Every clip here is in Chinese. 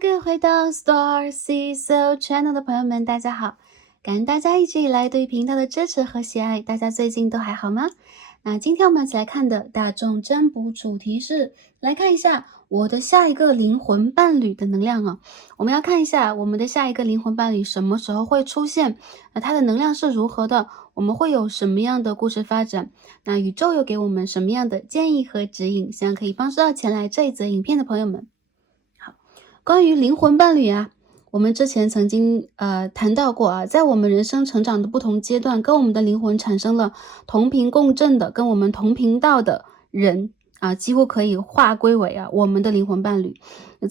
各位回到 Star C So Channel 的朋友们，大家好！感恩大家一直以来对于频道的支持和喜爱，大家最近都还好吗？那今天我们一起来看的大众占卜主题是来看一下我的下一个灵魂伴侣的能量啊。我们要看一下我们的下一个灵魂伴侣什么时候会出现，那它的能量是如何的，我们会有什么样的故事发展，那宇宙又给我们什么样的建议和指引，希望可以帮助到前来这一则影片的朋友们。关于灵魂伴侣啊，我们之前曾经谈到过啊，在我们人生成长的不同阶段，跟我们的灵魂产生了同频共振的，跟我们同频道的人啊，几乎可以划归为我们的灵魂伴侣。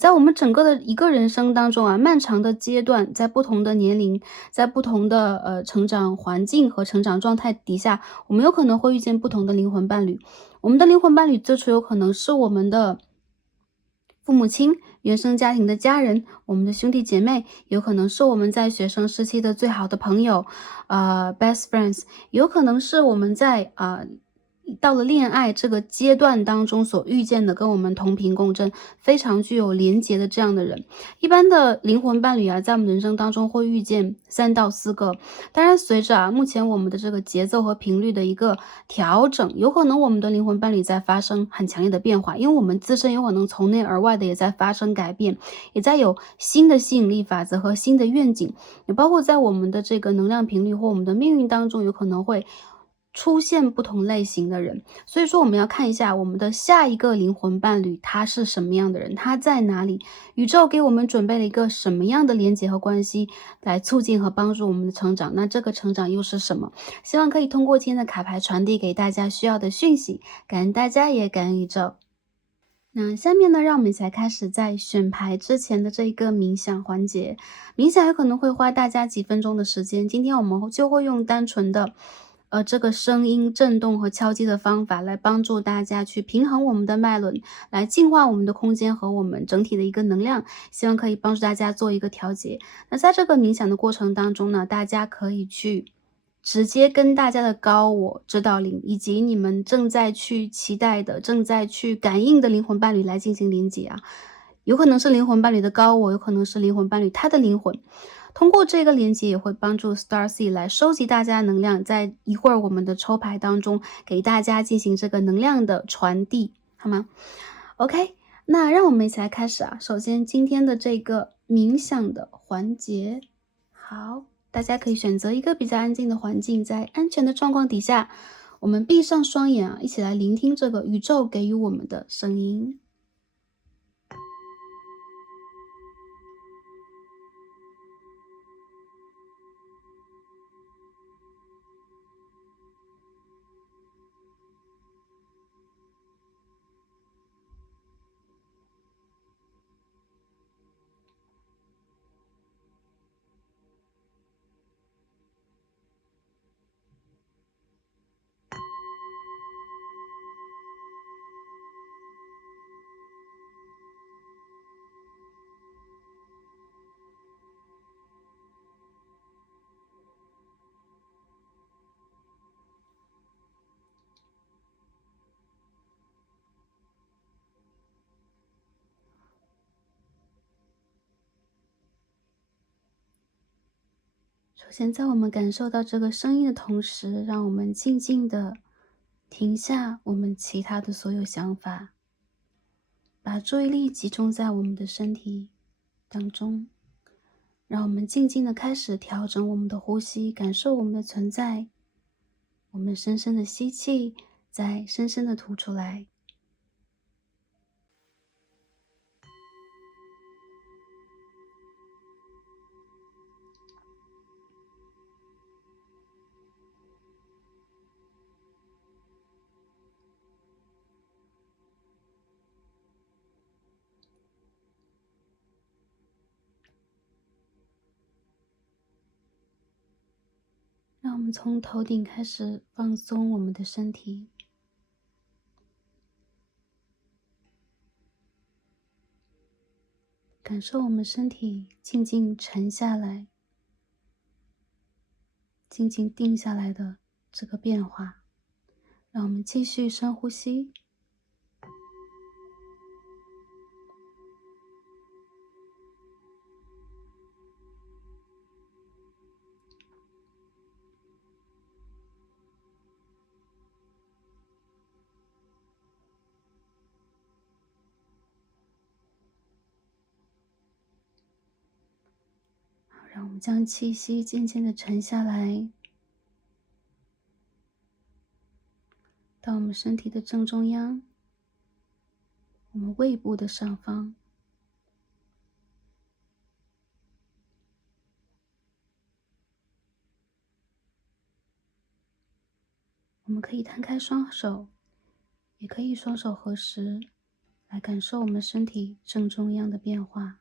在我们整个的一个人生当中啊，漫长的阶段，在不同的年龄，在不同的成长环境和成长状态底下，我们有可能会遇见不同的灵魂伴侣。我们的灵魂伴侣最初有可能是我们的父母亲、原生家庭的家人，我们的兄弟姐妹，有可能是我们在学生时期的最好的朋友，best friends， 有可能是我们在到了恋爱这个阶段当中所遇见的跟我们同频共振，非常具有连结的这样的人。一般的灵魂伴侣啊，在我们人生当中会遇见3到4个，当然随着目前我们的这个节奏和频率的一个调整，有可能我们的灵魂伴侣在发生很强烈的变化，因为我们自身有可能从内而外的也在发生改变，也在有新的吸引力法则和新的愿景，也包括在我们的这个能量频率或我们的命运当中，有可能会出现不同类型的人。所以说我们要看一下我们的下一个灵魂伴侣他是什么样的人，他在哪里，宇宙给我们准备了一个什么样的连结和关系来促进和帮助我们的成长，那这个成长又是什么？希望可以通过今天的卡牌传递给大家需要的讯息，感恩大家也感恩宇宙。那下面呢，让我们一起来开始在选牌之前的这一个冥想环节。冥想有可能会花大家几分钟的时间，今天我们就会用单纯的这个声音震动和敲击的方法来帮助大家去平衡我们的脉轮，来净化我们的空间和我们整体的一个能量，希望可以帮助大家做一个调节。那在这个冥想的过程当中呢，大家可以去直接跟大家的高我、指导灵以及你们正在去期待的、正在去感应的灵魂伴侣来进行连接啊。有可能是灵魂伴侣的高我，有可能是灵魂伴侣他的灵魂。通过这个连接也会帮助 Starseed 来收集大家的能量，在一会儿我们的抽牌当中给大家进行这个能量的传递，好吗？ OK， 那让我们一起来开始啊。首先今天的这个冥想的环节，好，大家可以选择一个比较安静的环境，在安全的状况底下，我们闭上双眼啊，一起来聆听这个宇宙给予我们的声音。首先，在我们感受到这个声音的同时，让我们静静的停下我们其他的所有想法，把注意力集中在我们的身体当中，让我们静静的开始调整我们的呼吸，感受我们的存在。我们深深的吸气，再深深的吐出来。让我们从头顶开始放松我们的身体，感受我们身体静静沉下来，静静定下来的这个变化。让我们继续深呼吸，让我们将气息渐渐地沉下来，到我们身体的正中央，我们胃部的上方。我们可以摊开双手，也可以双手合十，来感受我们身体正中央的变化。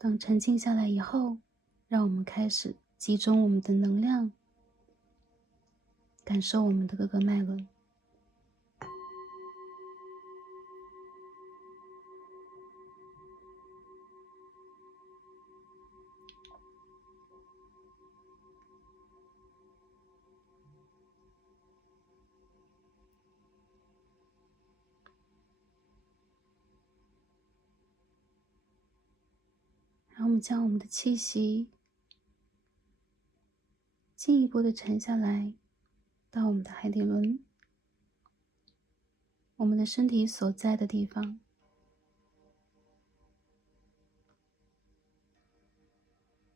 等沉静下来以后，让我们开始集中我们的能量，感受我们的各个脉轮。然后我们将我们的气息进一步的沉下来，到我们的海底轮，我们的身体所在的地方。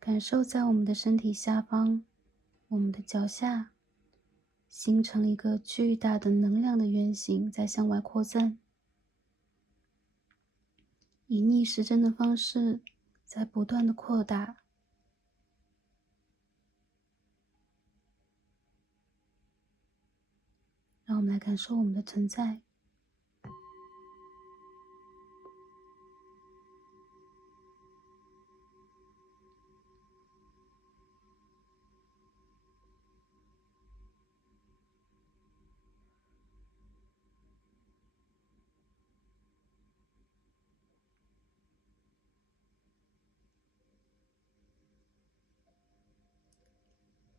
感受在我们的身体下方，我们的脚下，形成一个巨大的能量的圆形在向外扩散，以逆时针的方式在不断的扩大。让我们来感受我们的存在。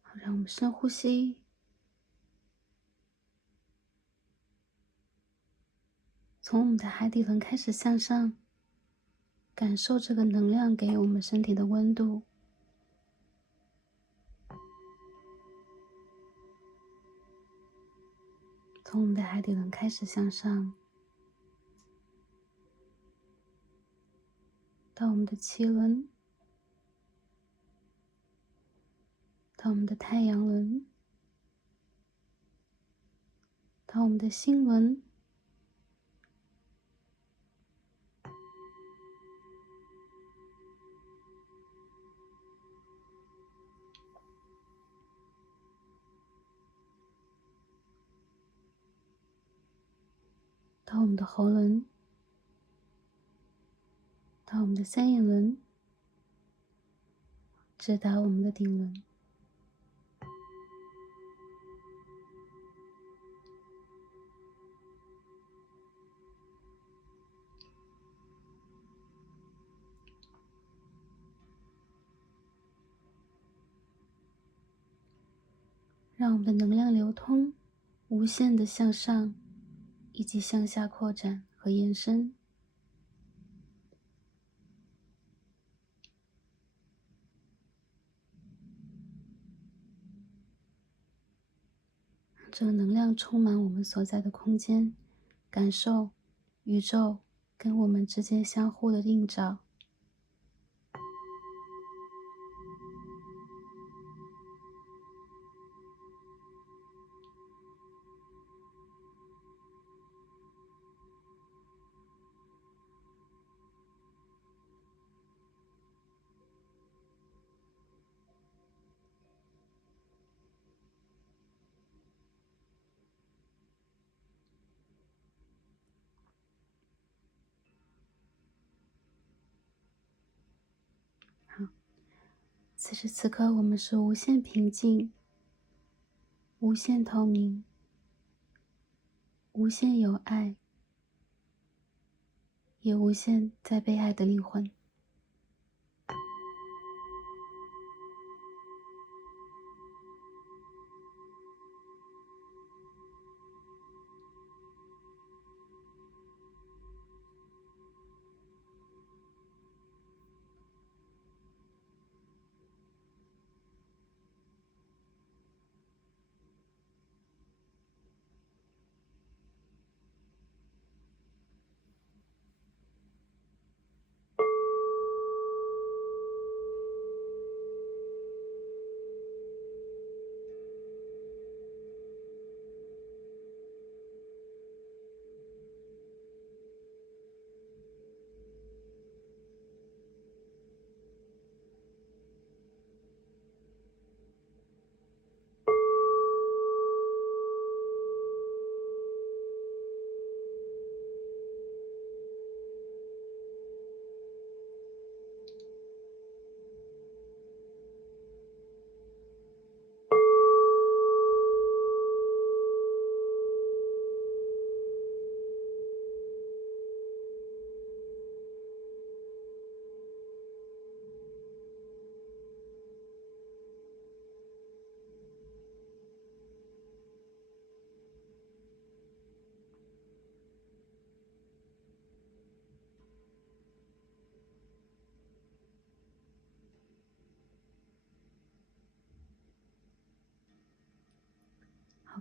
好，让我们深呼吸，从我们的海底轮开始向上，感受这个能量给我们身体的温度。从我们的海底轮开始向上，到我们的脐轮，到我们的太阳轮，到我们的心轮，到我们的喉轮，到我们的三眼轮，直达我们的顶轮。让我们的能量流通，无限的向上，以及向下扩展和延伸。这个能量充满我们所在的空间，感受宇宙跟我们之间相互的映照。好，此时此刻我们是无限平静、无限透明、无限有爱，也无限在被爱的灵魂。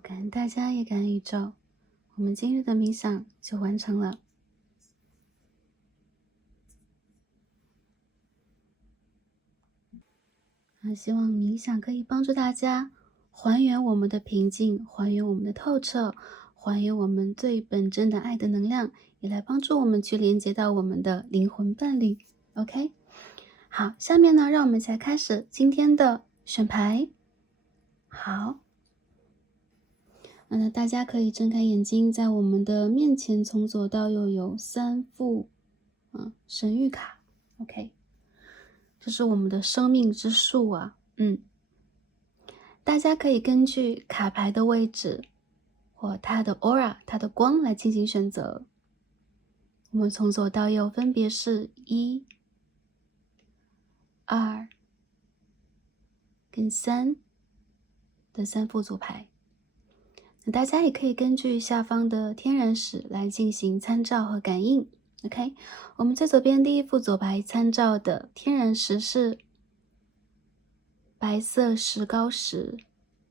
感恩大家，也感恩宇宙。我们今日的冥想就完成了。希望冥想可以帮助大家还原我们的平静，还原我们的透彻，还原我们最本真的爱的能量，也来帮助我们去连接到我们的灵魂伴侣。OK， 好，下面呢，让我们一起来开始今天的选牌。好，那大家可以睁开眼睛，在我们的面前从左到右有3副神谕卡。OK。这是我们的生命之树啊，大家可以根据卡牌的位置或它的 aura 它的光来进行选择。我们从左到右分别是1、2跟3的3副组牌。那大家也可以根据下方的天然石来进行参照和感应。OK， 我们最左边第一副左牌参照的天然石是白色石膏石，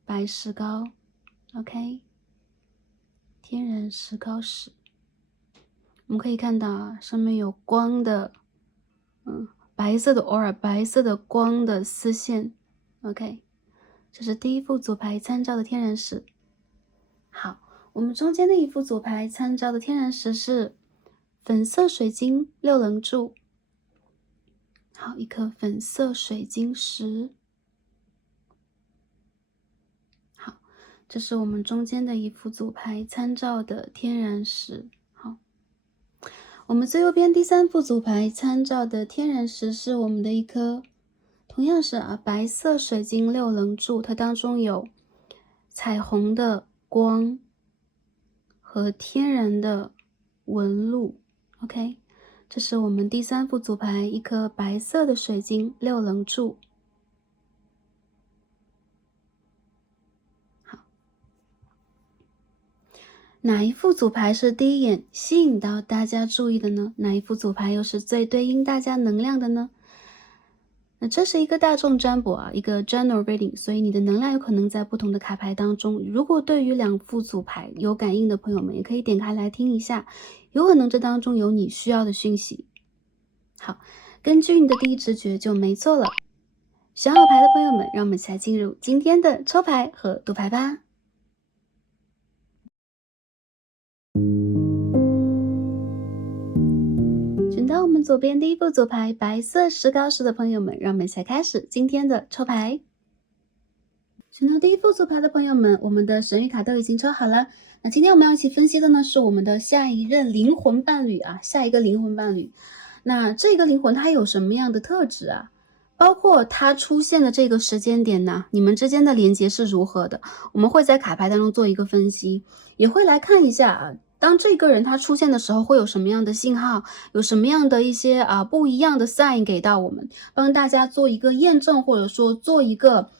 白石膏 ，OK， 天然石膏石。我们可以看到啊，上面有光的，白色的 aura， 白色的光的丝线 ，OK， 这是第一副左牌参照的天然石。好，我们中间的一副左牌参照的天然石是粉色水晶6棱柱，好，一颗粉色水晶石。好，这是我们中间的一副组牌参照的天然石。好，我们最右边第3副组牌参照的天然石是我们的一颗，同样是白色水晶6棱柱，它当中有彩虹的光和天然的纹路。OK， 这是我们第3副组牌，一颗白色的水晶6棱柱。好，哪一副组牌是第一眼吸引到大家注意的呢？哪一副组牌又是最对应大家能量的呢？那这是一个大众占卜一个 general reading， 所以你的能量有可能在不同的卡牌当中。如果对于2副组牌有感应的朋友们，也可以点开来听一下，有可能这当中有你需要的讯息。好，根据你的第一直觉就没错了。选好牌的朋友们，让我们一起来进入今天的抽牌和读牌吧。选到我们左边第一副组牌白色石膏石的朋友们，让我们一起来开始今天的抽牌。选到第一副组牌的朋友们，我们的神谕卡都已经抽好了。那今天我们要一起分析的呢，是我们的下一任灵魂伴侣下一个灵魂伴侣。那这个灵魂它有什么样的特质包括它出现的这个时间点呢，你们之间的连接是如何的？我们会在卡牌当中做一个分析，也会来看一下当这个人他出现的时候会有什么样的信号，有什么样的一些不一样的 sign 给到我们，帮大家做一个验证，或者说做一个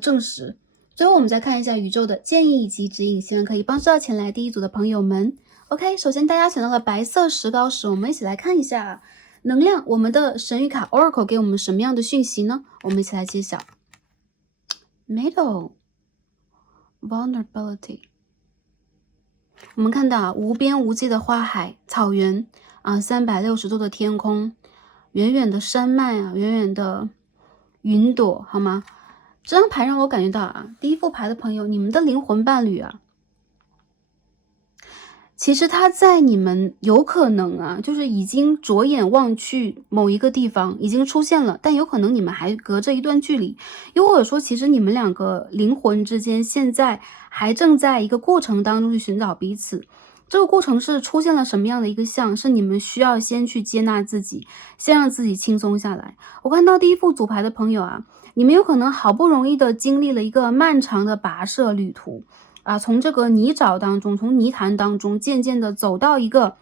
证实。最后我们再看一下宇宙的建议以及指引，希望可以帮助到前来第一组的朋友们。OK， 首先大家选到了白色石膏石，我们一起来看一下能量，我们的神谕卡 Oracle 给我们什么样的讯息呢？我们一起来揭晓。Middle Vulnerability， 我们看到无边无际的花海、草原360度的天空，远远的山脉远远的云朵，好吗？这张牌让我感觉到第一副牌的朋友，你们的灵魂伴侣其实他在你们有可能就是已经着眼望去某一个地方已经出现了，但有可能你们还隔着一段距离，又或者说其实你们2个灵魂之间现在还正在一个过程当中去寻找彼此。这个过程是出现了什么样的一个象，是你们需要先去接纳自己，先让自己轻松下来。我看到第一副组牌的朋友你们有可能好不容易的经历了一个漫长的跋涉旅途从这个泥沼当中，从泥潭当中渐渐的走到一个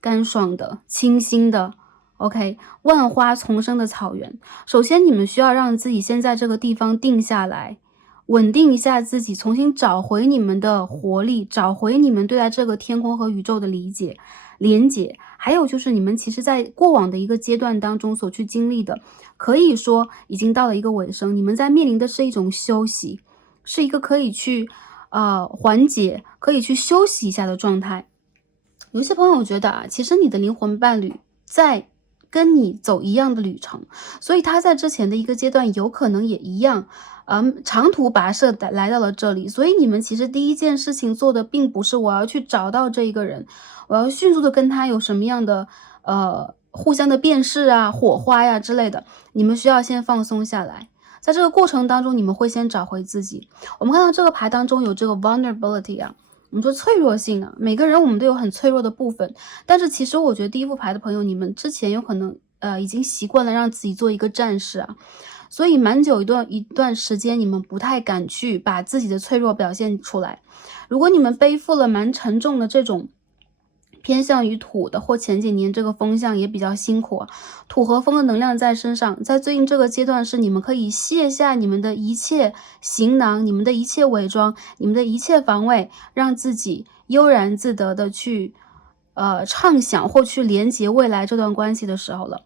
干爽的清新的 OK 万花丛生的草原。首先你们需要让自己先在这个地方定下来，稳定一下自己，重新找回你们的活力，找回你们对待这个天空和宇宙的理解连结。还有就是你们其实在过往的一个阶段当中所去经历的，可以说已经到了一个尾声，你们在面临的是一种休息，是一个可以去缓解，可以去休息一下的状态。有些朋友觉得啊，其实你的灵魂伴侣在跟你走一样的旅程，所以他在之前的一个阶段有可能也一样，长途跋涉的来到了这里，所以你们其实第一件事情做的并不是我要去找到这一个人，我要迅速的跟他有什么样的互相的辨识啊、火花呀之类的，你们需要先放松下来。在这个过程当中，你们会先找回自己。我们看到这个牌当中有这个 vulnerability 啊，我们说脆弱性啊，每个人我们都有很脆弱的部分，但是其实我觉得第一副牌的朋友，你们之前有可能已经习惯了让自己做一个战士啊，所以蛮久一段时间，你们不太敢去把自己的脆弱表现出来。如果你们背负了蛮沉重的这种偏向于土的，或前几年这个风向也比较辛苦啊，土和风的能量在身上，在最近这个阶段是你们可以卸下你们的一切行囊，你们的一切伪装，你们的一切防卫，让自己悠然自得的去畅想或去连接未来这段关系的时候了。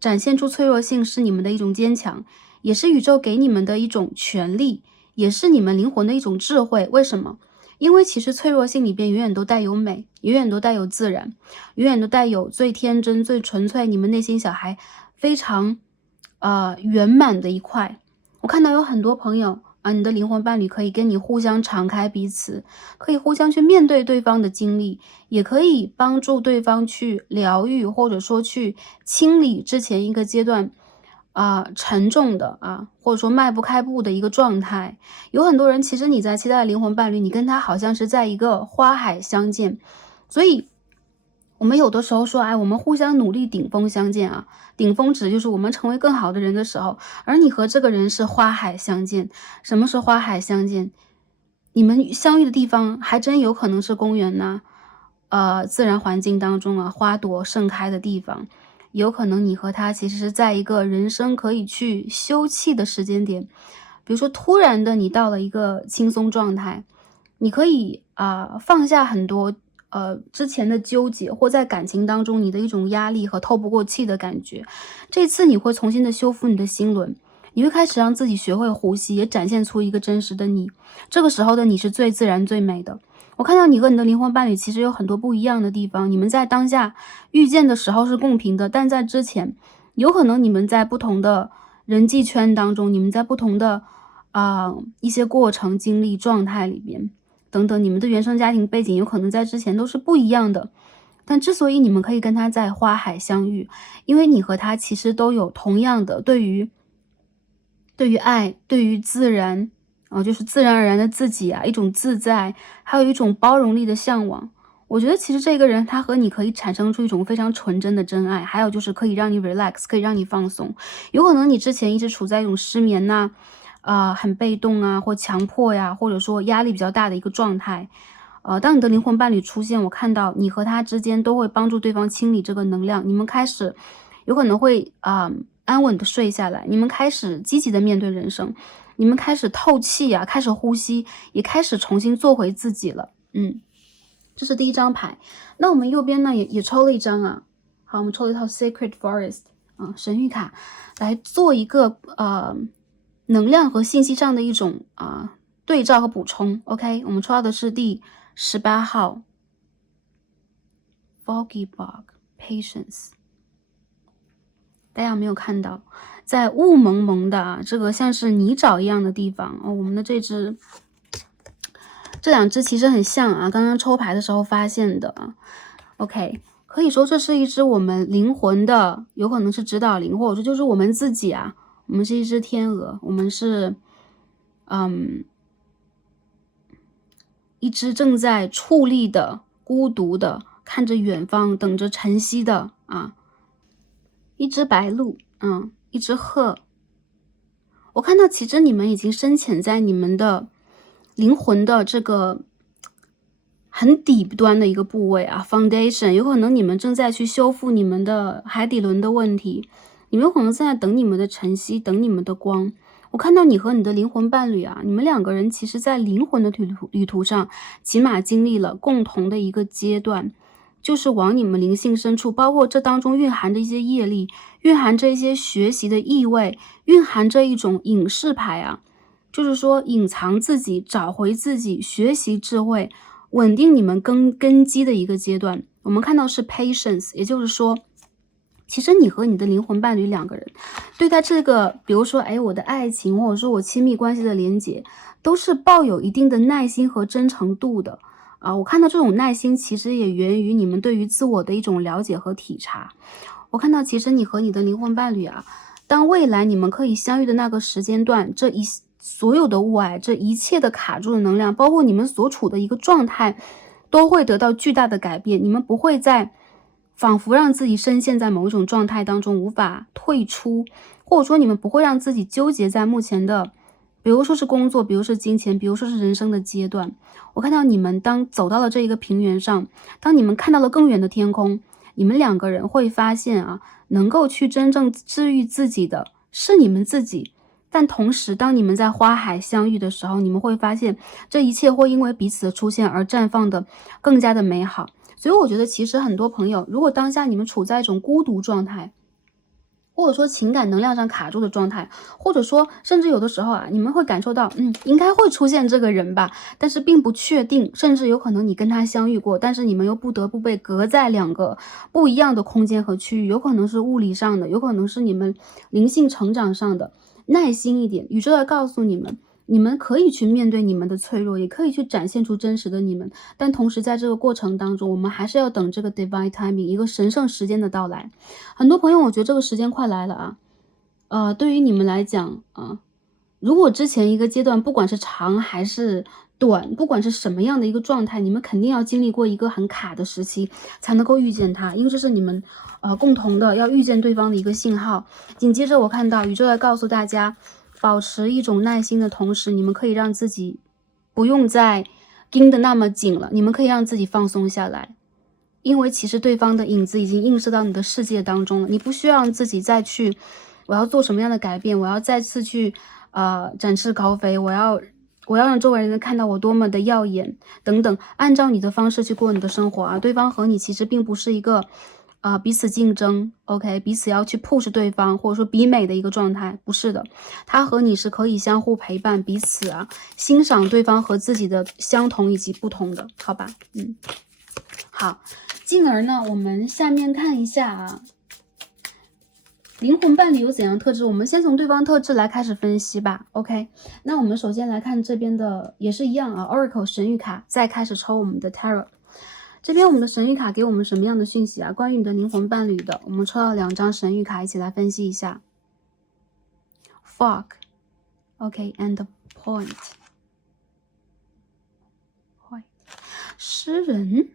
展现出脆弱性是你们的一种坚强，也是宇宙给你们的一种权利，也是你们灵魂的一种智慧。为什么？因为其实脆弱性里边永远都带有美，永远都带有自然，永远都带有最天真、最纯粹，你们内心小孩非常圆满的一块。我看到有很多朋友啊，你的灵魂伴侣可以跟你互相敞开彼此，可以互相去面对对方的经历，也可以帮助对方去疗愈，或者说去清理之前一个阶段沉重的或者说迈不开步的一个状态。有很多人其实你在期待的灵魂伴侣，你跟他好像是在一个花海相见，所以我们有的时候说，我们互相努力顶峰相见啊，顶峰指就是我们成为更好的人的时候，而你和这个人是花海相见。什么是花海相见？你们相遇的地方还真有可能是公园呐，自然环境当中啊，花朵盛开的地方。有可能你和他其实是在一个人生可以去休憩的时间点，比如说突然的你到了一个轻松状态，你可以放下很多之前的纠结，或在感情当中你的一种压力和透不过气的感觉。这次你会重新的修复你的心轮，你会开始让自己学会呼吸，也展现出一个真实的你。这个时候的你是最自然最美的。我看到你和你的灵魂伴侣其实有很多不一样的地方，你们在当下遇见的时候是共频的，但在之前有可能你们在不同的人际圈当中，你们在不同的一些过程经历状态里边等等，你们的原生家庭背景有可能在之前都是不一样的。但之所以你们可以跟他在花海相遇，因为你和他其实都有同样的对于爱，对于自然就是自然而然的自己一种自在，还有一种包容力的向往。我觉得其实这个人他和你可以产生出一种非常纯真的真爱，还有就是可以让你 relax， 可以让你放松。有可能你之前一直处在一种失眠很被动或强迫呀，或者说压力比较大的一个状态。当你的灵魂伴侣出现，我看到你和他之间都会帮助对方清理这个能量，你们开始有可能会安稳的睡下来，你们开始积极的面对人生，你们开始透气开始呼吸，也开始重新做回自己了。这是第一张牌。那我们右边呢也抽了一张好，我们抽了一套 Sacred Forest 神谕卡，来做一个能量和信息上的一种对照和补充。 OK， 我们抽到的是第18号 Foggy Bog Patience。 大家有没有看到在雾蒙蒙的这个像是泥沼一样的地方我们的这两只其实很像刚刚抽牌的时候发现的OK， 可以说这是一只我们灵魂的，有可能是指导灵，或者说就是我们自己我们是一只天鹅，我们是一只正在矗立的孤独的看着远方等着晨曦的一只白鹭一只鹤。我看到其实你们已经深潜在你们的灵魂的这个很底端的一个部位foundation， 有可能你们正在去修复你们的海底轮的问题，你们有可能正在等你们的晨曦，等你们的光。我看到你和你的灵魂伴侣你们两个人其实在灵魂的旅途上起码经历了共同的一个阶段，就是往你们灵性深处，包括这当中蕴含着一些业力，蕴含着一些学习的意味，蕴含着一种隐士牌就是说隐藏自己，找回自己，学习智慧，稳定你们根基的一个阶段。我们看到是 patience， 也就是说其实你和你的灵魂伴侣两个人对待这个，比如说我的爱情，或者说我亲密关系的连结，都是抱有一定的耐心和真诚度的。我看到这种耐心其实也源于你们对于自我的一种了解和体察。我看到其实你和你的灵魂伴侣啊，当未来你们可以相遇的那个时间段，所有的雾霭，这一切的卡住的能量，包括你们所处的一个状态，都会得到巨大的改变。你们不会再仿佛让自己深陷在某一种状态当中无法退出，或者说你们不会让自己纠结在目前的，比如说是工作，比如说是金钱，比如说是人生的阶段。我看到你们当走到了这一个平原上，当你们看到了更远的天空，你们两个人会发现啊，能够去真正治愈自己的是你们自己。但同时当你们在花海相遇的时候，你们会发现这一切会因为彼此的出现而绽放的更加的美好。所以我觉得其实很多朋友，如果当下你们处在一种孤独状态，或者说情感能量上卡住的状态，或者说甚至有的时候啊，你们会感受到应该会出现这个人吧，但是并不确定，甚至有可能你跟他相遇过，但是你们又不得不被隔在两个不一样的空间和区域，有可能是物理上的，有可能是你们灵性成长上的。耐心一点，宇宙要告诉你们，你们可以去面对你们的脆弱，也可以去展现出真实的你们，但同时在这个过程当中，我们还是要等这个 divine timing， 一个神圣时间的到来。很多朋友我觉得这个时间快来了啊，对于你们来讲啊，如果之前一个阶段不管是长还是短，不管是什么样的一个状态，你们肯定要经历过一个很卡的时期才能够遇见他，因为这是你们共同的要遇见对方的一个信号。紧接着我看到宇宙在告诉大家，保持一种耐心的同时，你们可以让自己不用再盯得那么紧了，你们可以让自己放松下来。因为其实对方的影子已经映射到你的世界当中了，你不需要让自己再去我要做什么样的改变，我要再次去展翅高飞，我要让周围人看到我多么的耀眼等等，按照你的方式去过你的生活啊。对方和你其实并不是一个彼此竞争 OK， 彼此要去 push 对方或者说比美的一个状态，不是的，他和你是可以相互陪伴，彼此欣赏对方和自己的相同以及不同的，好吧。好，进而呢我们下面看一下灵魂伴侣有怎样特质？我们先从对方特质来开始分析吧。OK， 那我们首先来看这边的，也是一样Oracle 神谕卡，再开始抽我们的 Tarot。这边我们的神谕卡给我们什么样的讯息关于你的灵魂伴侣的，我们抽到2张神谕卡，一起来分析一下。Fog，OK，and the point， 诗人。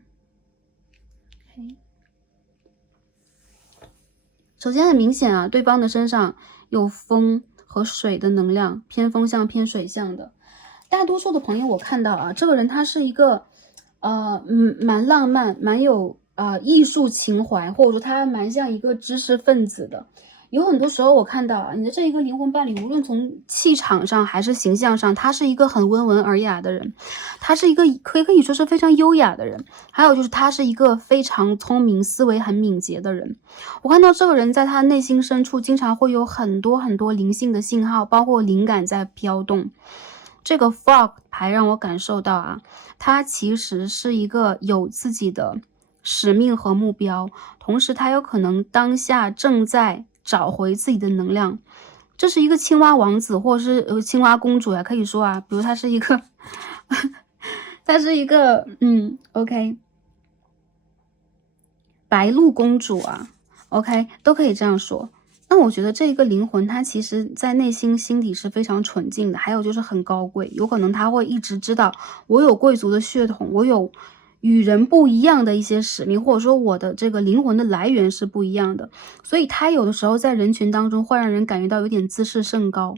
首先很明显对方的身上有风和水的能量，偏风向偏水向的。大多数的朋友我看到这个人他是一个蛮浪漫，蛮有艺术情怀，或者说他蛮像一个知识分子的。有很多时候我看到你的这一个灵魂伴侣，无论从气场上还是形象上，他是一个很温文尔雅的人，他是一个可以说是非常优雅的人，还有就是他是一个非常聪明、思维很敏捷的人。我看到这个人在他内心深处经常会有很多很多灵性的信号，包括灵感在飘动。这个 Fog 牌让我感受到他其实是一个有自己的使命和目标，同时他有可能当下正在找回自己的能量。这是一个青蛙王子或者是青蛙公主可以说比如他是一个他是一个OK 白鹿公主OK 都可以这样说。那我觉得这个灵魂他其实在内心心底是非常纯净的，还有就是很高贵，有可能他会一直知道我有贵族的血统，我有与人不一样的一些使命，或者说我的这个灵魂的来源是不一样的，所以他有的时候在人群当中会让人感觉到有点自视甚高。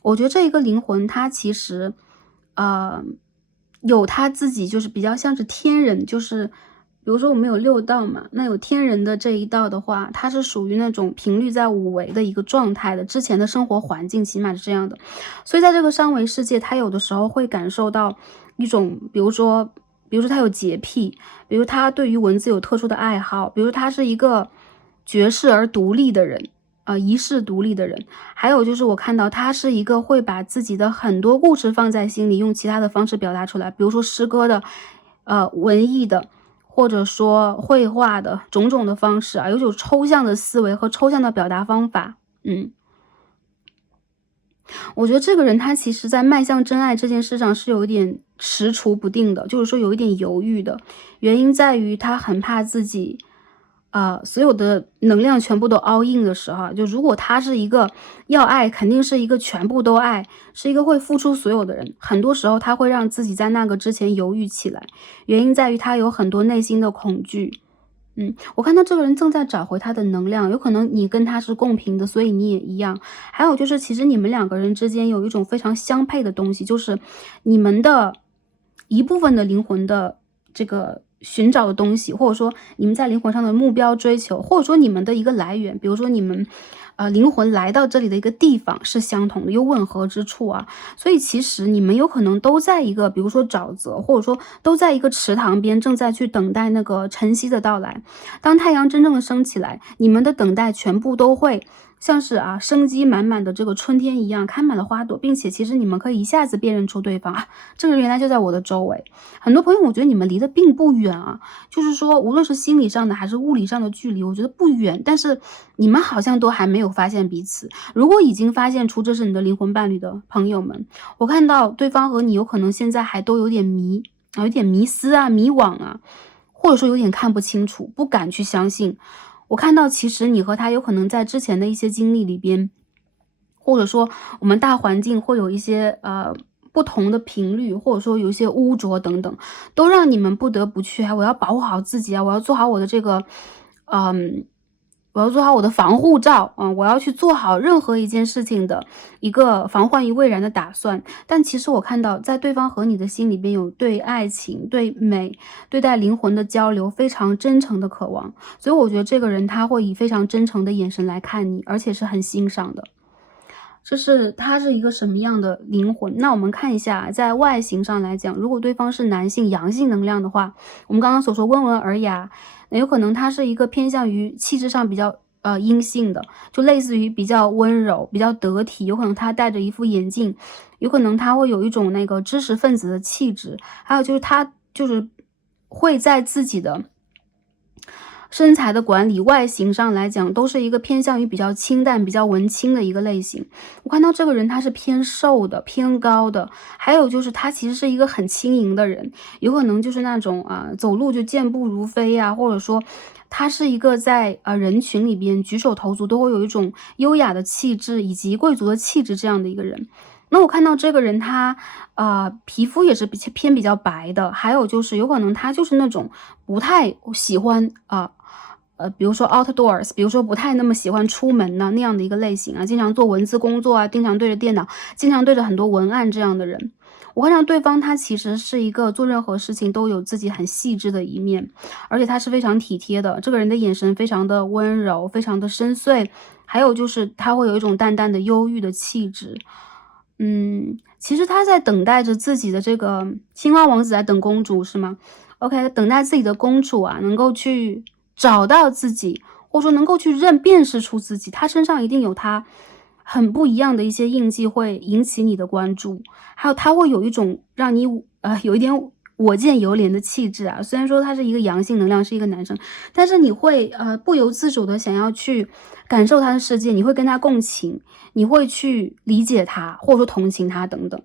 我觉得这一个灵魂他其实有他自己就是比较像是天人，就是比如说我们有6道嘛，那有天人的这一道的话，它是属于那种频率在5维的一个状态的，之前的生活环境起码是这样的。所以在这个3维世界，他有的时候会感受到一种比如说他有洁癖，比如他对于文字有特殊的爱好，比如他是一个绝世而独立的人，遗世独立的人。还有就是我看到他是一个会把自己的很多故事放在心里，用其他的方式表达出来，比如说诗歌的，文艺的，或者说绘画的种种的方式啊，有种抽象的思维和抽象的表达方法。我觉得这个人他其实在迈向真爱这件事上是有一点踟蹰不定的，就是说有一点犹豫的。原因在于他很怕自己，所有的能量全部都 all in 的时候啊，就如果他是一个要爱，肯定是一个全部都爱，是一个会付出所有的人。很多时候他会让自己在那个之前犹豫起来，原因在于他有很多内心的恐惧。我看到这个人正在找回他的能量，有可能你跟他是共频的，所以你也一样。还有就是，其实你们两个人之间有一种非常相配的东西，就是你们的一部分的灵魂的这个寻找的东西，或者说你们在灵魂上的目标追求，或者说你们的一个来源，比如说你们灵魂来到这里的一个地方是相同的，有吻合之处啊。所以其实你们有可能都在一个，比如说沼泽，或者说都在一个池塘边，正在去等待那个晨曦的到来。当太阳真正的升起来，你们的等待全部都会像是生机满满的这个春天一样，开满了花朵，并且其实你们可以一下子辨认出对方这个人原来就在我的周围。很多朋友我觉得你们离得并不远啊，就是说无论是心理上的还是物理上的距离，我觉得不远，但是你们好像都还没有发现彼此。如果已经发现出这是你的灵魂伴侣的朋友们，我看到对方和你有可能现在还都有点有点迷思迷惘或者说有点看不清楚，不敢去相信。我看到其实你和他有可能在之前的一些经历里边，或者说我们大环境会有一些不同的频率，或者说有一些污浊等等，都让你们不得不去我要保护好自己我要做好我的这个我要做好我的防护罩我要去做好任何一件事情的一个防患于未然的打算。但其实我看到在对方和你的心里边有对爱情、对美、对待灵魂的交流非常真诚的渴望，所以我觉得这个人他会以非常真诚的眼神来看你，而且是很欣赏的。他是一个什么样的灵魂？那我们看一下，在外形上来讲，如果对方是男性阳性能量的话，我们刚刚所说温文尔雅，那有可能他是一个偏向于气质上比较阴性的，就类似于比较温柔、比较得体，有可能他戴着一副眼镜，有可能他会有一种那个知识分子的气质，还有就是他就是会在自己的身材的管理，外形上来讲都是一个偏向于比较清淡、比较文青的一个类型。我看到这个人他是偏瘦的、偏高的，还有就是他其实是一个很轻盈的人，有可能就是那种走路就健步如飞或者说他是一个在人群里边举手投足都会有一种优雅的气质以及贵族的气质这样的一个人。那我看到这个人他皮肤也是比较白的，还有就是有可能他就是那种不太喜欢比如说 outdoors， 比如说不太那么喜欢出门的那样的一个类型经常做文字工作经常对着电脑，经常对着很多文案这样的人。我看到对方他其实是一个做任何事情都有自己很细致的一面，而且他是非常体贴的，这个人的眼神非常的温柔，非常的深邃，还有就是他会有一种淡淡的忧郁的气质。其实他在等待着自己的这个青蛙王子在等公主是吗？ OK， 等待自己的公主能够去找到自己，或者说能够去辨识出自己，他身上一定有他很不一样的一些印记会引起你的关注，还有他会有一种让你有一点我见犹怜的气质虽然说他是一个阳性能量，是一个男生，但是你会不由自主的想要去感受他的世界，你会跟他共情，你会去理解他，或者说同情他等等。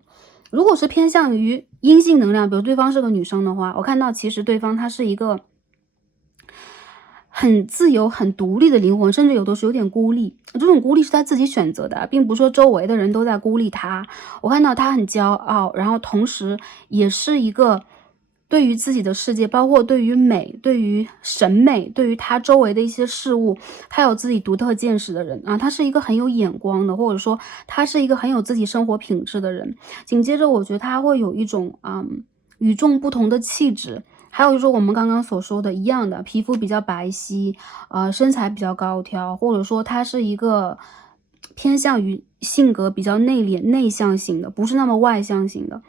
如果是偏向于阴性能量，比如对方是个女生的话，我看到其实对方他是一个很自由、很独立的灵魂，甚至有的时候有点孤立。这种孤立是他自己选择的，并不是说周围的人都在孤立他。我看到他很骄傲，然后同时也是一个对于自己的世界，包括对于美、对于审美、对于他周围的一些事物，他有自己独特见识的人他是一个很有眼光的，或者说他是一个很有自己生活品质的人。紧接着我觉得他会有一种与众不同的气质。还有就是我们刚刚所说的一样的，皮肤比较白皙，身材比较高挑，或者说他是一个偏向于性格比较内敛、内向型的，不是那么外向型的。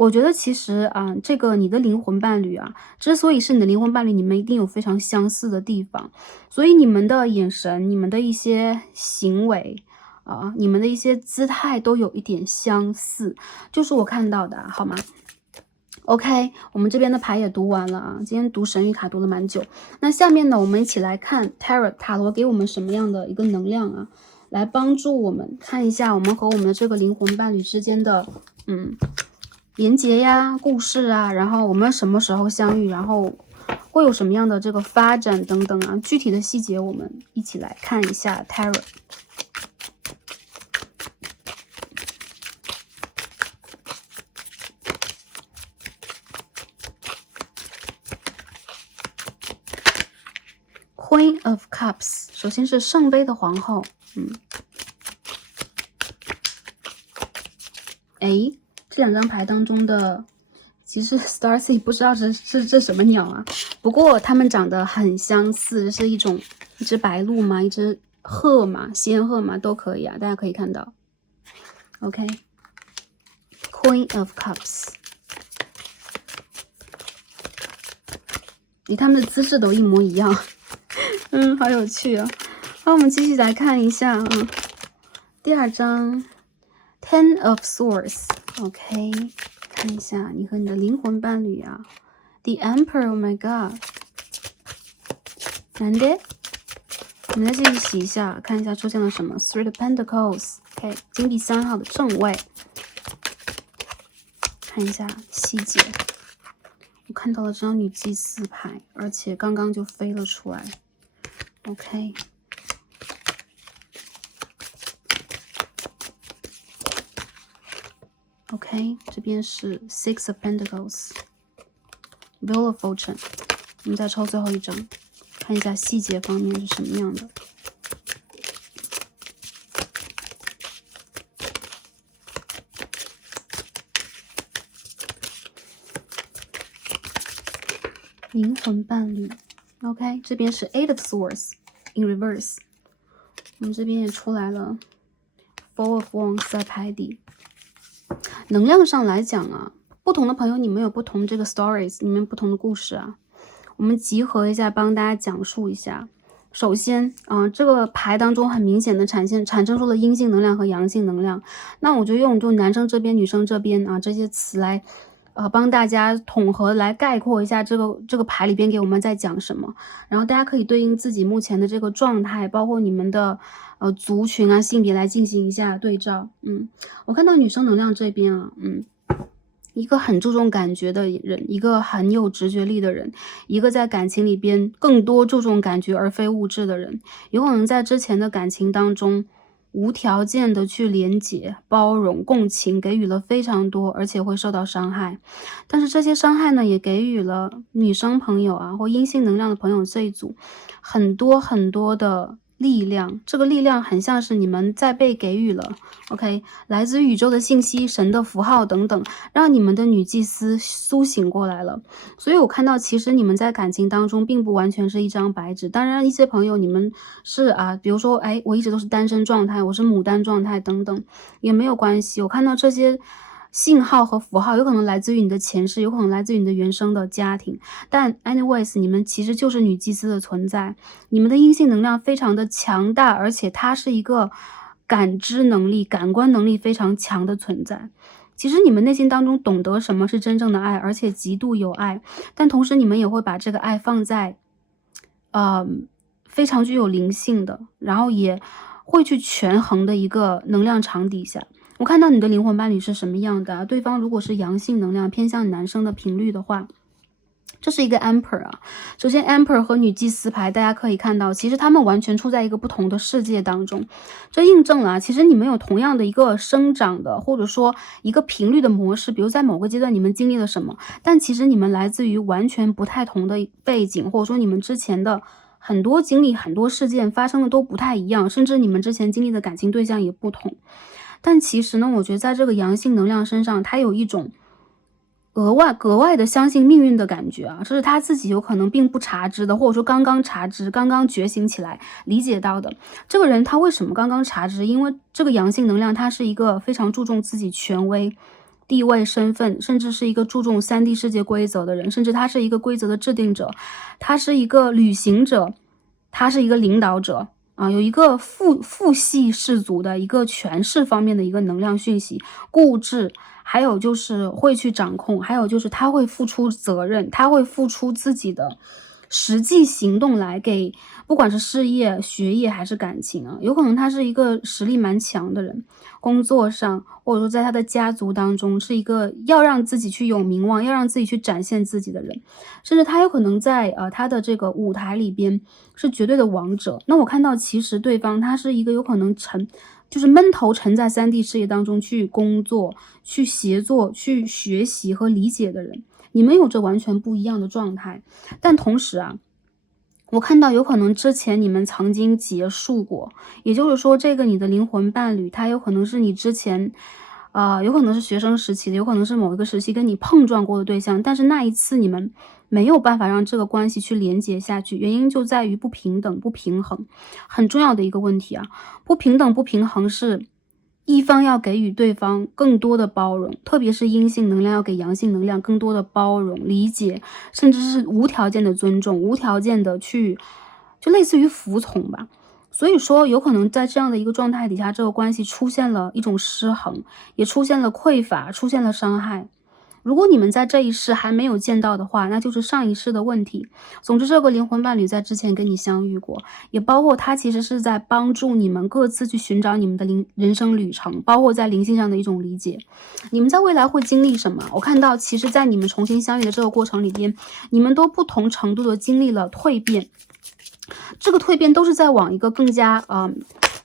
我觉得其实啊，这个你的灵魂伴侣啊，之所以是你的灵魂伴侣，你们一定有非常相似的地方，所以你们的眼神、你们的一些行为啊，你们的一些姿态都有一点相似，就是我看到的啊，好吗？OK，我们这边的牌也读完了啊，今天读神谕卡读了蛮久。那下面呢，我们一起来看 Tarot 塔罗给我们什么样的一个能量啊，来帮助我们看一下我们和我们的这个灵魂伴侣之间的连结呀、故事啊，然后我们什么时候相遇，然后会有什么样的这个发展等等啊，具体的细节我们一起来看一下 Tarot。Queen of Cups， 首先是圣杯的皇后，这两张牌当中的，其实 Starcy 不知道这什么鸟啊，不过它们长得很相似，是一只白鹭嘛，一只鹤嘛，仙鹤嘛都可以啊，大家可以看到。OK，Queen of Cups， 他们的姿势都一模一样，好有趣啊。好，我们继续来看一下啊，第二张 Ten of Swords。OK， 看一下你和你的灵魂伴侣啊 ，The Emperor，Oh my God， 难的，我们再继续洗一下，看一下出现了什么 Three of Pentacles，OK， 金币3号的正位，看一下细节。我看到了这张女祭司牌，而且刚刚就飞了出来。OK。OK， 这边是 Six of Pentacles，Wheel of Fortune。我们再抽最后一张，看一下细节方面是什么样的。灵魂伴侣 ，OK， 这边是 Eight of Swords in reverse。我们这边也出来了 Four of Wands 在牌底。能量上来讲啊，不同的朋友你们有不同这个 stories， 你们不同的故事啊，我们集合一下，帮大家讲述一下。首先这个牌当中很明显的产生出了阴性能量和阳性能量，那我就用男生这边女生这边啊这些词来帮大家统合来概括一下这个牌里边给我们在讲什么，然后大家可以对应自己目前的这个状态，包括你们的族群啊性别来进行一下对照。我看到女生能量这边啊，一个很注重感觉的人，一个很有直觉力的人，一个在感情里边更多注重感觉而非物质的人，有可能在之前的感情当中无条件的去连结、包容、共情，给予了非常多，而且会受到伤害。但是这些伤害呢，也给予了女生朋友啊，或阴性能量的朋友这一组很多很多的力量。这个力量很像是你们在被给予了 OK 来自宇宙的信息、神的符号等等，让你们的女祭司苏醒过来了。所以我看到其实你们在感情当中并不完全是一张白纸，当然一些朋友你们是比如说我一直都是单身状态，我是牡丹状态等等也没有关系。我看到这些信号和符号有可能来自于你的前世，有可能来自于你的原生的家庭，但 anyways 你们其实就是女祭司的存在，你们的阴性能量非常的强大，而且它是一个感知能力、感官能力非常强的存在。其实你们内心当中懂得什么是真正的爱，而且极度有爱，但同时你们也会把这个爱放在非常具有灵性的，然后也会去权衡的一个能量场底下。我看到你的灵魂伴侣是什么样的对方如果是阳性能量偏向男生的频率的话，这是一个 Emperor 啊。首先 Emperor 和女祭司牌大家可以看到，其实他们完全处在一个不同的世界当中，这印证了其实你们有同样的一个生长的或者说一个频率的模式，比如在某个阶段你们经历了什么，但其实你们来自于完全不太同的背景，或者说你们之前的很多经历、很多事件发生的都不太一样，甚至你们之前经历的感情对象也不同。但其实呢，我觉得在这个阳性能量身上，他有一种格外的相信命运的感觉这是他自己有可能并不察知的，或者说刚刚察知、刚刚觉醒起来理解到的。这个人他为什么刚刚察知？因为这个阳性能量他是一个非常注重自己权威、地位、身份，甚至是一个注重3D 世界规则的人，甚至他是一个规则的制定者，他是一个旅行者，他是一个领导者。有一个父系氏族的一个权势方面的一个能量讯息，固执，还有就是会去掌控，还有就是他会付出责任，他会付出自己的实际行动来给，不管是事业、学业还是感情有可能他是一个实力蛮强的人，工作上或者说在他的家族当中是一个要让自己去有名望，要让自己去展现自己的人，甚至他有可能在他的这个舞台里边是绝对的王者。那我看到其实对方他是一个有可能就是闷头沉在3D 事业当中去工作、去协作、去学习和理解的人，你们有着完全不一样的状态。但同时我看到有可能之前你们曾经结束过，也就是说这个你的灵魂伴侣，他有可能是你之前有可能是学生时期的，有可能是某一个时期跟你碰撞过的对象，但是那一次你们没有办法让这个关系去连接下去，原因就在于不平等、不平衡。很重要的一个问题不平等、不平衡是一方要给予对方更多的包容，特别是阴性能量要给阳性能量更多的包容、理解，甚至是无条件的尊重，无条件的去就类似于服从吧。所以说有可能在这样的一个状态底下，这个关系出现了一种失衡，也出现了匮乏，出现了伤害。如果你们在这一世还没有见到的话，那就是上一世的问题。总之这个灵魂伴侣在之前跟你相遇过，也包括他其实是在帮助你们各自去寻找你们的人生旅程，包括在灵性上的一种理解。你们在未来会经历什么？我看到其实在你们重新相遇的这个过程里边，你们都不同程度的经历了蜕变，这个蜕变都是在往一个更加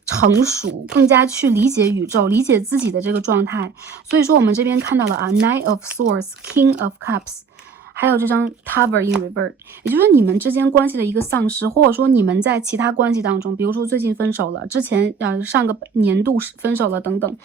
成熟，更加去理解宇宙，理解自己的这个状态。所以说我们这边看到了Knight of Swords, King of Cups， 还有这张 Tower in Reverse， 也就是你们之间关系的一个丧失，或者说你们在其他关系当中，比如说最近分手了，之前上个年度分手了等等，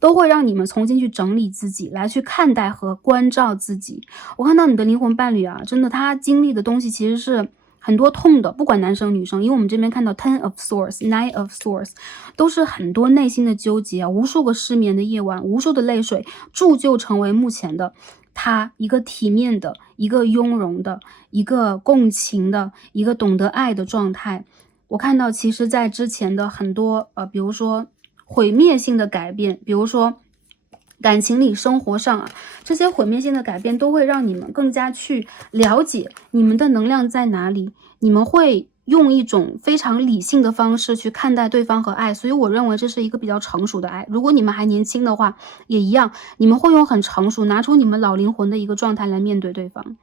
都会让你们重新去整理自己，来去看待和关照自己。我看到你的灵魂伴侣真的他经历的东西其实是很多痛的，不管男生女生，因为我们这边看到 Ten of Swords, Nine of Swords， 都是很多内心的纠结无数个失眠的夜晚，无数的泪水，铸就成为目前的他一个体面的、一个雍容的、一个共情的、一个懂得爱的状态。我看到其实在之前的很多比如说毁灭性的改变，比如说感情里、生活上这些毁灭性的改变都会让你们更加去了解你们的能量在哪里，你们会用一种非常理性的方式去看待对方和爱，所以我认为这是一个比较成熟的爱。如果你们还年轻的话，也一样，你们会用很成熟，拿出你们老灵魂的一个状态来面对对方。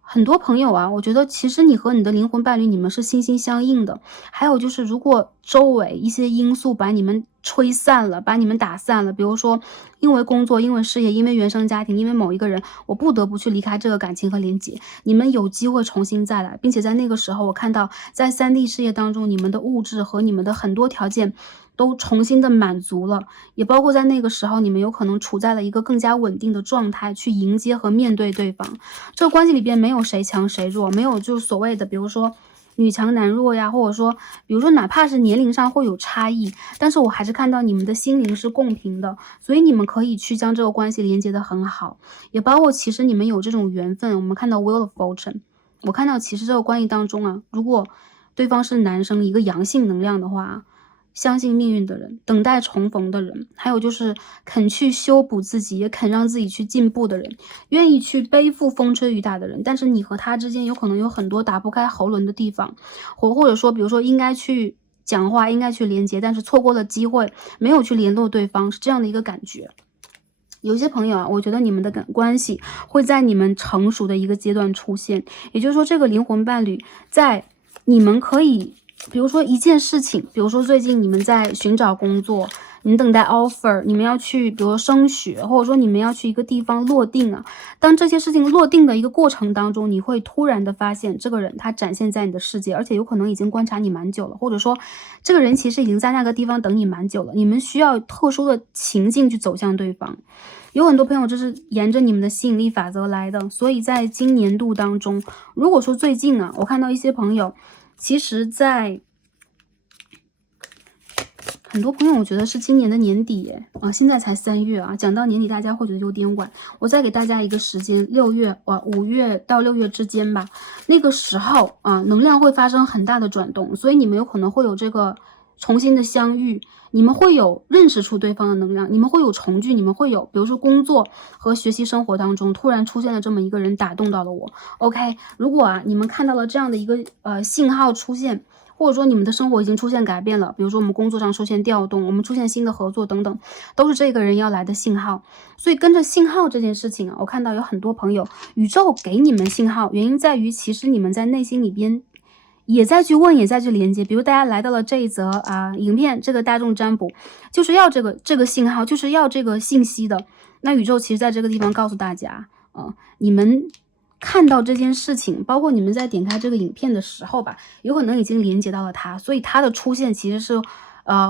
很多朋友我觉得其实你和你的灵魂伴侣，你们是心心相印的。还有就是如果周围一些因素把你们吹散了，把你们打散了，比如说因为工作、因为事业、因为原生家庭、因为某一个人，我不得不去离开这个感情和连结，你们有机会重新再来，并且在那个时候我看到在3D 事业当中，你们的物质和你们的很多条件都重新的满足了，也包括在那个时候你们有可能处在了一个更加稳定的状态去迎接和面对对方。这个关系里边没有谁强谁弱，没有就是所谓的比如说女强男弱呀，或者说比如说哪怕是年龄上会有差异，但是我还是看到你们的心灵是共频的，所以你们可以去将这个关系连接得很好，也包括其实你们有这种缘分。我们看到 Wheel of Fortune， 我看到其实这个关系当中如果对方是男生，一个阳性能量的话，相信命运的人，等待重逢的人，还有就是肯去修补自己，也肯让自己去进步的人，愿意去背负风吹雨打的人。但是你和他之间有可能有很多打不开喉轮的地方，或者说比如说应该去讲话，应该去连接，但是错过了机会，没有去联络对方，是这样的一个感觉。有些朋友我觉得你们的关系会在你们成熟的一个阶段出现，也就是说这个灵魂伴侣在你们可以比如说一件事情，比如说最近你们在寻找工作，你们等待 offer， 你们要去比如说升学，或者说你们要去一个地方落定当这些事情落定的一个过程当中，你会突然的发现这个人他展现在你的世界，而且有可能已经观察你蛮久了，或者说这个人其实已经在那个地方等你蛮久了，你们需要特殊的情境去走向对方。有很多朋友这是沿着你们的吸引力法则来的，所以在今年度当中，如果说最近我看到一些朋友其实在很多朋友我觉得是今年的年底耶，现在才3月啊，讲到年底大家会觉得有点晚，我再给大家一个时间，5月到6月之间吧，那个时候啊，能量会发生很大的转动，所以你们有可能会有这个重新的相遇，你们会有认识出对方的能量，你们会有重聚，你们会有比如说工作和学习生活当中突然出现了这么一个人打动到了我。 OK， 如果啊你们看到了这样的一个信号出现，或者说你们的生活已经出现改变了，比如说我们工作上出现调动，我们出现新的合作等等，都是这个人要来的信号。所以跟着信号这件事情啊，我看到有很多朋友，宇宙给你们信号，原因在于其实你们在内心里边也在去问，也在去连接。比如大家来到了这一则影片，这个大众占卜就是要这个信号，就是要这个信息的。那宇宙其实在这个地方告诉大家你们看到这件事情，包括你们在点开这个影片的时候吧，有可能已经连接到了它，所以它的出现其实是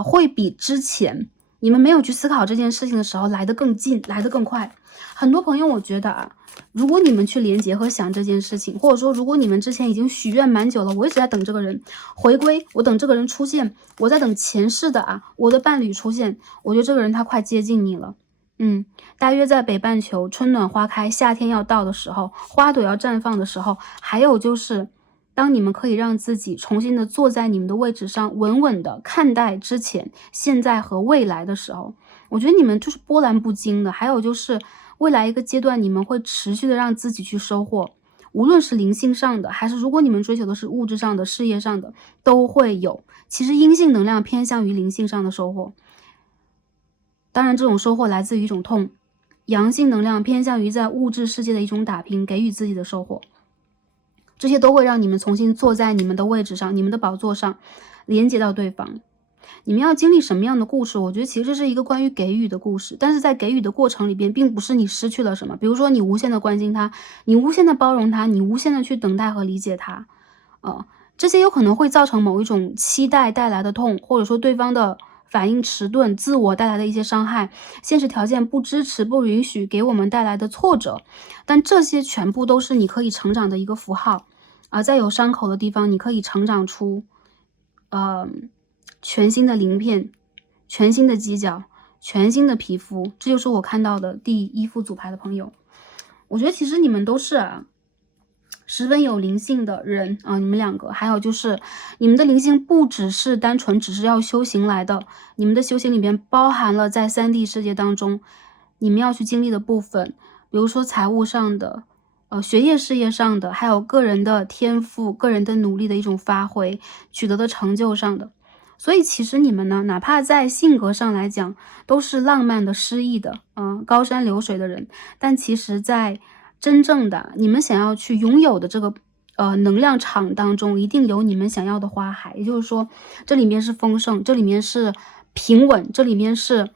会比之前你们没有去思考这件事情的时候来得更近，来得更快。很多朋友我觉得如果你们去连接和想这件事情，或者说如果你们之前已经许愿蛮久了，我一直在等这个人回归，我等这个人出现，我在等前世的我的伴侣出现，我觉得这个人他快接近你了。大约在北半球春暖花开，夏天要到的时候，花朵要绽放的时候，还有就是当你们可以让自己重新的坐在你们的位置上，稳稳的看待之前、现在和未来的时候，我觉得你们就是波澜不惊的。还有就是未来一个阶段，你们会持续的让自己去收获，无论是灵性上的，还是如果你们追求的是物质上的、事业上的，都会有。其实阴性能量偏向于灵性上的收获，当然这种收获来自于一种痛，阳性能量偏向于在物质世界的一种打拼，给予自己的收获。这些都会让你们重新坐在你们的位置上，你们的宝座上，连接到对方。你们要经历什么样的故事？我觉得其实这是一个关于给予的故事，但是在给予的过程里边，并不是你失去了什么。比如说你无限的关心他，你无限的包容他，你无限的去等待和理解他，这些有可能会造成某一种期待带来的痛，或者说对方的反应迟钝，自我带来的一些伤害，现实条件不支持不允许给我们带来的挫折，但这些全部都是你可以成长的一个符号在有伤口的地方，你可以成长出全新的鳞片，全新的犄角，全新的皮肤。这就是我看到的第1副组牌的朋友。我觉得其实你们都是十分有灵性的人你们2个，还有就是你们的灵性不只是单纯只是要修行来的，你们的修行里边包含了在3D 世界当中你们要去经历的部分，比如说财务上的学业事业上的，还有个人的天赋、个人的努力的一种发挥，取得的成就上的。所以其实你们呢，哪怕在性格上来讲都是浪漫的、诗意的高山流水的人，但其实在真正的你们想要去拥有的这个能量场当中，一定有你们想要的花海。也就是说这里面是丰盛，这里面是平稳，这里面是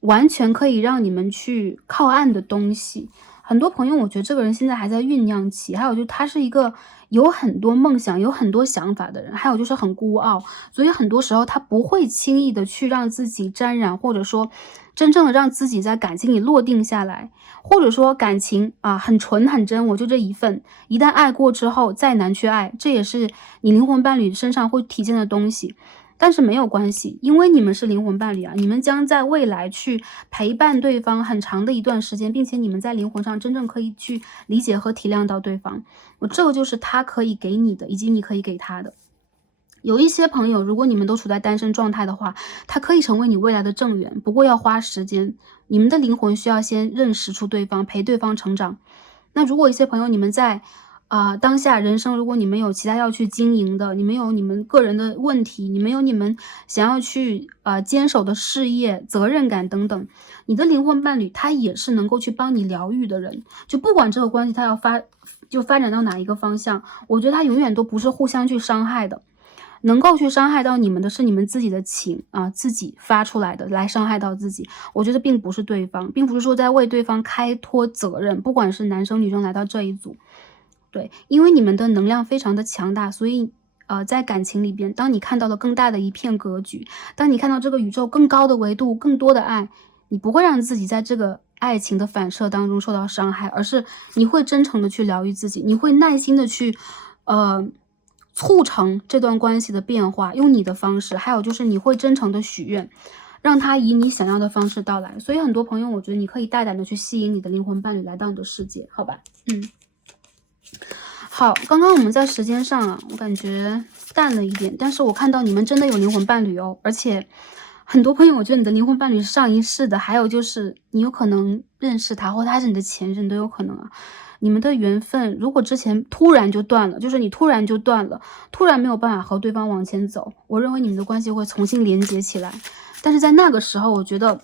完全可以让你们去靠岸的东西。很多朋友我觉得这个人现在还在酝酿期，还有就是他是一个有很多梦想、有很多想法的人，还有就是很孤傲，所以很多时候他不会轻易的去让自己沾染，或者说真正的让自己在感情里落定下来，或者说感情很纯很真，我就这一份，一旦爱过之后再难去爱，这也是你灵魂伴侣身上会体现的东西。但是没有关系，因为你们是灵魂伴侣你们将在未来去陪伴对方很长的一段时间，并且你们在灵魂上真正可以去理解和体谅到对方，这个就是他可以给你的，以及你可以给他的。有一些朋友，如果你们都处在单身状态的话，他可以成为你未来的正缘，不过要花时间，你们的灵魂需要先认识出对方，陪对方成长。那如果一些朋友你们在当下人生，如果你们有其他要去经营的，你们有你们个人的问题，你们有你们想要去坚守的事业、责任感等等，你的灵魂伴侣他也是能够去帮你疗愈的人。就不管这个关系他要发展到哪一个方向，我觉得他永远都不是互相去伤害的。能够去伤害到你们的是你们自己的情自己发出来的，来伤害到自己。我觉得并不是对方，并不是说在为对方开脱责任，不管是男生女生来到这一组。对，因为你们的能量非常的强大，所以在感情里边，当你看到了更大的一片格局，当你看到这个宇宙更高的维度、更多的爱，你不会让自己在这个爱情的反射当中受到伤害，而是你会真诚的去疗愈自己，你会耐心的去促成这段关系的变化，用你的方式，还有就是你会真诚的许愿，让他以你想要的方式到来。所以很多朋友，我觉得你可以大胆的去吸引你的灵魂伴侣来到你的世界，好吧？好，刚刚我们在时间上啊，我感觉淡了一点，但是我看到你们真的有灵魂伴侣哦，而且很多朋友，我觉得你的灵魂伴侣是上一世的，还有就是你有可能认识他，或他是你的前任都有可能啊。你们的缘分如果之前突然就断了，就是你突然就断了，突然没有办法和对方往前走，我认为你们的关系会重新连接起来。但是在那个时候，我觉得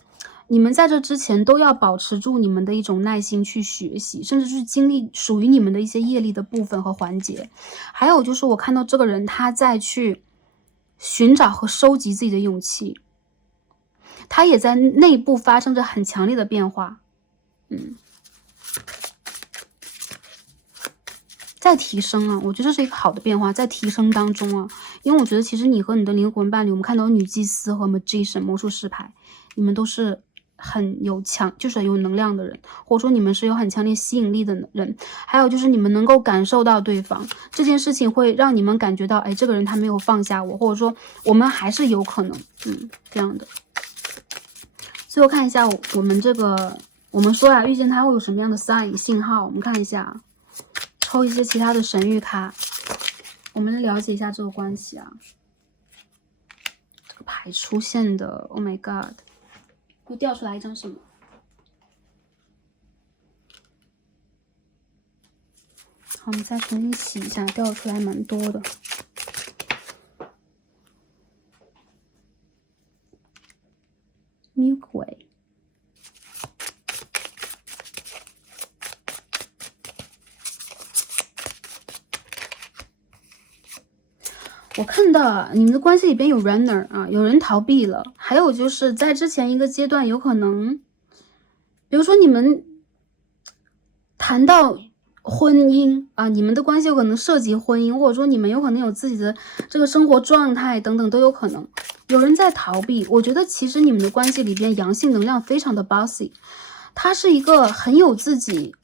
你们在这之前都要保持住你们的一种耐心去学习，甚至去经历属于你们的一些业力的部分和环节。还有就是我看到这个人他在去寻找和收集自己的勇气，他也在内部发生着很强烈的变化，在提升啊，我觉得这是一个好的变化，在提升当中啊。因为我觉得其实你和你的灵魂伴侣，我们看到女祭司和 magician 魔术师牌，你们都是很有就是有能量的人，或者说你们是有很强烈吸引力的人，还有就是你们能够感受到对方这件事情，会让你们感觉到，哎，这个人他没有放下我，或者说我们还是有可能，这样的。最后看一下我们这个，我们说呀，遇见他会有什么样的 sign 信号？我们看一下，抽一些其他的神谕卡，我们了解一下这个关系啊。这个牌出现的 ，Oh my God， 又掉出来一张什么？好，我们再重新洗一下，掉出来蛮多的。Milky Way。我看到你们的关系里边有 runner 啊，有人逃避了，还有就是在之前一个阶段，有可能，比如说你们谈到婚姻啊，你们的关系有可能涉及婚姻，或者说你们有可能有自己的这个生活状态等等都有可能。有人在逃避，我觉得其实你们的关系里边阳性能量非常的 bossy， 他是一个很有自己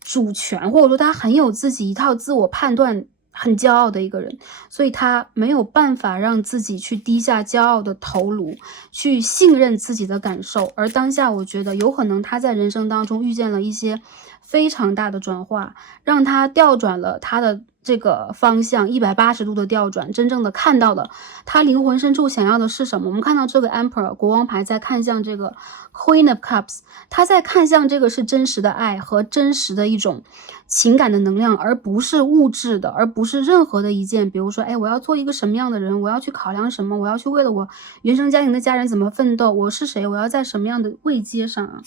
主权，或者说他很有自己一套自我判断，很骄傲的一个人，所以他没有办法让自己去低下骄傲的头颅，去信任自己的感受。而当下我觉得有可能他在人生当中遇见了一些非常大的转化，让他调转了他的这个方向，180度的调转，真正的看到了他灵魂深处想要的是什么。我们看到这个 Emperor 国王牌在看向这个 Queen of Cups， 他在看向这个是真实的爱和真实的一种情感的能量，而不是物质的，而不是任何的一件，比如说，哎，我要做一个什么样的人，我要去考量什么，我要去为了我原生家庭的家人怎么奋斗，我是谁，我要在什么样的位阶上啊。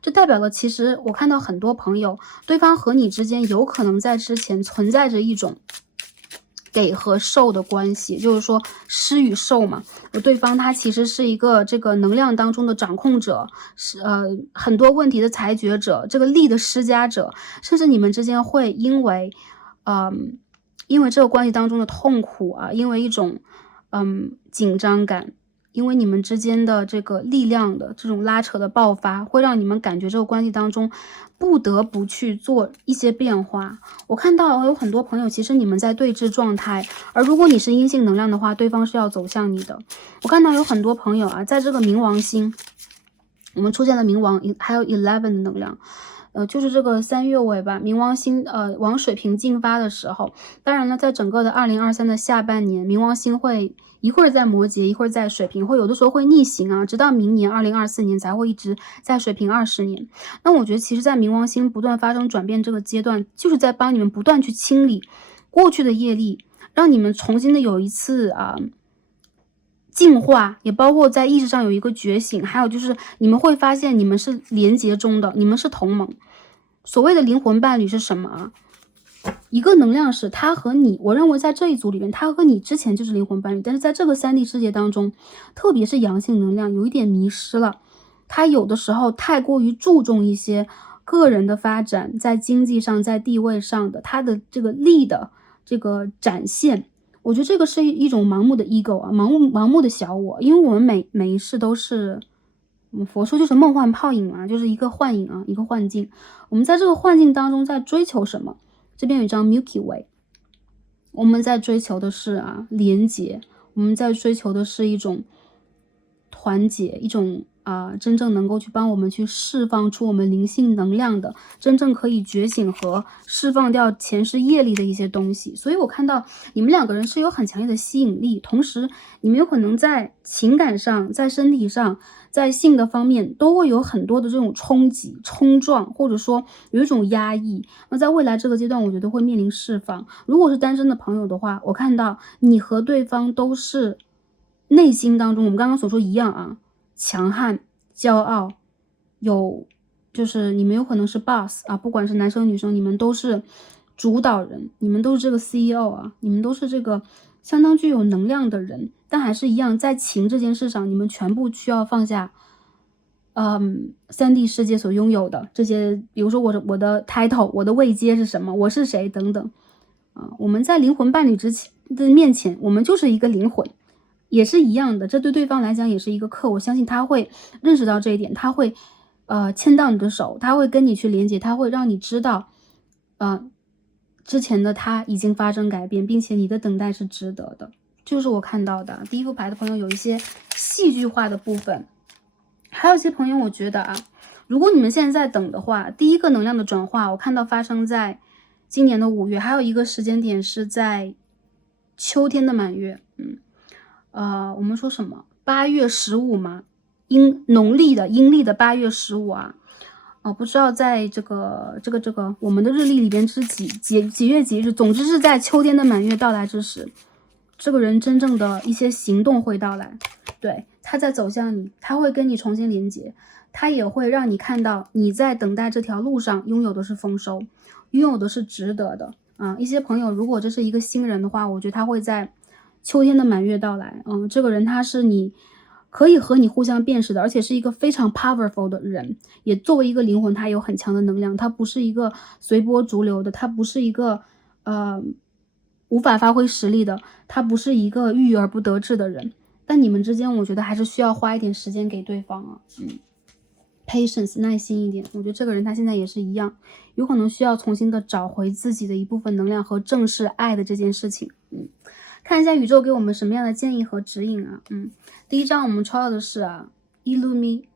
这代表了，其实我看到很多朋友，对方和你之间有可能在之前存在着一种给和受的关系，就是说施与受嘛。对方他其实是一个这个能量当中的掌控者，是很多问题的裁决者，这个力的施加者，甚至你们之间会因为这个关系当中的痛苦啊，因为一种紧张感。因为你们之间的这个力量的这种拉扯的爆发，会让你们感觉这个关系当中不得不去做一些变化。我看到有很多朋友，其实你们在对峙状态，而如果你是阴性能量的话，对方是要走向你的。我看到有很多朋友啊，在这个冥王星，我们出现了冥王，还有 11的能量。就是这个3月尾吧，冥王星往水瓶进发的时候，当然了，在整个的2023的下半年，冥王星会一会儿在摩羯，一会儿在水瓶，会有的时候会逆行啊，直到明年2024年才会一直在水瓶20年。那我觉得其实在冥王星不断发生转变这个阶段，就是在帮你们不断去清理过去的业力，让你们重新的有一次进化，也包括在意识上有一个觉醒，还有就是你们会发现你们是连结中的，你们是同盟。所谓的灵魂伴侣是什么啊？一个能量是他和你，我认为在这一组里面，他和你之前就是灵魂伴侣，但是在这个3D 世界当中，特别是阳性能量有一点迷失了，他有的时候太过于注重一些个人的发展，在经济上，在地位上的他的这个力的这个展现。我觉得这个是一种盲目的 ego 啊，盲目的小我，因为我们每一世都是，佛说就是梦幻泡影嘛，就是一个幻影啊，一个幻境。我们在这个幻境当中在追求什么？这边有一张 Milky Way，我们在追求的是连结，我们在追求的是一种团结，一种真正能够去帮我们去释放出我们灵性能量的，真正可以觉醒和释放掉前世业力的一些东西。所以我看到你们两个人是有很强烈的吸引力，同时你们有可能在情感上、在身体上、在性的方面都会有很多的这种冲击、冲撞，或者说有一种压抑。那在未来这个阶段，我觉得会面临释放。如果是单身的朋友的话，我看到你和对方都是内心当中我们刚刚所说一样强悍、骄傲，就是你们有可能是 boss 不管是男生女生，你们都是主导人，你们都是这个 CEO 你们都是这个相当具有能量的人，但还是一样，在情这件事上，你们全部需要放下3D 世界所拥有的这些，比如说我的 title， 我的位阶是什么，我是谁等等我们在灵魂伴侣的面前，我们就是一个灵魂，也是一样的，这对对方来讲也是一个课，我相信他会认识到这一点，他会牵到你的手，他会跟你去连接，他会让你知道之前的他已经发生改变，并且你的等待是值得的。就是我看到的第一副牌的朋友有一些戏剧化的部分，还有一些朋友我觉得如果你们现在在等的话，第一个能量的转化我看到发生在今年的5月，还有一个时间点是在秋天的满月我们说什么8月15嘛，农历的阴历的8月15不知道在这个我们的日历里边是几月几日，总之是在秋天的满月到来之时，这个人真正的一些行动会到来，对，他在走向你，他会跟你重新连接，他也会让你看到你在等待这条路上拥有的是丰收，拥有的是值得的一些朋友如果这是一个新人的话，我觉得他会在秋天的满月到来这个人他是你可以和你互相辨识的，而且是一个非常 powerful 的人，也作为一个灵魂，他有很强的能量，他不是一个随波逐流的，他不是一个无法发挥实力的，他不是一个郁郁而不得志的人。但你们之间我觉得还是需要花一点时间给对方patience 耐心一点。我觉得这个人他现在也是一样，有可能需要重新的找回自己的一部分能量和正视爱的这件事情看一下宇宙给我们什么样的建议和指引第一张我们抽到的是Luminosity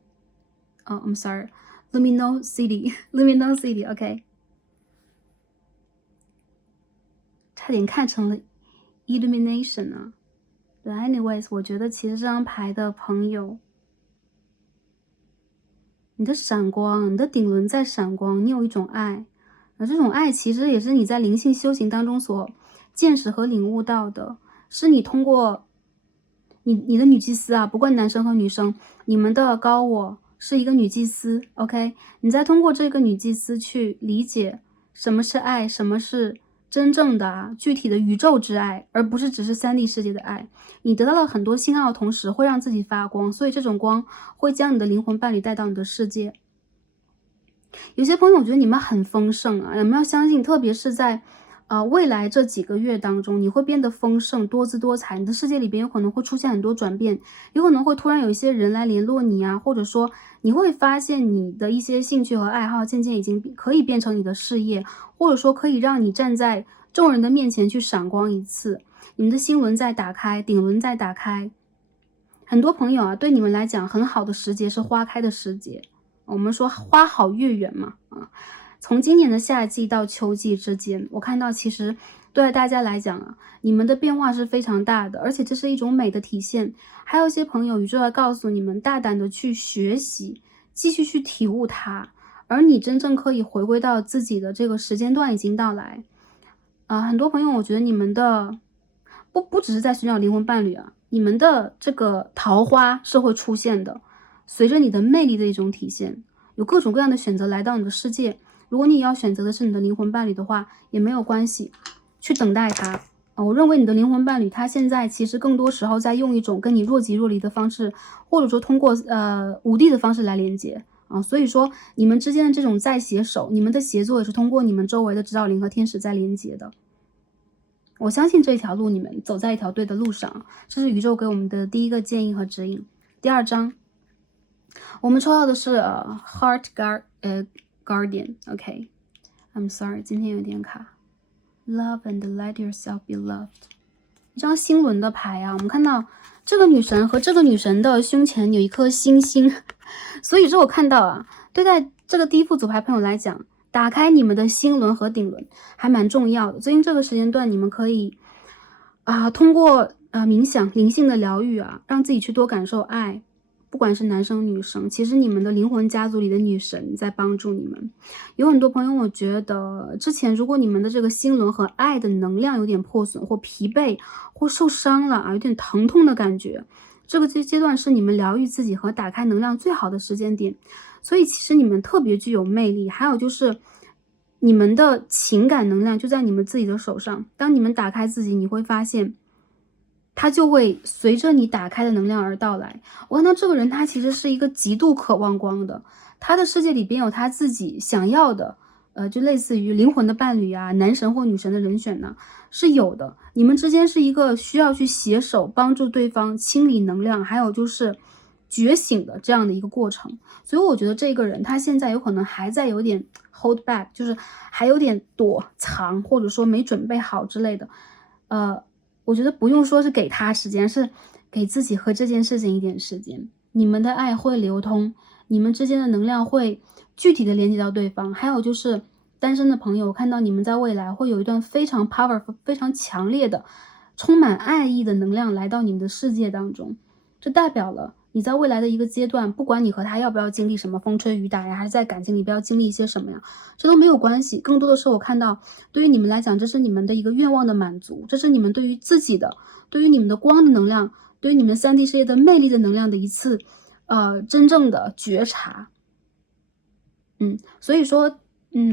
OK 差点看成了 Illumination对 anyways 我觉得其实这张牌的朋友，你的闪光，你的顶轮在闪光，你有一种爱这种爱其实也是你在灵性修行当中所见识和领悟到的，是你通过你的女祭司不管男生和女生，你们的高我是一个女祭司 OK 你再通过这个女祭司去理解什么是爱，什么是真正的具体的宇宙之爱，而不是只是3D 世界的爱，你得到了很多信号，同时会让自己发光，所以这种光会将你的灵魂伴侣带到你的世界。有些朋友我觉得你们很丰盛你们要相信，特别是在未来这几个月当中，你会变得丰盛多姿多彩，你的世界里边有可能会出现很多转变，有可能会突然有一些人来联络你或者说你会发现你的一些兴趣和爱好渐渐已经可以变成你的事业，或者说可以让你站在众人的面前去闪光一次，你们的心轮在打开，顶轮在打开。很多朋友对你们来讲很好的时节是花开的时节，我们说花好月圆嘛从今年的夏季到秋季之间，我看到其实对大家来讲你们的变化是非常大的，而且这是一种美的体现。还有一些朋友宇宙要告诉你们，大胆的去学习，继续去体悟它，而你真正可以回归到自己的这个时间段已经到来很多朋友我觉得你们的不只是在寻找灵魂伴侣你们的这个桃花是会出现的，随着你的魅力的一种体现，有各种各样的选择来到你的世界。如果你要选择的是你的灵魂伴侣的话，也没有关系，去等待他我认为你的灵魂伴侣他现在其实更多时候在用一种跟你若即若离的方式，或者说通过5D 的方式来连接所以说你们之间的这种在携手，你们的协作也是通过你们周围的指导灵和天使在连接的。我相信这条路你们走在一条对的路上，这是宇宙给我们的第一个建议和指引。第二张我们抽到的是Heart Guardian OK I'm sorry 今天有点卡 Love and let yourself be loved。一张星轮的牌啊，我们看到这个女神和这个女神的胸前有一颗星星，所以这我看到啊，对待这个第一副组牌朋友来讲，打开你们的心轮和顶轮还蛮重要的。最近这个时间段，你们可以通过冥想、灵性的疗愈啊，让自己去多感受爱。不管是男生女生，其实你们的灵魂家族里的女神在帮助你们。有很多朋友，我觉得之前如果你们的这个心轮和爱的能量有点破损或疲惫或受伤了啊，有点疼痛的感觉，这个阶段是你们疗愈自己和打开能量最好的时间点。所以其实你们特别具有魅力，还有就是你们的情感能量就在你们自己的手上。当你们打开自己，你会发现它就会随着你打开的能量而到来。我看到这个人，他其实是一个极度渴望光的，他的世界里边有他自己想要的，就类似于灵魂的伴侣啊，男神或女神的人选呢，是有的。你们之间是一个需要去携手帮助对方清理能量，还有就是觉醒的这样的一个过程。所以我觉得这个人他现在有可能还在有点 hold back， 就是还有点躲藏，或者说没准备好之类的。我觉得不用说是给他时间，是给自己和这件事情一点时间。你们的爱会流通，你们之间的能量会具体的连接到对方。还有就是单身的朋友，我看到你们在未来会有一段非常 powerful、非常强烈的、充满爱意的能量来到你们的世界当中。这代表了你在未来的一个阶段，不管你和他要不要经历什么风吹雨打呀，还是在感情里不要经历一些什么呀，这都没有关系。更多的是我看到，对于你们来讲，这是你们的一个愿望的满足，这是你们对于自己的、对于你们的光的能量，对于你们3D 世界的魅力的能量的一次，真正的觉察。所以说，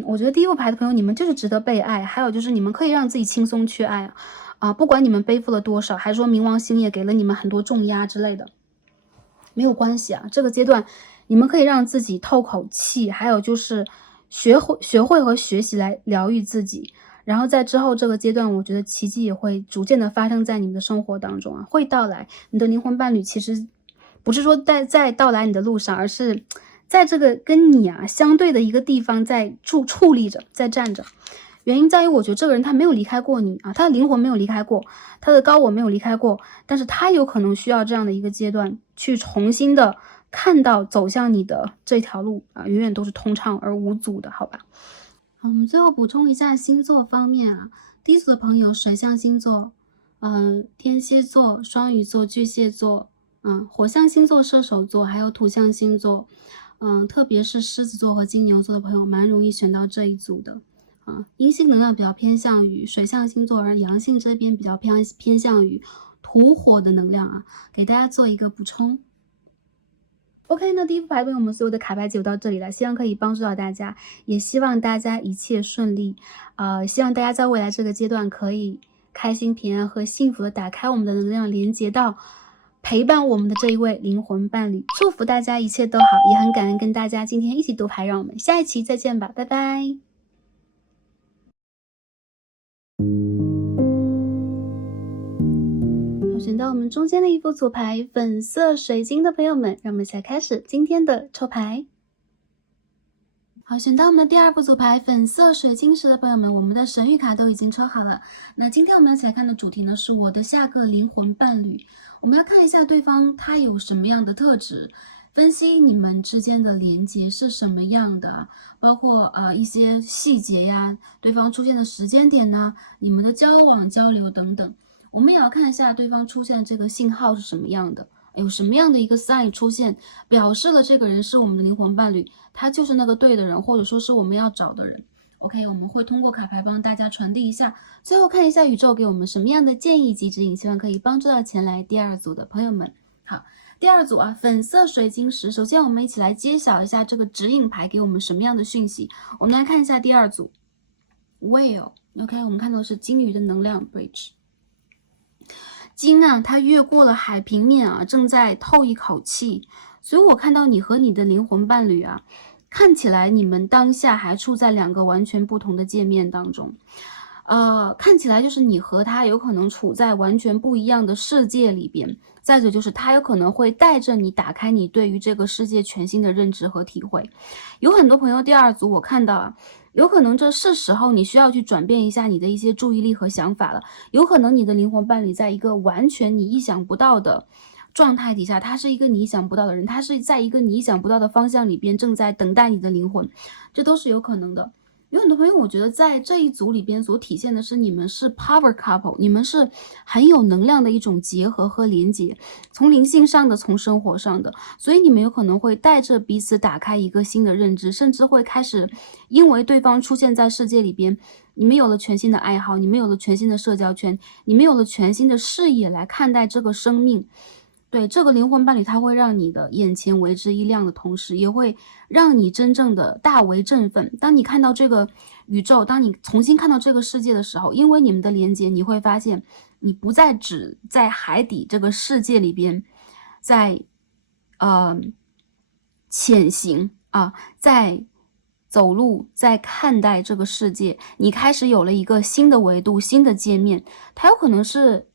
我觉得第一副牌的朋友，你们就是值得被爱，还有就是你们可以让自己轻松去爱不管你们背负了多少，还是说冥王星也给了你们很多重压之类的，没有关系啊。这个阶段你们可以让自己透口气，还有就是学会和学习来疗愈自己。然后在之后这个阶段，我觉得奇迹也会逐渐的发生在你们的生活当中会到来。你的灵魂伴侣其实不是说在到来你的路上，而是在这个跟你相对的一个地方在矗立着，在站着。原因在于我觉得这个人他没有离开过你他的灵魂没有离开过，他的高我没有离开过，但是他有可能需要这样的一个阶段去重新的看到走向你的这条路永远都是通畅而无阻的，好吧。我们最后补充一下星座方面第一组的朋友，水象星座天蝎座、双鱼座、巨蟹座火象星座射手座，还有土象星座特别是狮子座和金牛座的朋友蛮容易选到这一组的阴性能量比较偏向于水象星座，而阳性这边比较偏向于土火的能量给大家做一个补充。OK， 那第一副牌对我们所有的卡牌解读到这里了，希望可以帮助到大家，也希望大家一切顺利。希望大家在未来这个阶段可以开心、平安和幸福的打开我们的能量，连接到陪伴我们的这一位灵魂伴侣。祝福大家一切都好，也很感恩跟大家今天一起读牌，让我们下一期再见吧，拜拜。选到我们中间的一副组牌粉色水晶的朋友们，让我们一起来开始今天的抽牌。好，选到我们的第二副组牌粉色水晶石的朋友们，我们的神谕卡都已经抽好了。那今天我们一起来看的主题呢，是我的下个灵魂伴侣。我们要看一下对方他有什么样的特质，分析你们之间的连接是什么样的，包括一些细节呀，对方出现的时间点呢，你们的交往交流等等。我们也要看一下对方出现的这个信号是什么样的，有什么样的一个 sign 出现，表示了这个人是我们的灵魂伴侣，他就是那个对的人，或者说是我们要找的人。OK， 我们会通过卡牌帮大家传递一下，最后看一下宇宙给我们什么样的建议及指引，希望可以帮助到前来第二组的朋友们。好，第二组粉色水晶石，首先我们一起来揭晓一下这个指引牌给我们什么样的讯息。我们来看一下第二组 Whale，OK， 我们看到的是金鱼的能量 Bridge。鲸它越过了海平面正在透一口气，所以我看到你和你的灵魂伴侣看起来你们当下还处在2个完全不同的界面当中。看起来就是你和他有可能处在完全不一样的世界里边。再者就是他有可能会带着你打开你对于这个世界全新的认知和体会。有很多朋友第二组我看到啊，有可能这是时候你需要去转变一下你的一些注意力和想法了。有可能你的灵魂伴侣在一个完全你意想不到的状态底下，他是一个你意想不到的人，他是在一个你意想不到的方向里边正在等待你的灵魂，这都是有可能的。有很多朋友，我觉得在这一组里边所体现的是你们是 power couple， 你们是很有能量的一种结合和连接，从灵性上的，从生活上的，所以你们有可能会带着彼此打开一个新的认知，甚至会开始因为对方出现在世界里边，你们有了全新的爱好，你们有了全新的社交圈，你们有了全新的视野来看待这个生命。对，这个灵魂伴侣，它会让你的眼前为之一亮的同时，也会让你真正的大为振奋。当你看到这个宇宙，当你重新看到这个世界的时候，因为你们的连接，你会发现你不再只在海底这个世界里边，在潜行啊，在走路，在看待这个世界，你开始有了一个新的维度、新的界面，它有可能是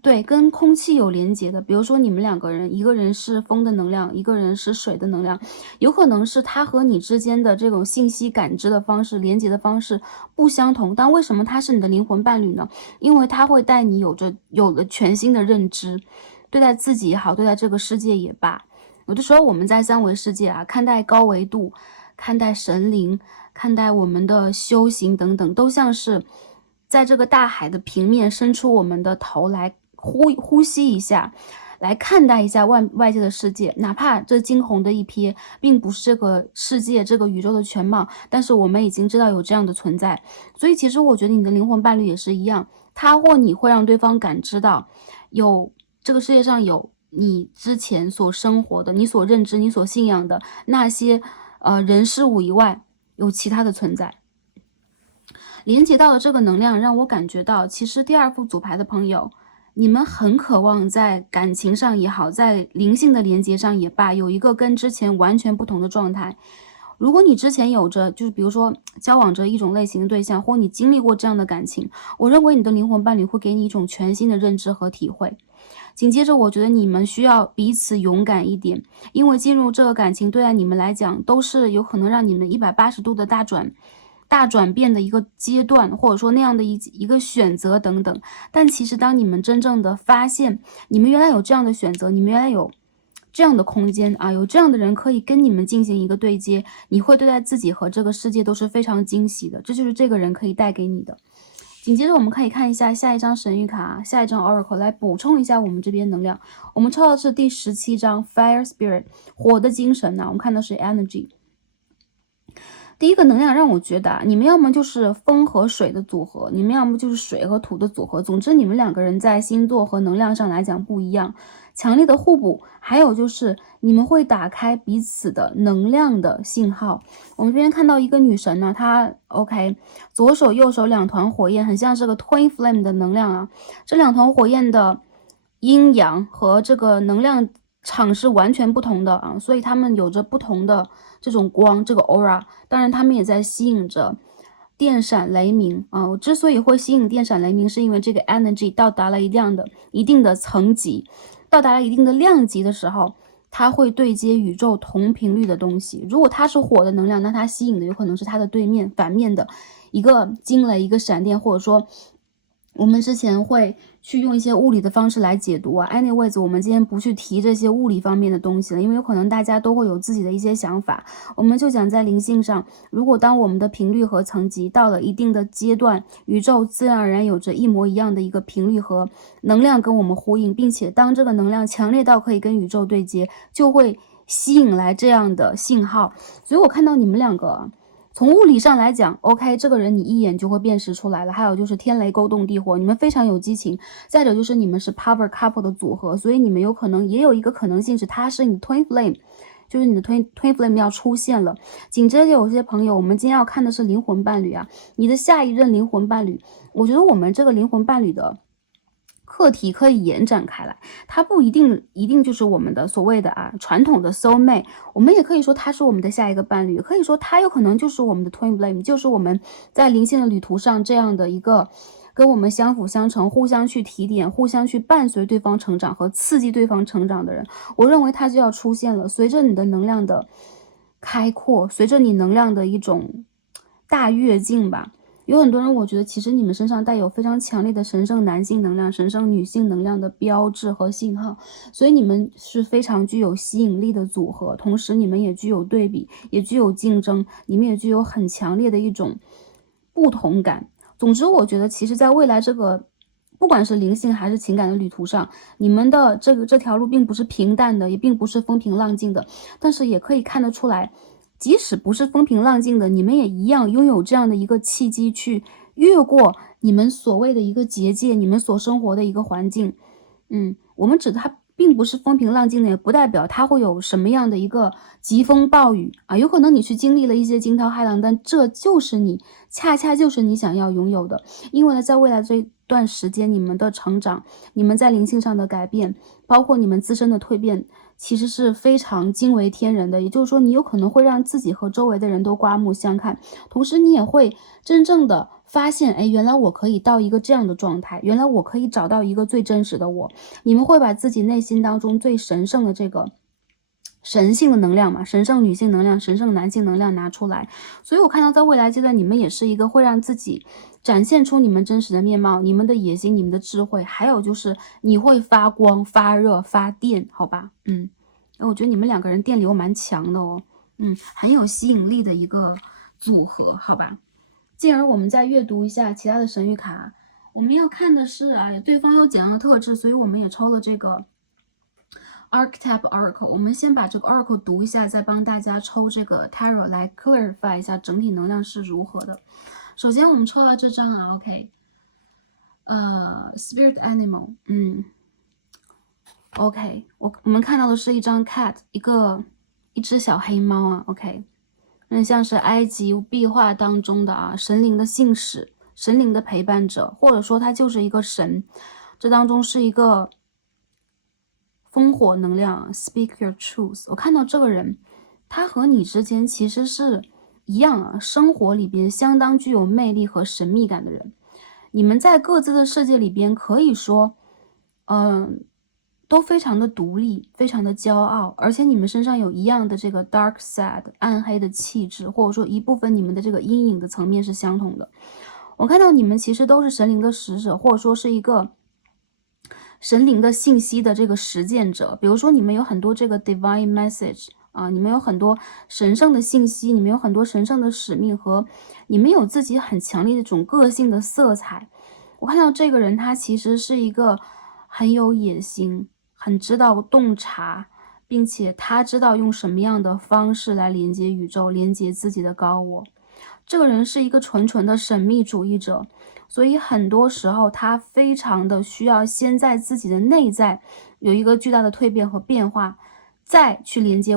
对，跟空气有连接的，比如说你们两个人，一个人是风的能量，一个人是水的能量，有可能是他和你之间的这种信息感知的方式、连接的方式不相同。但为什么他是你的灵魂伴侣呢？因为他会带你有了全新的认知，对待自己也好，对待这个世界也罢。有的时候我们在三维世界啊，看待高维度，看待神灵，看待我们的修行等等，都像是在这个大海的平面伸出我们的头来呼吸一下，来看待一下外界的世界，哪怕这惊鸿的一瞥并不是这个世界这个宇宙的全貌，但是我们已经知道有这样的存在。所以其实我觉得你的灵魂伴侣也是一样，他或你会让对方感知到有这个世界上有你之前所生活的，你所认知，你所信仰的那些人事物以外有其他的存在。连接到的这个能量让我感觉到，其实第二副组牌的朋友，你们很渴望在感情上也好，在灵性的连接上也罢，有一个跟之前完全不同的状态。如果你之前有着，就是比如说交往着一种类型的对象，或你经历过这样的感情，我认为你的灵魂伴侣会给你一种全新的认知和体会。紧接着，我觉得你们需要彼此勇敢一点，因为进入这个感情对待你们来讲，都是有可能让你们180度的大转变的一个阶段，或者说那样的一个选择等等。但其实当你们真正的发现，你们原来有这样的选择，你们原来有这样的空间啊，有这样的人可以跟你们进行一个对接，你会对待自己和这个世界都是非常惊喜的，这就是这个人可以带给你的。紧接着我们可以看一下下一张神谕卡，下一张 Oracle 来补充一下我们这边能量。我们抽到的是第17张 Fire Spirit， 火的精神呢，我们看到是 Energy。第一个能量让我觉得你们要么就是风和水的组合，你们要么就是水和土的组合，总之你们两个人在星座和能量上来讲不一样，强烈的互补。还有就是你们会打开彼此的能量的信号。我们这边看到一个女神呢，她 OK， 左手右手两团火焰，很像这个 Twin Flame 的能量啊。这两团火焰的阴阳和这个能量场是完全不同的啊，所以他们有着不同的这种光，这个 aura， 当然他们也在吸引着电闪雷鸣啊。我之所以会吸引电闪雷鸣，是因为这个 energy 到达了一定的层级，到达了一定的量级的时候，它会对接宇宙同频率的东西。如果它是火的能量，那它吸引的有可能是它的对面反面的一个惊雷，一个闪电，或者说我们之前会去用一些物理的方式来解读啊 anyways 我们今天不去提这些物理方面的东西了，因为有可能大家都会有自己的一些想法。我们就讲在灵性上，如果当我们的频率和层级到了一定的阶段，宇宙自然而然有着一模一样的一个频率和能量跟我们呼应，并且当这个能量强烈到可以跟宇宙对接，就会吸引来这样的信号。所以我看到你们两个从物理上来讲 OK， 这个人你一眼就会辨识出来了。还有就是天雷勾动地火，你们非常有激情。再者就是你们是 power couple 的组合，所以你们有可能也有一个可能性是他是你的 twin flame， 就是你的 twin flame 要出现了。紧接着有些朋友，我们今天要看的是灵魂伴侣啊，你的下一任灵魂伴侣，我觉得我们这个灵魂伴侣的课题可以延展开来，它不一定就是我们的所谓的传统的 soul mate， 我们也可以说他是我们的下一个伴侣，也可以说他有可能就是我们的 twin flame， 就是我们在灵性的旅途上这样的一个跟我们相辅相成，互相去提点，互相去伴随对方成长和刺激对方成长的人，我认为他就要出现了。随着你的能量的开阔，随着你能量的一种大跃进吧，有很多人我觉得其实你们身上带有非常强烈的神圣男性能量、神圣女性能量的标志和信号，所以你们是非常具有吸引力的组合，同时你们也具有对比，也具有竞争，你们也具有很强烈的一种不同感。总之我觉得其实在未来这个不管是灵性还是情感的旅途上，你们的这条路并不是平淡的，也并不是风平浪静的，但是也可以看得出来，即使不是风平浪静的，你们也一样拥有这样的一个契机去越过你们所谓的一个结界，你们所生活的一个环境。我们指的它并不是风平浪静的，也不代表它会有什么样的一个疾风暴雨有可能你去经历了一些惊涛骇浪，但这就是你恰恰就是你想要拥有的。因为呢，在未来这段时间，你们的成长，你们在灵性上的改变，包括你们自身的蜕变，其实是非常惊为天人的。也就是说，你有可能会让自己和周围的人都刮目相看，同时你也会真正的发现，原来我可以到一个这样的状态，原来我可以找到一个最真实的我。你们会把自己内心当中最神圣的这个神性的能量嘛，神圣女性能量、神圣男性能量拿出来。所以我看到在未来阶段，你们也是一个会让自己展现出你们真实的面貌，你们的野心，你们的智慧，还有就是你会发光、发热、发电，好吧？我觉得你们两个人电流蛮强的哦，很有吸引力的一个组合，好吧？进而我们再阅读一下其他的神谕卡，我们要看的是对方有怎样的特质，所以我们也抽了这个 Archetype Oracle。 我们先把这个 Oracle 读一下，再帮大家抽这个 Tarot 来 clarify 一下整体能量是如何的。首先我们抽到这张OK， Spirit Animal， OK， 我们看到的是一张 cat， 一只小黑猫OK， 很像是埃及壁画当中的神灵的信使，神灵的陪伴者，或者说它就是一个神。这当中是一个烽火能量 Speak your truth。 我看到这个人，他和你之间其实是一样生活里边相当具有魅力和神秘感的人。你们在各自的世界里边可以说都非常的独立，非常的骄傲，而且你们身上有一样的这个 dark side 暗黑的气质，或者说一部分你们的这个阴影的层面是相同的。我看到你们其实都是神灵的使者，或者说是一个神灵的信息的这个实践者。比如说你们有很多这个 divine message你们有很多神圣的信息，你们有很多神圣的使命，和你们有自己很强烈的这种个性的色彩。我看到这个人他其实是一个很有野心，很知道洞察，并且他知道用什么样的方式来连接宇宙，连接自己的高我。这个人是一个纯纯的神秘主义者，所以很多时候他非常的需要先在自己的内在有一个巨大的蜕变和变化，再去连接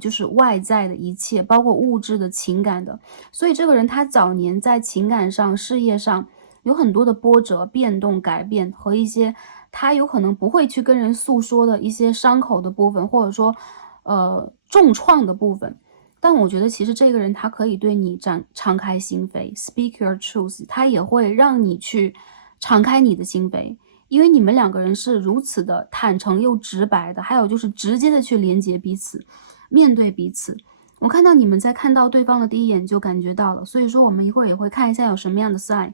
就是外在的一切，包括物质的、情感的。所以这个人他早年在情感上、事业上有很多的波折、变动、改变，和一些他有可能不会去跟人诉说的一些伤口的部分，或者说重创的部分。但我觉得其实这个人他可以对你敞开心扉 Speak your truth， 他也会让你去敞开你的心扉，因为你们两个人是如此的坦诚又直白的，还有就是直接的去连接彼此，面对彼此。我看到你们在看到对方的第一眼就感觉到了，所以说我们一会儿也会看一下有什么样的 sign，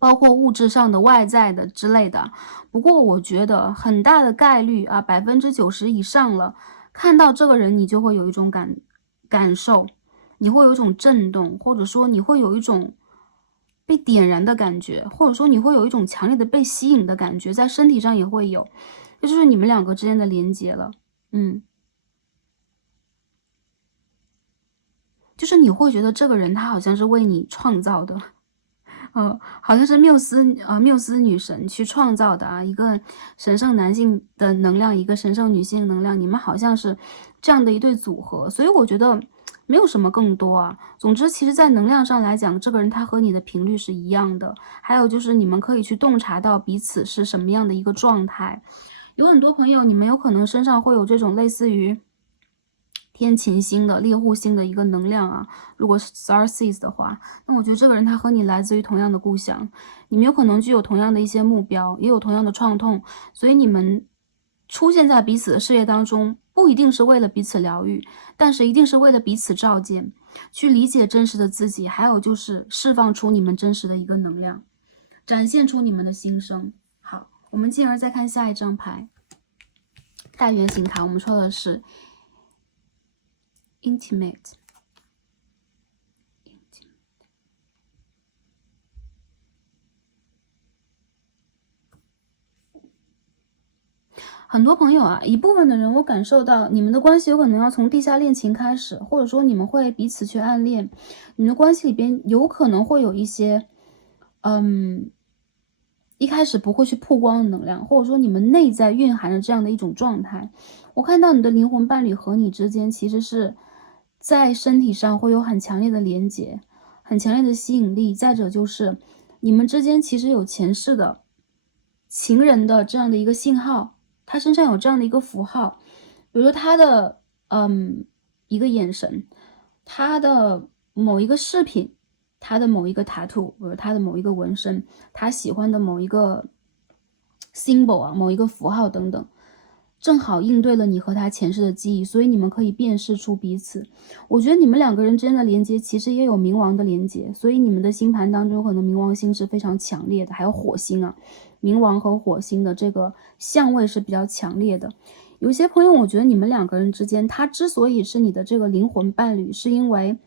包括物质上的、外在的之类的。不过我觉得很大的概率90%以上了，看到这个人你就会有一种感受，你会有一种震动，或者说你会有一种被点燃的感觉，或者说你会有一种强烈的被吸引的感觉，在身体上也会有，这就是你们两个之间的连接了。就是你会觉得这个人他好像是为你创造的，好像是缪斯女神去创造的一个神圣男性的能量，一个神圣女性能量，你们好像是这样的一对组合。所以我觉得没有什么更多啊。总之，其实在能量上来讲，这个人他和你的频率是一样的。还有就是你们可以去洞察到彼此是什么样的一个状态。有很多朋友，你们有可能身上会有这种类似于天琴星的猎户星的一个能量啊，如果是 Star Seeds 的话，那我觉得这个人他和你来自于同样的故乡，你们有可能具有同样的一些目标，也有同样的创痛，所以你们出现在彼此的事业当中，不一定是为了彼此疗愈，但是一定是为了彼此照见，去理解真实的自己，还有就是释放出你们真实的一个能量，展现出你们的心声。好，我们进而再看下一张牌，大圆形卡，我们说的是Intimate。 很多朋友啊，一部分的人我感受到你们的关系有可能要从地下恋情开始，或者说你们会彼此去暗恋，你们的关系里边有可能会有一些一开始不会去曝光的能量，或者说你们内在蕴含着这样的一种状态。我看到你的灵魂伴侣和你之间其实是在身体上会有很强烈的连结，很强烈的吸引力。再者就是你们之间其实有前世的情人的这样的一个信号，他身上有这样的一个符号，比如说他的一个眼神，他的某一个饰品，他的某一个 tattoo， 或者他的某一个纹身，他喜欢的某一个 symbol 啊，某一个符号等等，正好应对了你和他前世的记忆，所以你们可以辨识出彼此。我觉得你们两个人之间的连接其实也有冥王的连接，所以你们的星盘当中可能冥王星是非常强烈的，还有火星啊，冥王和火星的这个相位是比较强烈的。有些朋友，我觉得你们两个人之间，他之所以是你的这个灵魂伴侣，是因为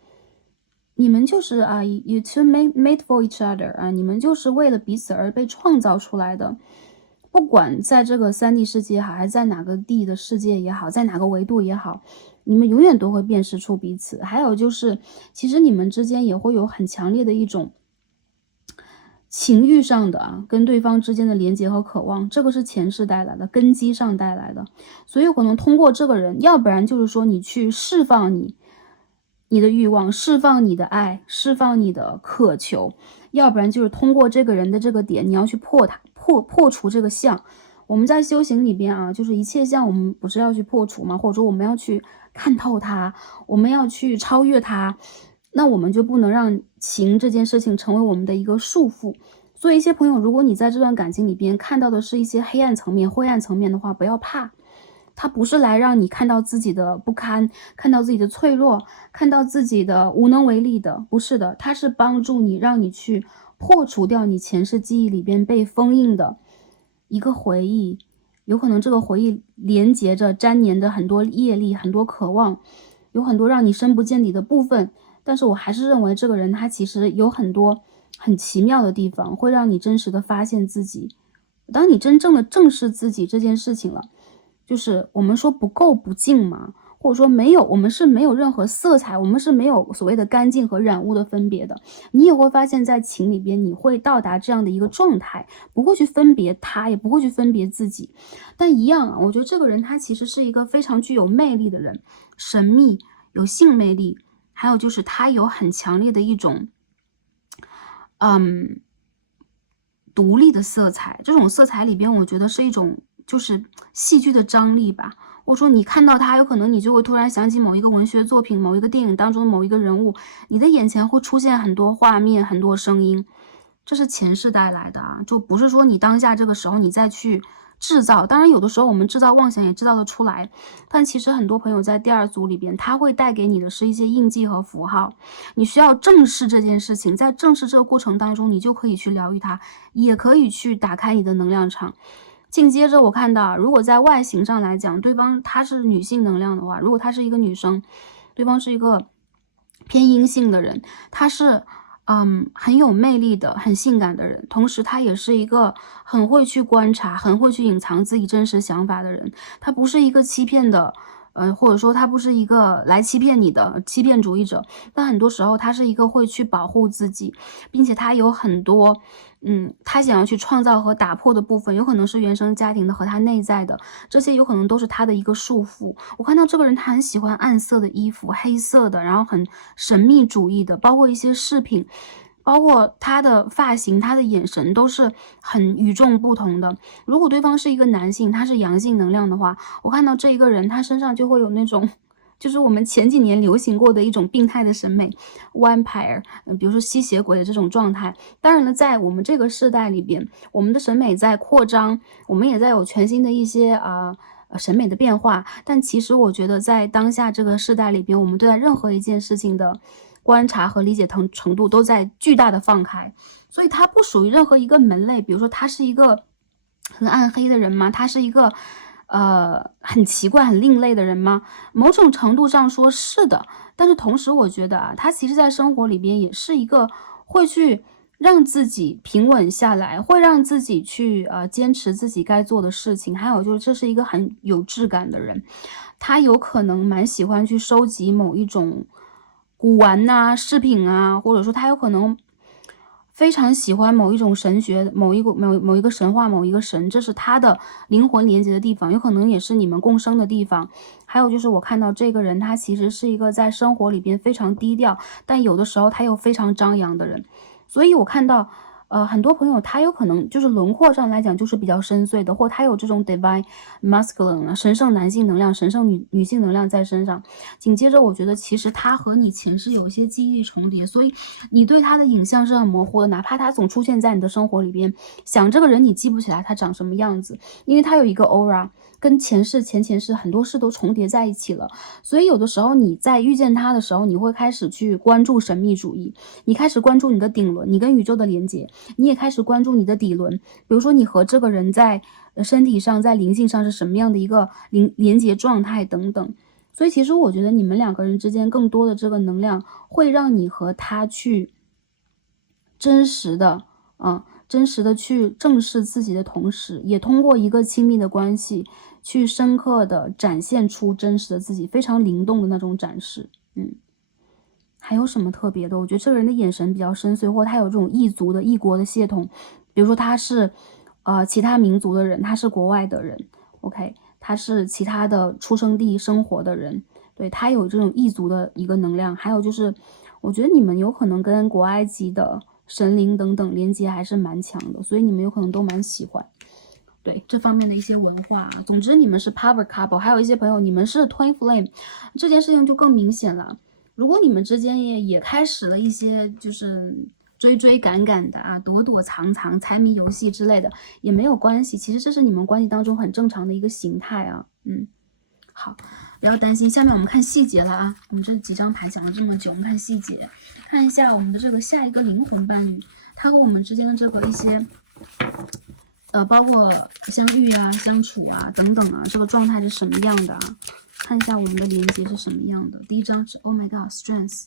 你们就是啊 ，you two made for each other 啊，你们就是为了彼此而被创造出来的。不管在这个3D 世界也好，还是在哪个地的世界也好，在哪个维度也好，你们永远都会辨识出彼此。还有就是，其实你们之间也会有很强烈的一种情欲上的啊，跟对方之间的连接和渴望，这个是前世带来的，根基上带来的。所以有可能通过这个人，要不然就是说你去释放你的欲望，释放你的爱，释放你的渴求，要不然就是通过这个人的这个点，你要去破除这个相。我们在修行里边啊，就是一切相我们不是要去破除吗？或者说我们要去看透它，我们要去超越它，那我们就不能让情这件事情成为我们的一个束缚。所以一些朋友，如果你在这段感情里边看到的是一些黑暗层面、灰暗层面的话，不要怕，它不是来让你看到自己的不堪，看到自己的脆弱，看到自己的无能为力的，不是的，它是帮助你，让你去破除掉你前世记忆里边被封印的一个回忆。有可能这个回忆连接着粘连的很多业力，很多渴望，有很多让你深不见底的部分。但是我还是认为这个人他其实有很多很奇妙的地方，会让你真实的发现自己。当你真正的正视自己这件事情了，就是我们说不垢不净嘛，或者说没有，我们是没有任何色彩，我们是没有所谓的干净和染污的分别的。你也会发现在情里边，你会到达这样的一个状态，不会去分别他，也不会去分别自己。但一样啊，我觉得这个人他其实是一个非常具有魅力的人，神秘，有性魅力，还有就是他有很强烈的一种独立的色彩。这种色彩里边我觉得是一种就是戏剧的张力吧，或者说你看到他，有可能你就会突然想起某一个文学作品，某一个电影当中的某一个人物，你的眼前会出现很多画面，很多声音，这是前世带来的啊，就不是说你当下这个时候你再去制造。当然有的时候我们制造妄想也制造得出来，但其实很多朋友在第二组里边，他会带给你的是一些印记和符号，你需要正视这件事情，在正视这个过程当中，你就可以去疗愈它，也可以去打开你的能量场。紧接着我看到，如果在外形上来讲，对方她是女性能量的话，如果她是一个女生，对方是一个偏阴性的人，她是很有魅力的，很性感的人，同时他也是一个很会去观察，很会去隐藏自己真实想法的人。他不是一个欺骗的或者说他不是一个来欺骗你的欺骗主义者，但很多时候他是一个会去保护自己，并且他有很多他想要去创造和打破的部分，有可能是原生家庭的和他内在的，这些有可能都是他的一个束缚。我看到这个人他很喜欢暗色的衣服，黑色的，然后很神秘主义的，包括一些饰品，包括他的发型，他的眼神都是很与众不同的。如果对方是一个男性，他是阳性能量的话，我看到这一个人他身上就会有那种就是我们前几年流行过的一种病态的审美 vampire，比如说吸血鬼的这种状态。当然了，在我们这个世代里边，我们的审美在扩张，我们也在有全新的一些审美的变化。但其实我觉得在当下这个世代里边，我们对待任何一件事情的观察和理解程度都在巨大的放开，所以它不属于任何一个门类。比如说他是一个很暗黑的人吗？他是一个很奇怪很另类的人吗？某种程度上说是的，但是同时我觉得啊，他其实在生活里边也是一个会去让自己平稳下来，会让自己去坚持自己该做的事情，还有就是这是一个很有质感的人。他有可能蛮喜欢去收集某一种古玩呐、饰品啊，或者说他有可能非常喜欢某一种神学、某一个神话、某一个神，这是他的灵魂连接的地方，有可能也是你们共生的地方。还有就是我看到这个人，他其实是一个在生活里边非常低调，但有的时候他又非常张扬的人。所以我看到很多朋友他有可能就是轮廓上来讲就是比较深邃的，或他有这种 divine masculine 神圣男性能量、神圣女性能量在身上。紧接着我觉得其实他和你前世有一些经历重叠，所以你对他的影像是很模糊的，哪怕他总出现在你的生活里边，想这个人你记不起来他长什么样子，因为他有一个 aura，跟前世、前前世很多事都重叠在一起了。所以有的时候你在遇见他的时候，你会开始去关注神秘主义，你开始关注你的顶轮，你跟宇宙的连接，你也开始关注你的底轮。比如说你和这个人在身体上、在灵性上是什么样的一个连接状态等等。所以其实我觉得你们两个人之间更多的这个能量会让你和他去真实的去正视自己的同时，也通过一个亲密的关系去深刻的展现出真实的自己，非常灵动的那种展示。还有什么特别的？我觉得这个人的眼神比较深邃，或他有这种异族的异国的血统，比如说他是其他民族的人，他是国外的人 ，OK， 他是其他的出生地生活的人，对，他有这种异族的一个能量。还有就是我觉得你们有可能跟古埃及的神灵等等连接还是蛮强的，所以你们有可能都蛮喜欢对这方面的一些文化啊。总之你们是 power couple， 还有一些朋友你们是 twin flame， 这件事情就更明显了。如果你们之间也开始了一些就是追追赶赶的啊，躲躲藏藏、猜谜游戏之类的，也没有关系。其实这是你们关系当中很正常的一个形态啊。好，不要担心。下面我们看细节了啊。我们这几张牌讲了这么久，我们看细节，看一下我们的这个下一个灵魂伴侣，他和我们之间的这个一些包括相遇啊、相处啊等等啊，这个状态是什么样的啊？看一下我们的连接是什么样的。第一张是 Oh my God Strength，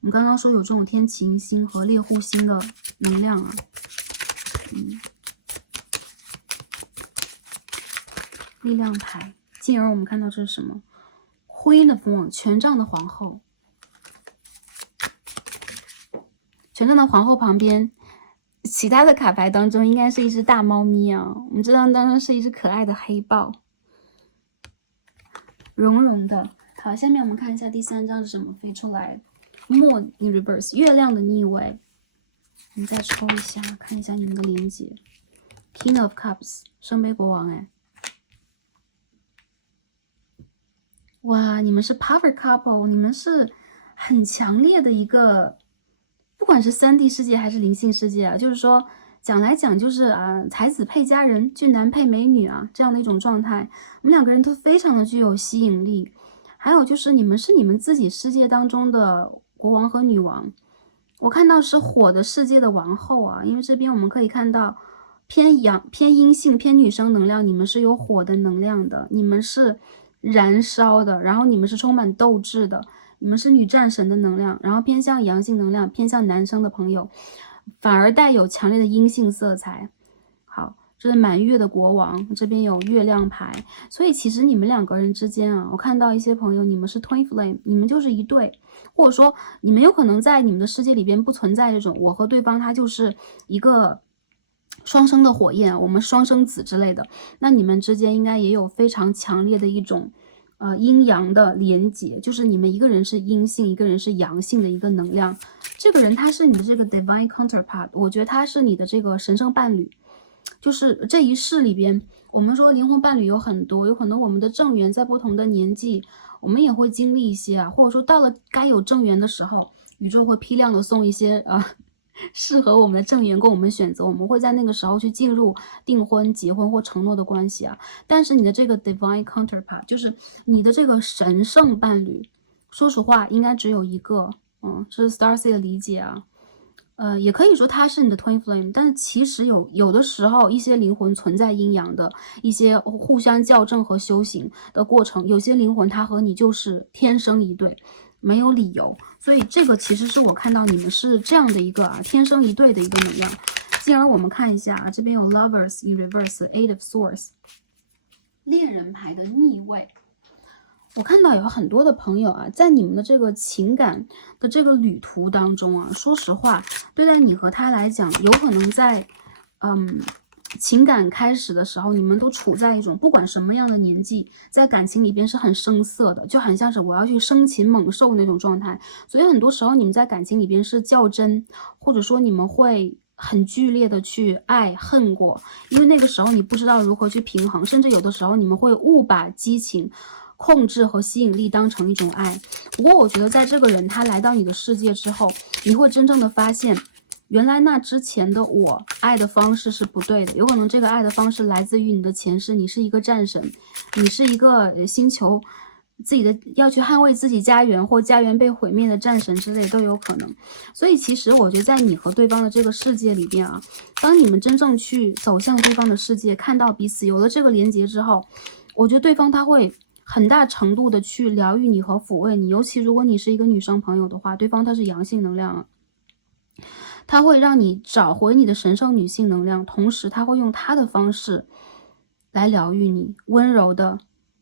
我们刚刚说有这种天琴星和猎户星的能量啊。力量牌，进而我们看到这是什么 Queen of Wands， 权杖的皇后。权杖的皇后旁边其他的卡牌当中应该是一只大猫咪啊，我们这张当中是一只可爱的黑豹，绒绒的。好，下面我们看一下第三张是什么飞出来 Moon in Reverse， 月亮的逆位。我们再抽一下，看一下你们的连接 King of Cups， 圣杯国王。哎，哇，你们是 Power Couple， 你们是很强烈的一个，不管是3D 世界还是灵性世界啊，就是说讲来讲就是才子配佳人，俊男配美女啊，这样的一种状态。我们两个人都非常的具有吸引力。还有就是你们是你们自己世界当中的国王和女王，我看到是火的世界的王后啊，因为这边我们可以看到偏阴性偏女生能量，你们是有火的能量的，你们是燃烧的，然后你们是充满斗志的，你们是女战神的能量，然后偏向阳性能量，偏向男生的朋友反而带有强烈的阴性色彩。好，这是满月的国王，这边有月亮牌，所以其实你们两个人之间啊，我看到一些朋友，你们是 twin flame，你们就是一对，或者说你们有可能在你们的世界里边不存在这种我和对方他就是一个双生的火焰，我们双生子之类的，那你们之间应该也有非常强烈的一种阴阳的连结，就是你们一个人是阴性，一个人是阳性的一个能量。这个人他是你的这个 divine counterpart， 我觉得他是你的这个神圣伴侣。就是这一世里边，我们说灵魂伴侣有很多，有可能我们的正缘在不同的年纪，我们也会经历一些啊，或者说到了该有正缘的时候，宇宙会批量的送一些适合我们的正缘供我们选择，我们会在那个时候去进入订婚、结婚或承诺的关系啊。但是你的这个 divine counterpart， 就是你的这个神圣伴侣，说实话应该只有一个，这是 Starcy 的理解啊。也可以说他是你的 twin flame， 但是其实有的时候一些灵魂存在阴阳的一些互相校正和修行的过程，有些灵魂他和你就是天生一对，没有理由，所以这个其实是我看到你们是这样的一个天生一对的一个能量。进而我们看一下这边有 lovers in reverse eight of swords， 恋人牌的逆位。我看到有很多的朋友在你们的这个情感的这个旅途当中说实话，对待你和他来讲，有可能在情感开始的时候，你们都处在一种不管什么样的年纪，在感情里边是很生涩的，就很像是我要去生擒猛兽那种状态。所以很多时候你们在感情里边是较真，或者说你们会很剧烈的去爱恨过，因为那个时候你不知道如何去平衡，甚至有的时候你们会误把激情、控制和吸引力当成一种爱。不过我觉得在这个人他来到你的世界之后，你会真正的发现，原来那之前的我爱的方式是不对的，有可能这个爱的方式来自于你的前世，你是一个战神，你是一个星球自己的要去捍卫自己家园或家园被毁灭的战神之类都有可能。所以其实我觉得在你和对方的这个世界里边当你们真正去走向对方的世界，看到彼此有了这个连结之后，我觉得对方他会很大程度的去疗愈你和抚慰你，尤其如果你是一个女生朋友的话，对方他是阳性能量他会让你找回你的神圣女性能量，同时他会用他的方式来疗愈你，温柔的、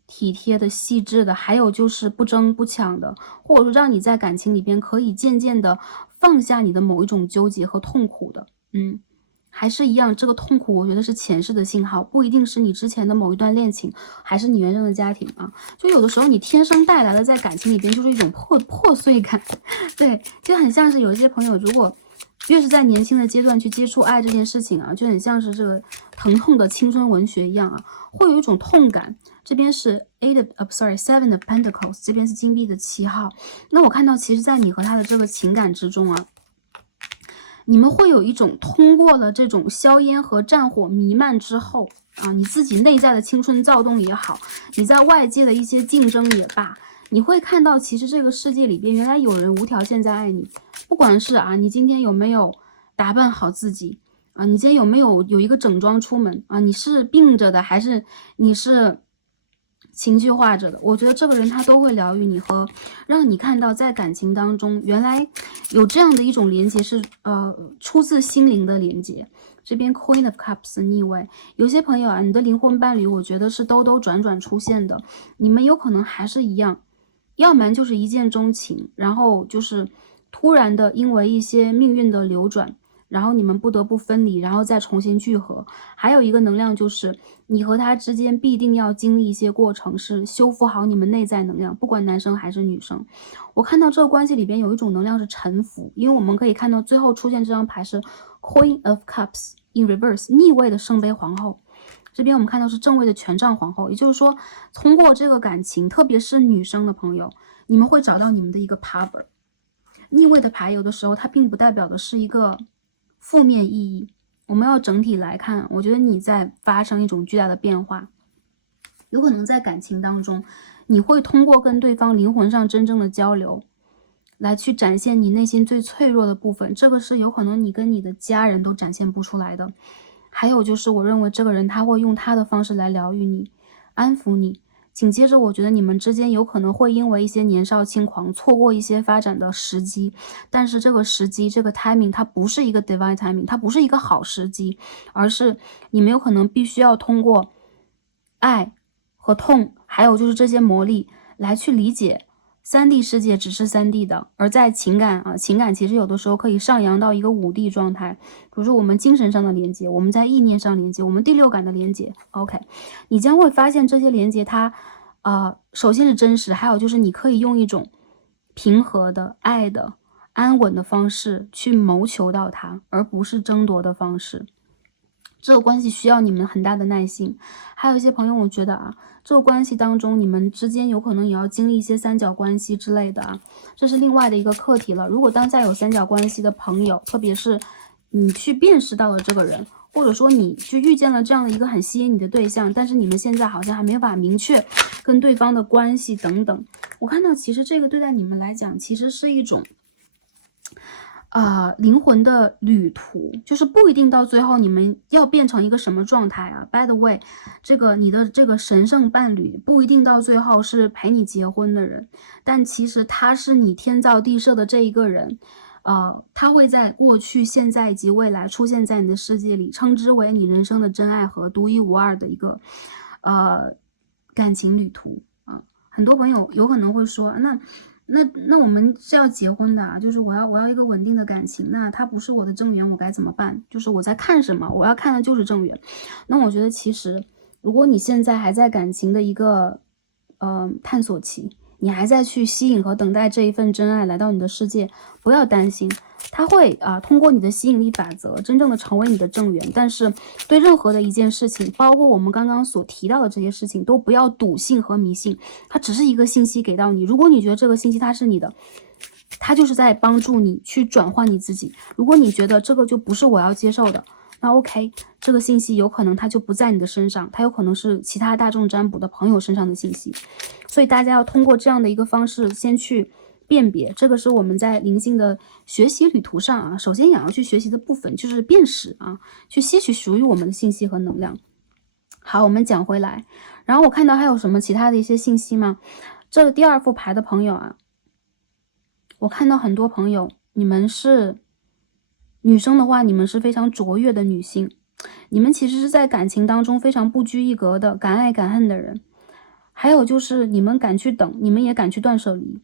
体贴的、细致的，还有就是不争不抢的，或者说让你在感情里边可以渐渐的放下你的某一种纠结和痛苦的。还是一样，这个痛苦我觉得是前世的信号，不一定是你之前的某一段恋情，还是你原生的家庭就有的时候你天生带来的在感情里边就是一种破碎感，对，就很像是有一些朋友如果越是在年轻的阶段去接触爱这件事情就很像是这个疼痛的青春文学一样会有一种痛感。这边是 7 of Pentacles， 这边是金币的7号。那我看到其实在你和他的这个情感之中你们会有一种通过了这种硝烟和战火弥漫之后你自己内在的青春躁动也好，你在外界的一些竞争也罢，你会看到其实这个世界里边原来有人无条件在爱你，不管是你今天有没有打扮好自己你今天有没有一个整装出门你是病着的还是你是情绪化着的，我觉得这个人他都会疗愈你和让你看到在感情当中原来有这样的一种连接是出自心灵的连接。这边 Queen of Cups 逆位，有些朋友你的灵魂伴侣我觉得是兜兜转转出现的，你们有可能还是一样，要不然就是一见钟情，然后就是突然的因为一些命运的流转，然后你们不得不分离，然后再重新聚合。还有一个能量就是你和他之间必定要经历一些过程，是修复好你们内在能量，不管男生还是女生。我看到这个关系里边有一种能量是臣服，因为我们可以看到最后出现这张牌是 Queen of Cups in reverse 逆位的圣杯皇后，这边我们看到是正位的权杖皇后，也就是说通过这个感情，特别是女生的朋友，你们会找到你们的一个 power。 逆位的牌有的时候它并不代表的是一个负面意义，我们要整体来看，我觉得你在发生一种巨大的变化，有可能在感情当中你会通过跟对方灵魂上真正的交流来去展现你内心最脆弱的部分，这个是有可能你跟你的家人都展现不出来的。还有就是我认为这个人他会用他的方式来疗愈你，安抚你，紧接着我觉得你们之间有可能会因为一些年少轻狂错过一些发展的时机，但是这个时机这个 timing 它不是一个 divine timing， 它不是一个好时机，而是你们有可能必须要通过爱和痛，还有就是这些磨砺来去理解3D 世界只是3D 的，而在情感其实有的时候可以上扬到一个5D 状态，比如说我们精神上的连接，我们在意念上连接，我们第六感的连接。OK， 你将会发现这些连接它首先是真实，还有就是你可以用一种平和的、爱的、安稳的方式去谋求到它，而不是争夺的方式。这个关系需要你们很大的耐心。还有一些朋友，我觉得这个关系当中，你们之间有可能也要经历一些三角关系之类的这是另外的一个课题了。如果当下有三角关系的朋友，特别是你去辨识到了这个人，或者说你去遇见了这样的一个很吸引你的对象，但是你们现在好像还没有办法明确跟对方的关系等等，我看到其实这个对待你们来讲，其实是一种灵魂的旅途，就是不一定到最后你们要变成一个什么状态By the way， 这个你的这个神圣伴侣不一定到最后是陪你结婚的人，但其实他是你天造地设的这一个人，他会在过去、现在以及未来出现在你的世界里，称之为你人生的真爱和独一无二的一个感情旅途很多朋友有可能会说，那我们是要结婚的就是我要一个稳定的感情，那他不是我的正缘，我该怎么办？就是我在看什么？我要看的就是正缘。那我觉得其实，如果你现在还在感情的一个探索期，你还在去吸引和等待这一份真爱来到你的世界，不要担心，他会通过你的吸引力法则真正的成为你的正缘。但是对任何的一件事情，包括我们刚刚所提到的这些事情，都不要笃信和迷信，它只是一个信息给到你。如果你觉得这个信息它是你的，它就是在帮助你去转换你自己。如果你觉得这个就不是我要接受的，那 OK， 这个信息有可能它就不在你的身上，它有可能是其他大众占卜的朋友身上的信息。所以大家要通过这样的一个方式先去辨别，这个是我们在灵性的学习旅途上首先也要去学习的部分，就是辨识去吸取属于我们的信息和能量。好，我们讲回来，然后我看到还有什么其他的一些信息吗？这个第二副牌的朋友我看到很多朋友，你们是女生的话，你们是非常卓越的女性，你们其实是在感情当中非常不拘一格的，敢爱敢恨的人。还有就是你们敢去等，你们也敢去断舍离。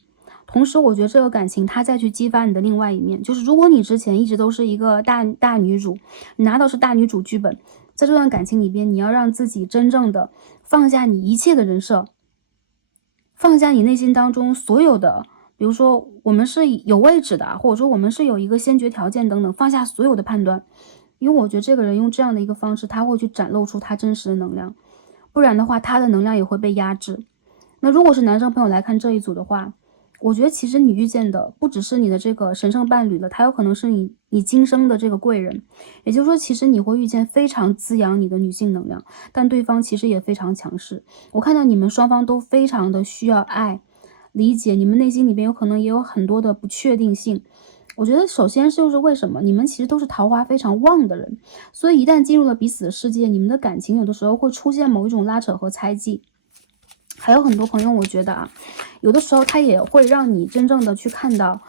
同时我觉得这个感情它再去激发你的另外一面，就是如果你之前一直都是一个大女主，你拿到是大女主剧本，在这段感情里边，你要让自己真正的放下你一切的人设，放下你内心当中所有的，比如说我们是有位置的，或者说我们是有一个先决条件等等，放下所有的判断。因为我觉得这个人用这样的一个方式，他会去展露出他真实的能量，不然的话他的能量也会被压制。那如果是男生朋友来看这一组的话，我觉得其实你遇见的不只是你的这个神圣伴侣了，他有可能是你今生的这个贵人。也就是说其实你会遇见非常滋养你的女性能量，但对方其实也非常强势。我看到你们双方都非常的需要爱理解，你们内心里边有可能也有很多的不确定性。我觉得首先就是为什么你们其实都是桃花非常旺的人，所以一旦进入了彼此的世界，你们的感情有的时候会出现某一种拉扯和猜忌。还有很多朋友我觉得有的时候他也会让你真正的去看到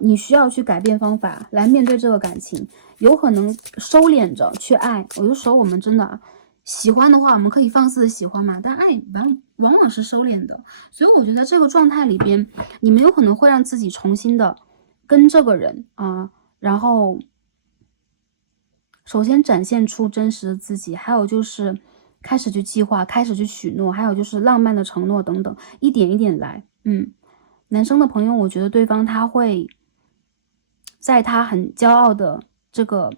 你需要去改变方法来面对这个感情，有可能收敛着去爱。有的时候我们真的喜欢的话，我们可以放肆的喜欢嘛，但爱往往是收敛的。所以我觉得这个状态里边，你们有可能会让自己重新的跟这个人然后首先展现出真实的自己，还有就是开始去计划，开始去许诺，还有就是浪漫的承诺等等，一点一点来。男生的朋友，我觉得对方他会在他很骄傲的这个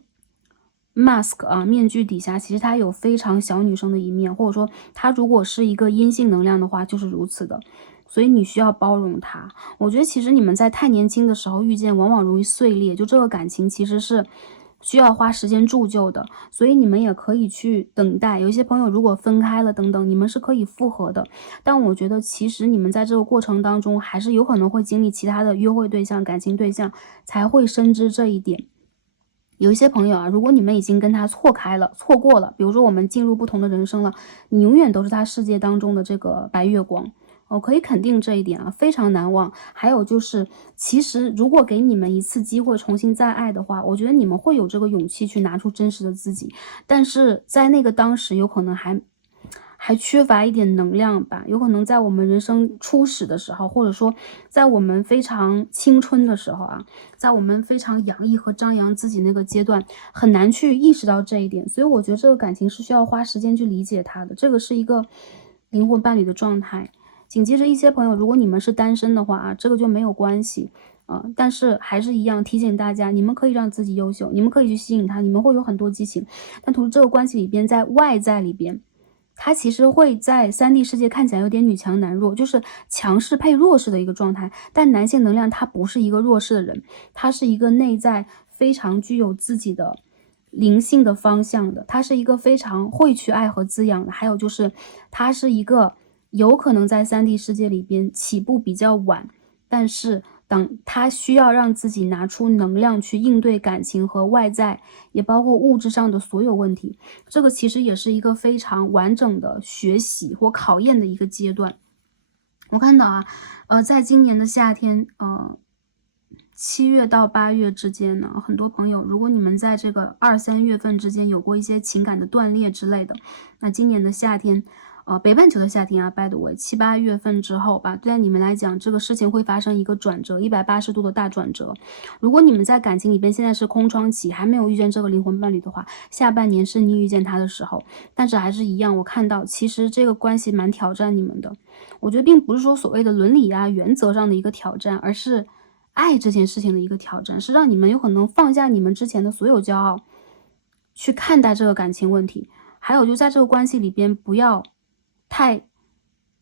mask 面具底下，其实他有非常小女生的一面，或者说他如果是一个阴性能量的话，就是如此的。所以你需要包容他。我觉得其实你们在太年轻的时候遇见，往往容易碎裂，就这个感情其实是需要花时间铸就的，所以你们也可以去等待。有一些朋友如果分开了等等，你们是可以复合的，但我觉得其实你们在这个过程当中还是有可能会经历其他的约会对象、感情对象，才会深知这一点。有一些朋友啊，如果你们已经跟他错开了、错过了，比如说我们进入不同的人生了，你永远都是他世界当中的这个白月光。我可以肯定这一点啊，非常难忘。还有就是，其实如果给你们一次机会重新再爱的话，我觉得你们会有这个勇气去拿出真实的自己，但是在那个当时有可能还缺乏一点能量吧，有可能在我们人生初始的时候，或者说在我们非常青春的时候啊，在我们非常洋溢和张扬自己那个阶段，很难去意识到这一点。所以我觉得这个感情是需要花时间去理解它的，这个是一个灵魂伴侣的状态。紧接着一些朋友，如果你们是单身的话啊，这个就没有关系。但是还是一样提醒大家，你们可以让自己优秀，你们可以去吸引他，你们会有很多激情，但同时这个关系里边，在外在里边，它其实会在3D 世界看起来有点女强男弱，就是强势配弱势的一个状态。但男性能量他不是一个弱势的人，他是一个内在非常具有自己的灵性的方向的，他是一个非常会去爱和滋养的。还有就是他是一个有可能在3D 世界里边起步比较晚，但是等他需要让自己拿出能量去应对感情和外在，也包括物质上的所有问题，这个其实也是一个非常完整的学习或考验的一个阶段。我看到啊，在今年的夏天，7月到8月之间呢，很多朋友，如果你们在这个2、3月份之间有过一些情感的断裂之类的，那今年的夏天，北半球的夏天啊 ，by the way，7、8月份之后吧，对你们来讲，这个事情会发生一个转折，180度的大转折。如果你们在感情里边现在是空窗期，还没有遇见这个灵魂伴侣的话，下半年是你遇见他的时候。但是还是一样，我看到其实这个关系蛮挑战你们的。我觉得并不是说所谓的伦理啊、原则上的一个挑战，而是爱这件事情的一个挑战，是让你们有可能放下你们之前的所有骄傲，去看待这个感情问题。还有就在这个关系里边，不要太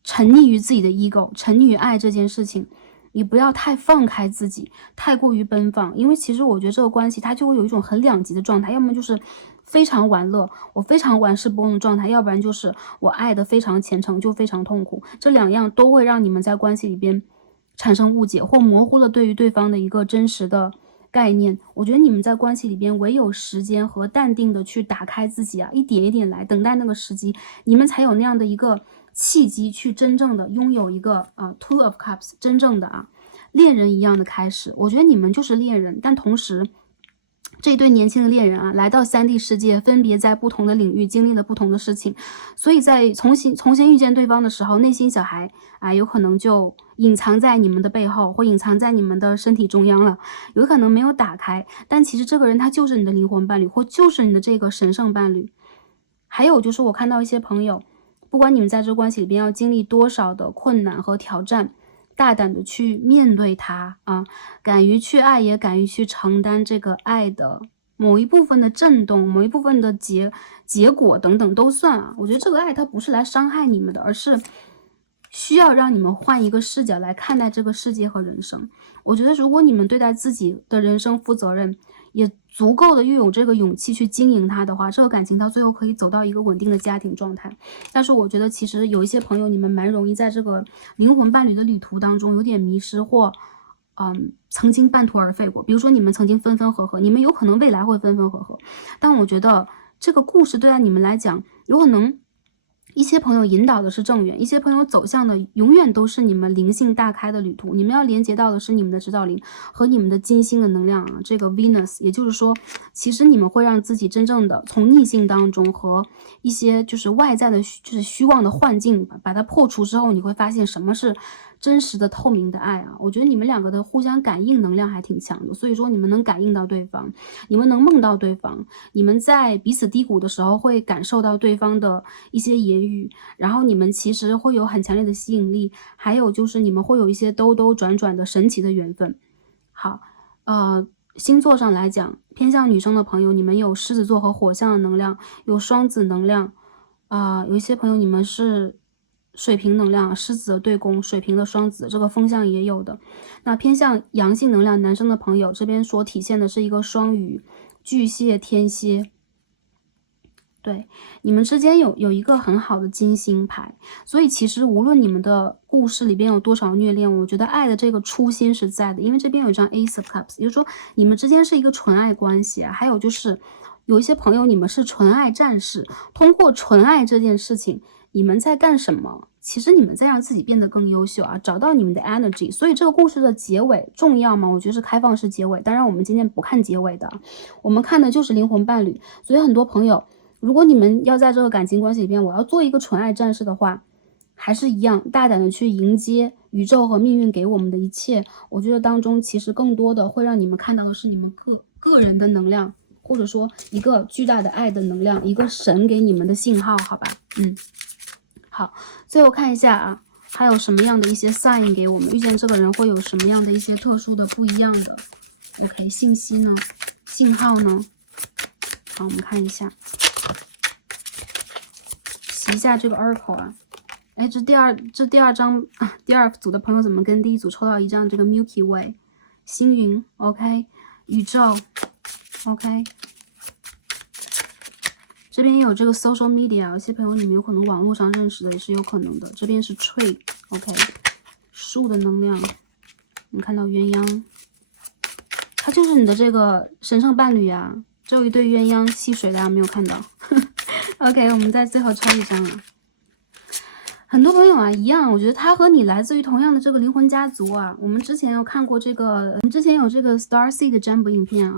沉溺于自己的 ego， 沉溺于爱这件事情，你不要太放开自己，太过于奔放。因为其实我觉得这个关系它就会有一种很两极的状态，要么就是非常玩乐，我非常玩世不恭的状态，要不然就是我爱的非常虔诚，就非常痛苦。这两样都会让你们在关系里边产生误解，或模糊了对于对方的一个真实的概念。我觉得你们在关系里边唯有时间和淡定的去打开自己啊，一点一点来，等待那个时机，你们才有那样的一个契机去真正的拥有一个Two of Cups 真正的恋人一样的开始。我觉得你们就是恋人，但同时这对年轻的恋人啊，来到3D 世界，分别在不同的领域经历了不同的事情，所以在重新遇见对方的时候，内心小孩有可能就隐藏在你们的背后，或隐藏在你们的身体中央了，有可能没有打开，但其实这个人他就是你的灵魂伴侣，或就是你的这个神圣伴侣。还有就是我看到一些朋友，不管你们在这关系里边要经历多少的困难和挑战，大胆的去面对它啊，敢于去爱，也敢于去承担这个爱的某一部分的震动，某一部分的结果等等都算啊。我觉得这个爱它不是来伤害你们的，而是需要让你们换一个视角来看待这个世界和人生。我觉得如果你们对待自己的人生负责任，也足够的又有这个勇气去经营它的话，这个感情到最后可以走到一个稳定的家庭状态。但是我觉得其实有一些朋友，你们蛮容易在这个灵魂伴侣的旅途当中有点迷失，或曾经半途而废过。比如说你们曾经分分合合，你们有可能未来会分分合合，但我觉得这个故事对待你们来讲，有可能一些朋友引导的是正缘，一些朋友走向的永远都是你们灵性大开的旅途。你们要连接到的是你们的指导灵和你们的金星的能量啊，这个 Venus。也就是说，其实你们会让自己真正的从逆境当中和一些就是外在的就是虚妄的幻境把它破除之后，你会发现什么是真实的透明的爱啊。我觉得你们两个的互相感应能量还挺强的，所以说你们能感应到对方，你们能梦到对方，你们在彼此低谷的时候会感受到对方的一些言语，然后你们其实会有很强烈的吸引力，还有就是你们会有一些兜兜转转的神奇的缘分。好，星座上来讲，偏向女生的朋友，你们有狮子座和火象的能量，有双子能量，有一些朋友你们是水瓶能量，狮子的对宫，水瓶的双子，这个风象也有的。那偏向阳性能量男生的朋友，这边所体现的是一个双鱼、巨蟹、天蝎。对，你们之间有一个很好的金星牌，所以其实无论你们的故事里边有多少虐恋，我觉得爱的这个初心是在的，因为这边有一张 Ace of Cups，也就是说你们之间是一个纯爱关系啊。还有就是有一些朋友，你们是纯爱战士，通过纯爱这件事情，你们在干什么？其实你们在让自己变得更优秀啊，找到你们的 energy。所以这个故事的结尾重要吗？我觉得是开放式结尾。当然，我们今天不看结尾的，我们看的就是灵魂伴侣。所以很多朋友，如果你们要在这个感情关系里边，我要做一个纯爱战士的话，还是一样大胆的去迎接宇宙和命运给我们的一切。我觉得当中其实更多的会让你们看到的是你们个人的能量，或者说一个巨大的爱的能量，一个神给你们的信号，好吧？好，最后看一下啊，还有什么样的一些 sign 给我们，遇见这个人会有什么样的一些特殊的不一样的 OK 信息呢？信号呢？好，我们看一下，洗一下这个 oracle 啊。哎，这第二张啊，第二组的朋友怎么跟第一组抽到一张这个 Milky Way 星云 OK 宇宙 OK。这边也有这个 social media， 有些朋友你们有可能网络上认识的也是有可能的。这边是 tree OK 树的能量，你看到鸳鸯，它就是你的这个神圣伴侣啊。这有一对鸳鸯戏水，大家没有看到OK 我们再最后抽一张啊。很多朋友啊一样，我觉得他和你来自于同样的这个灵魂家族啊。我们之前有看过这个，我们之前有这个 Star Seed 的占卜影片啊。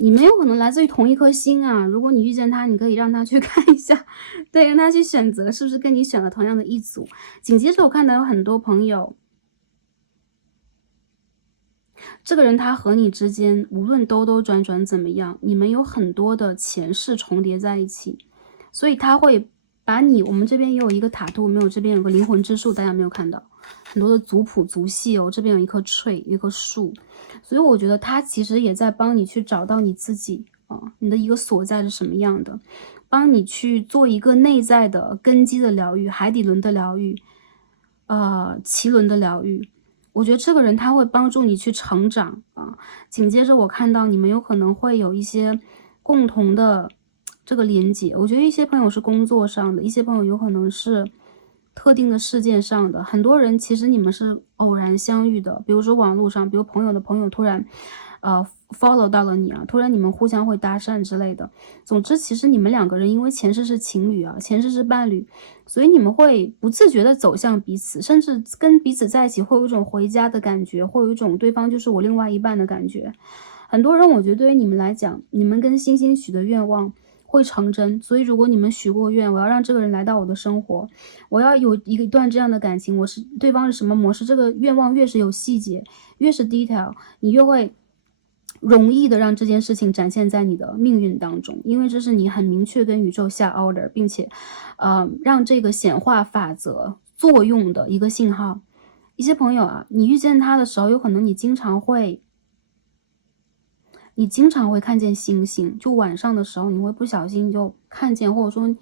你们有可能来自于同一颗星啊，如果你遇见他，你可以让他去看一下，对，让他去选择是不是跟你选了同样的一组。紧接着我看到有很多朋友，这个人他和你之间无论兜兜转转怎么样，你们有很多的前世重叠在一起，所以他会把你，我们这边也有一个塔图，没有这边有个灵魂之树，大家没有看到很多的族谱族系哦，这边有一棵 tree 一棵树，所以我觉得他其实也在帮你去找到你自己啊，你的一个所在是什么样的，帮你去做一个内在的根基的疗愈，海底轮的疗愈，脐轮的疗愈。我觉得这个人他会帮助你去成长啊。紧接着我看到你们有可能会有一些共同的这个连接，我觉得一些朋友是工作上的，一些朋友有可能是特定的事件上的。很多人其实你们是偶然相遇的，比如说网络上，比如朋友的朋友突然follow 到了你啊，突然你们互相会搭讪之类的。总之其实你们两个人因为前世是情侣啊，前世是伴侣，所以你们会不自觉的走向彼此，甚至跟彼此在一起会有一种回家的感觉，会有一种对方就是我另外一半的感觉。很多人我觉得对于你们来讲，你们跟星星许的愿望会成真，所以如果你们许过愿，我要让这个人来到我的生活，我要有一段这样的感情，对方是什么模式，这个愿望越是有细节，越是 detail， 你越会容易的让这件事情展现在你的命运当中，因为这是你很明确跟宇宙下 order， 并且让这个显化法则作用的一个信号。一些朋友啊，你遇见他的时候，有可能你经常会看见星星，就晚上的时候你会不小心就看见，或者说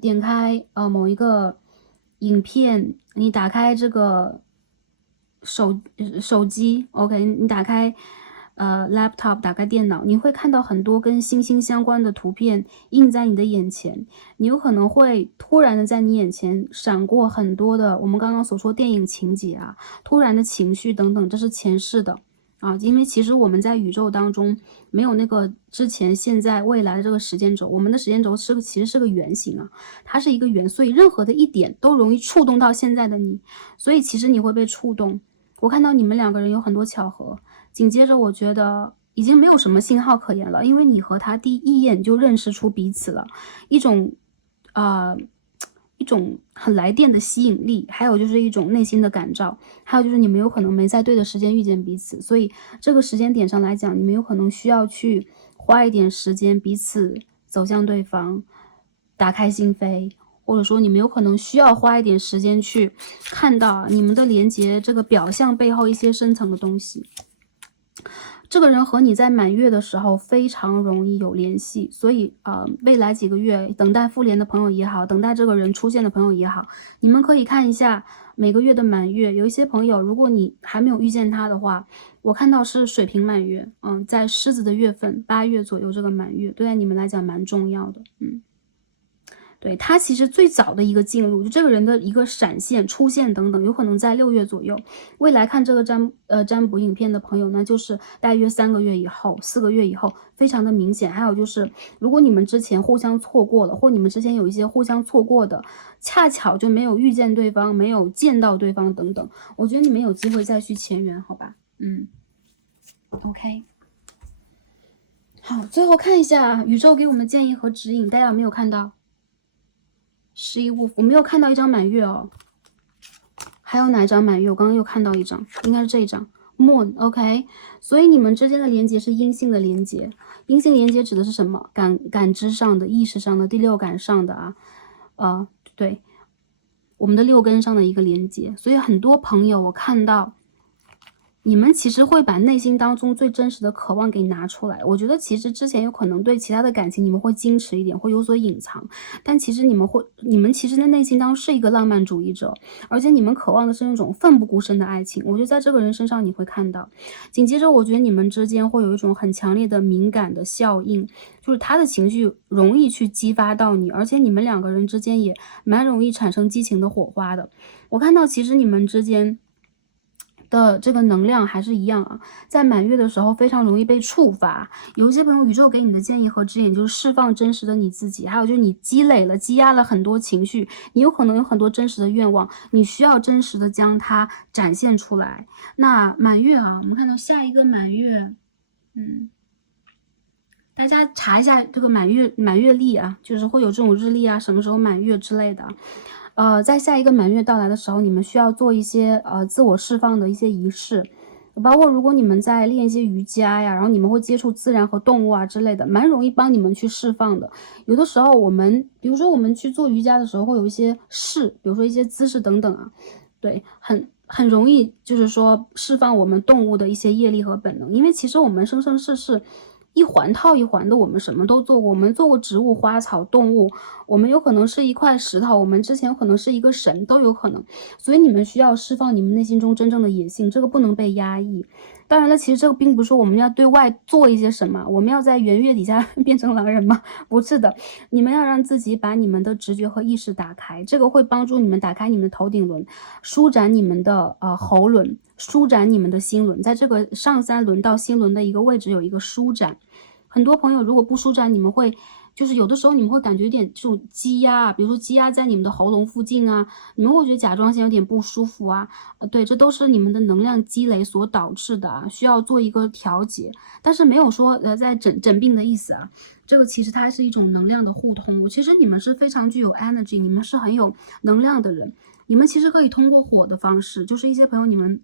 点开某一个影片，你打开这个手机 OK， 你打开laptop， 打开电脑，你会看到很多跟星星相关的图片印在你的眼前，你有可能会突然的在你眼前闪过很多的我们刚刚所说电影情节啊，突然的情绪等等，这是前世的啊。因为其实我们在宇宙当中没有那个之前现在未来的这个时间轴，我们的时间轴其实是个圆形啊，它是一个圆，所以任何的一点都容易触动到现在的你，所以其实你会被触动。我看到你们两个人有很多巧合，紧接着我觉得已经没有什么信号可言了，因为你和他第一眼就认识出彼此了，一种很来电的吸引力，还有就是一种内心的感召，还有就是你们有可能没在对的时间遇见彼此，所以这个时间点上来讲，你们有可能需要去花一点时间彼此走向对方，打开心扉，或者说你们有可能需要花一点时间去看到你们的连结这个表象背后一些深层的东西。这个人和你在满月的时候非常容易有联系，所以未来几个月等待复联的朋友也好，等待这个人出现的朋友也好，你们可以看一下每个月的满月。有一些朋友，如果你还没有遇见他的话，我看到是水瓶满月，在狮子的月份8月左右这个满月，对你们来讲蛮重要的。对，他其实最早的一个进入，就这个人的一个闪现、出现等等，有可能在6月左右。未来看这个占卜影片的朋友呢，就是大约3个月以后、4个月以后，非常的明显。还有就是，如果你们之前互相错过了，或你们之前有一些互相错过的，恰巧就没有遇见对方，没有见到对方等等，我觉得你们有机会再去前缘，好吧？OK。好，最后看一下宇宙给我们的建议和指引，大家有没有看到？11 Wolf， 我没有看到一张满月哦。还有哪一张满月？我刚刚又看到一张，应该是这一张 Moon。OK， 所以你们之间的连接是阴性的连接。阴性连接指的是什么？感知上的、意识上的、第六感上的对，我们的6根上的一个连接。所以很多朋友，我看到你们其实会把内心当中最真实的渴望给拿出来。我觉得其实之前有可能对其他的感情你们会矜持一点，会有所隐藏，但其实你们其实在内心当中是一个浪漫主义者，而且你们渴望的是那种奋不顾身的爱情。我觉得在这个人身上你会看到。紧接着我觉得你们之间会有一种很强烈的敏感的效应，就是他的情绪容易去激发到你，而且你们2个人之间也蛮容易产生激情的火花的。我看到其实你们之间的这个能量还是一样啊，在满月的时候非常容易被触发。有一些朋友，宇宙给你的建议和指引就是释放真实的你自己，还有就是你积压了很多情绪，你有可能有很多真实的愿望，你需要真实的将它展现出来。那满月啊，我们看到下一个满月，大家查一下这个满月历啊，就是会有这种日历啊，什么时候满月之类的。在下一个满月到来的时候，你们需要做一些自我释放的一些仪式，包括如果你们在练一些瑜伽呀，然后你们会接触自然和动物啊之类的，蛮容易帮你们去释放的。有的时候比如说我们去做瑜伽的时候，会有一些比如说一些姿势等等啊，对，很容易就是说释放我们动物的一些业力和本能，因为其实我们生生世世一环套一环的，我们什么都做过，我们做过植物、花草、动物，我们有可能是一块石头，我们之前有可能是一个神，都有可能。所以你们需要释放你们内心中真正的野性，这个不能被压抑。当然了，其实这个并不是说我们要对外做一些什么，我们要在圆月底下变成狼人吗？不是的，你们要让自己把你们的直觉和意识打开，这个会帮助你们打开你们的头顶轮，舒展你们的喉轮，舒展你们的心轮，在这个上3轮到心轮的一个位置有一个舒展。很多朋友如果不舒展，你们会就是有的时候你们会感觉有点这种积压，比如说积压在你们的喉咙附近啊，你们会觉得甲状腺有点不舒服啊，对，这都是你们的能量积累所导致的啊，需要做一个调节，但是没有说在诊病的意思啊，这个其实它是一种能量的互通。其实你们是非常具有 energy， 你们是很有能量的人，你们其实可以通过火的方式，就是一些朋友你们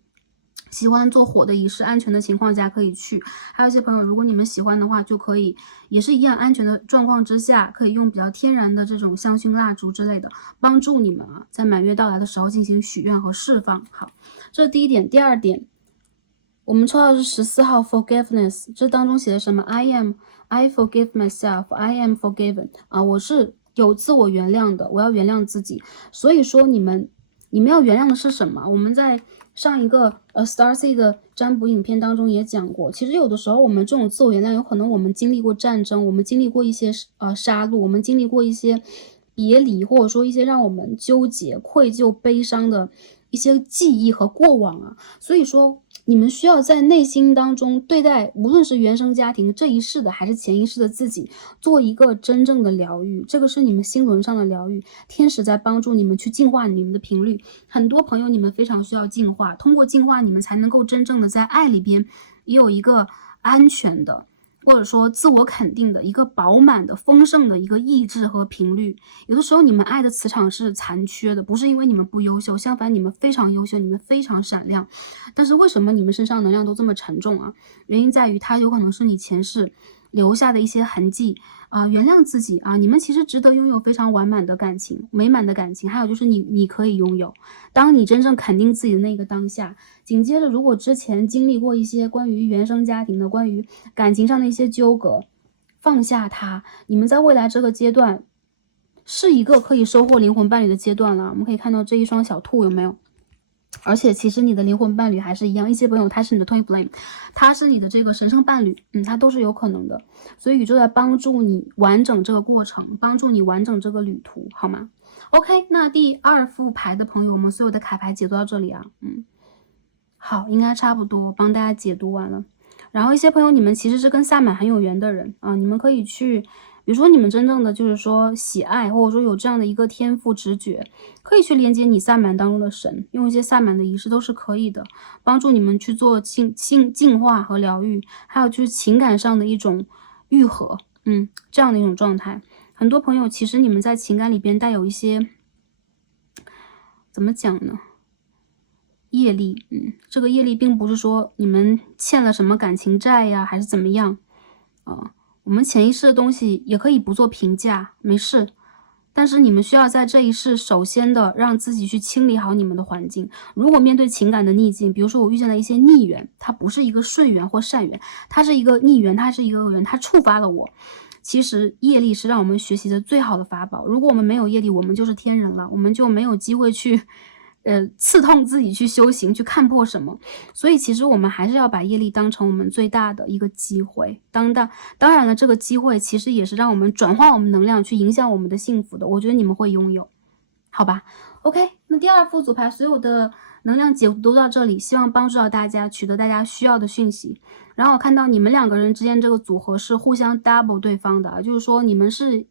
喜欢做火的仪式，安全的情况下可以去。还有一些朋友，如果你们喜欢的话，就可以也是一样安全的状况之下，可以用比较天然的这种香薰蜡烛之类的，帮助你们啊，在满月到来的时候进行许愿和释放。好，这是第一点。第二点，我们抽到的是14号 forgiveness， 这当中写的什么 I forgive myself, I am forgiven 啊，我是有自我原谅的，我要原谅自己。所以说你们要原谅的是什么？我们在上一个Starseed 的占卜影片当中也讲过，其实有的时候我们这种自我原谅，有可能我们经历过战争，我们经历过一些杀戮，我们经历过一些别离，或者说一些让我们纠结、愧疚、悲伤的一些记忆和过往啊。所以说你们需要在内心当中对待无论是原生家庭这一世的还是前一世的自己，做一个真正的疗愈，这个是你们心轮上的疗愈，天使在帮助你们去净化你们的频率。很多朋友你们非常需要净化，通过净化你们才能够真正的在爱里边也有一个安全的，或者说自我肯定的一个饱满的丰盛的一个意志和频率。有的时候你们爱的磁场是残缺的，不是因为你们不优秀，相反你们非常优秀，你们非常闪亮，但是为什么你们身上能量都这么沉重啊？原因在于它有可能是你前世留下的一些痕迹啊，原谅自己啊，你们其实值得拥有非常完满的感情，美满的感情，还有就是你可以拥有，当你真正肯定自己的那个当下。紧接着如果之前经历过一些关于原生家庭的，关于感情上的一些纠葛，放下它，你们在未来这个阶段是一个可以收获灵魂伴侣的阶段了。我们可以看到这一双小兔有没有？而且其实你的灵魂伴侣还是一样，一些朋友他是你的 twin flame， 他是你的这个神圣伴侣，他都是有可能的。所以宇宙在帮助你完整这个过程，帮助你完整这个旅途，好吗？ OK， 那第2副牌的朋友，我们所有的卡牌解读到这里啊，好，应该差不多帮大家解读完了。然后一些朋友，你们其实是跟萨满很有缘的人啊，你们可以去，比如说你们真正的就是说喜爱，或者说有这样的一个天赋直觉，可以去连接你萨满当中的神，用一些萨满的仪式都是可以的，帮助你们去做净化和疗愈，还有就是情感上的一种愈合，这样的一种状态。很多朋友其实你们在情感里边带有一些，怎么讲呢？业力，这个业力并不是说你们欠了什么感情债呀，还是怎么样我们潜意识的东西也可以不做评价，没事。但是你们需要在这一世首先的让自己去清理好你们的环境。如果面对情感的逆境，比如说我遇见了一些逆缘，它不是一个顺缘或善缘，它是一个逆缘，它是一个恶缘，它触发了我。其实业力是让我们学习的最好的法宝。如果我们没有业力，我们就是天人了，我们就没有机会去刺痛自己去修行，去看破什么。所以其实我们还是要把业力当成我们最大的一个机会。当然了，这个机会其实也是让我们转化我们能量，去影响我们的幸福的。我觉得你们会拥有，好吧 ？OK， 那第2副组牌所有的能量解读都到这里，希望帮助到大家取得大家需要的讯息。然后我看到你们2个人之间这个组合是互相 double 对方的，就是说你们是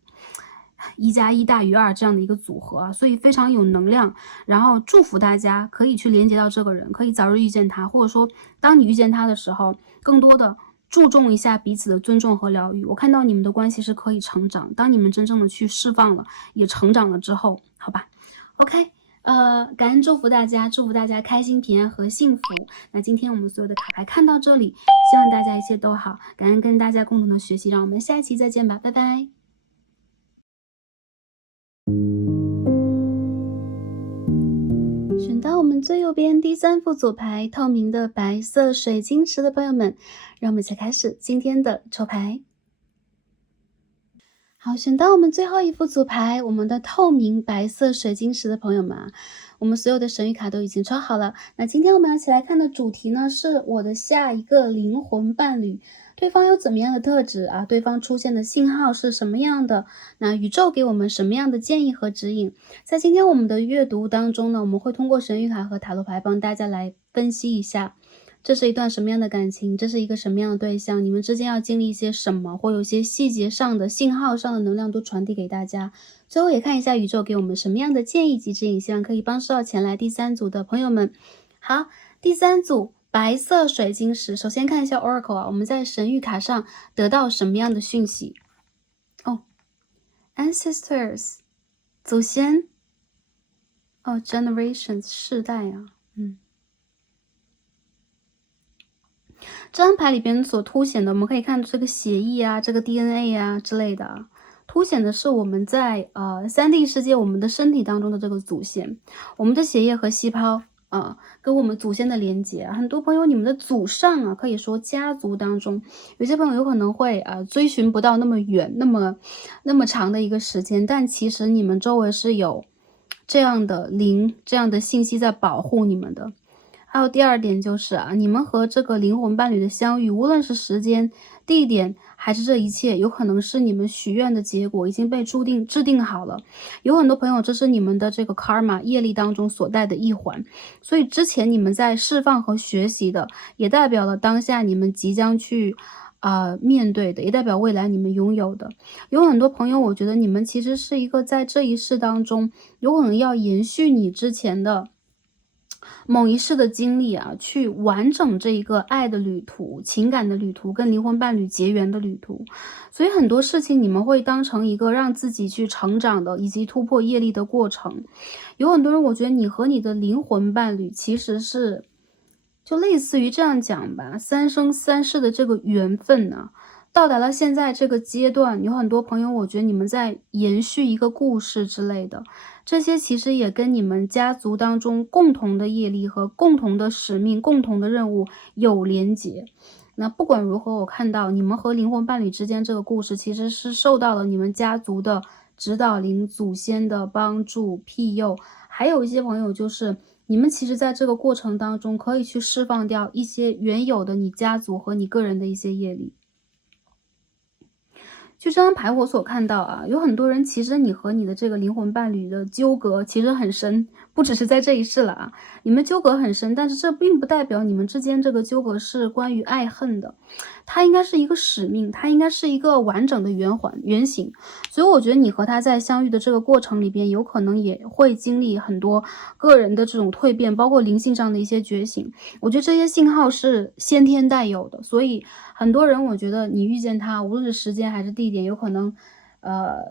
1+1大于2这样的一个组合啊，所以非常有能量。然后祝福大家可以去连接到这个人，可以早日遇见他，或者说当你遇见他的时候，更多的注重一下彼此的尊重和疗愈。我看到你们的关系是可以成长，当你们真正的去释放了，也成长了之后，好吧 ？OK，感恩祝福大家，祝福大家开心、平安和幸福。那今天我们所有的卡牌看到这里，希望大家一切都好，感恩跟大家共同的学习，让我们下一期再见吧，拜拜。选到我们最右边第3副组牌，透明的白色水晶石的朋友们，让我们一起开始今天的抽牌。好，选到我们最后一副组牌，我们的透明白色水晶石的朋友们啊，我们所有的神谕卡都已经抽好了。那今天我们要一起来看的主题呢，是我的下一个灵魂伴侣，对方有怎么样的特质啊？对方出现的信号是什么样的？那宇宙给我们什么样的建议和指引？在今天我们的阅读当中呢，我们会通过神谕卡和塔罗牌帮大家来分析一下。这是一段什么样的感情？这是一个什么样的对象？你们之间要经历一些什么？会有一些细节上的、信号上的能量都传递给大家。最后也看一下宇宙给我们什么样的建议及指引，希望可以帮助到前来第3组的朋友们。好，第3组白色水晶石，首先看一下 Oracle 啊，我们在神谕卡上得到什么样的讯息？哦 ，Ancestors 祖先，哦 ，Generations 世代啊，这张牌里边所凸显的，我们可以看这个血液啊，这个 DNA 啊之类的啊，凸显的是我们在3D 世界我们的身体当中的这个祖先，我们的血液和细胞跟我们祖先的连接。很多朋友你们的祖上啊，可以说家族当中，有些朋友有可能会追寻不到那么远、那么长的一个时间，但其实你们周围是有这样的灵、这样的信息在保护你们的。还有第2点就是你们和这个灵魂伴侣的相遇，无论是时间、地点，还是这一切，有可能是你们许愿的结果，已经被制定好了。有很多朋友，这是你们的这个 karma 业力当中所带的一环，所以之前你们在释放和学习的，也代表了当下你们即将去面对的，也代表未来你们拥有的。有很多朋友，我觉得你们其实是一个在这一世当中，有可能要延续你之前的某一世的经历去完整这一个爱的旅途、情感的旅途、跟灵魂伴侣结缘的旅途。所以很多事情你们会当成一个让自己去成长的，以及突破业力的过程。有很多人，我觉得你和你的灵魂伴侣其实是就类似于这样讲吧，3生3世的这个缘分呢，到达了现在这个阶段，有很多朋友，我觉得你们在延续一个故事之类的，这些其实也跟你们家族当中共同的业力和共同的使命、共同的任务有连结。那不管如何，我看到你们和灵魂伴侣之间这个故事，其实是受到了你们家族的指导灵、祖先的帮助、庇佑，还有一些朋友就是你们其实在这个过程当中可以去释放掉一些原有的你家族和你个人的一些业力。就这张牌我所看到啊，有很多人其实你和你的这个灵魂伴侣的纠葛其实很深，不只是在这一世了啊，你们纠葛很深，但是这并不代表你们之间这个纠葛是关于爱恨的，它应该是一个使命，它应该是一个完整的原型。所以我觉得你和他在相遇的这个过程里边，有可能也会经历很多个人的这种蜕变，包括灵性上的一些觉醒。我觉得这些信号是先天带有的，所以很多人我觉得你遇见他，无论是时间还是地点，有可能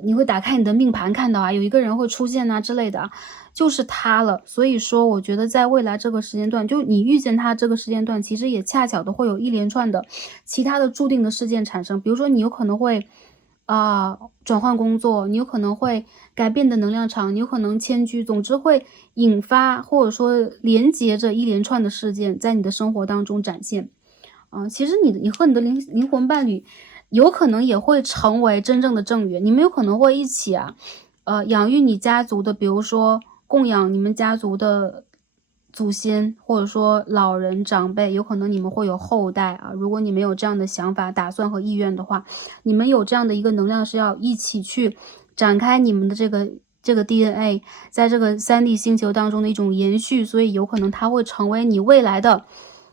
你会打开你的命盘看到啊，有一个人会出现啊之类的啊，就是他了。所以说我觉得在未来这个时间段，就你遇见他这个时间段，其实也恰巧的会有一连串的其他的注定的事件产生。比如说你有可能会转换工作，你有可能会改变的能量场，你有可能迁居，总之会引发或者说连接着一连串的事件在你的生活当中展现。其实你和你的灵魂伴侣有可能也会成为真正的正缘，你们有可能会一起养育你家族的，比如说供养你们家族的祖先，或者说老人长辈，有可能你们会有后代啊。如果你们有这样的想法、打算和意愿的话，你们有这样的一个能量是要一起去展开你们的这个 DNA， 在这个3D 星球当中的一种延续，所以有可能它会成为你未来的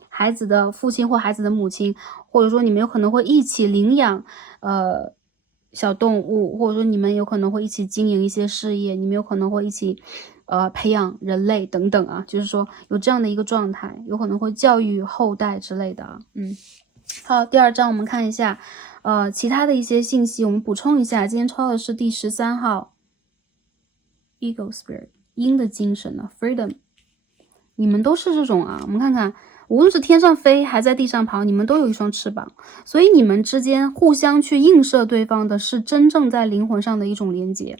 孩子的父亲或孩子的母亲，或者说你们有可能会一起领养小动物，或者说你们有可能会一起经营一些事业，你们有可能会一起培养人类等等啊，就是说有这样的一个状态，有可能会教育后代之类的啊。好，第二章我们看一下其他的一些信息，我们补充一下，今天抽到的是第13号 Eagle Spirit 鹰的精神呢 Freedom， 你们都是这种啊，我们看看无论是天上飞还在地上跑，你们都有一双翅膀，所以你们之间互相去映射对方的是真正在灵魂上的一种连接。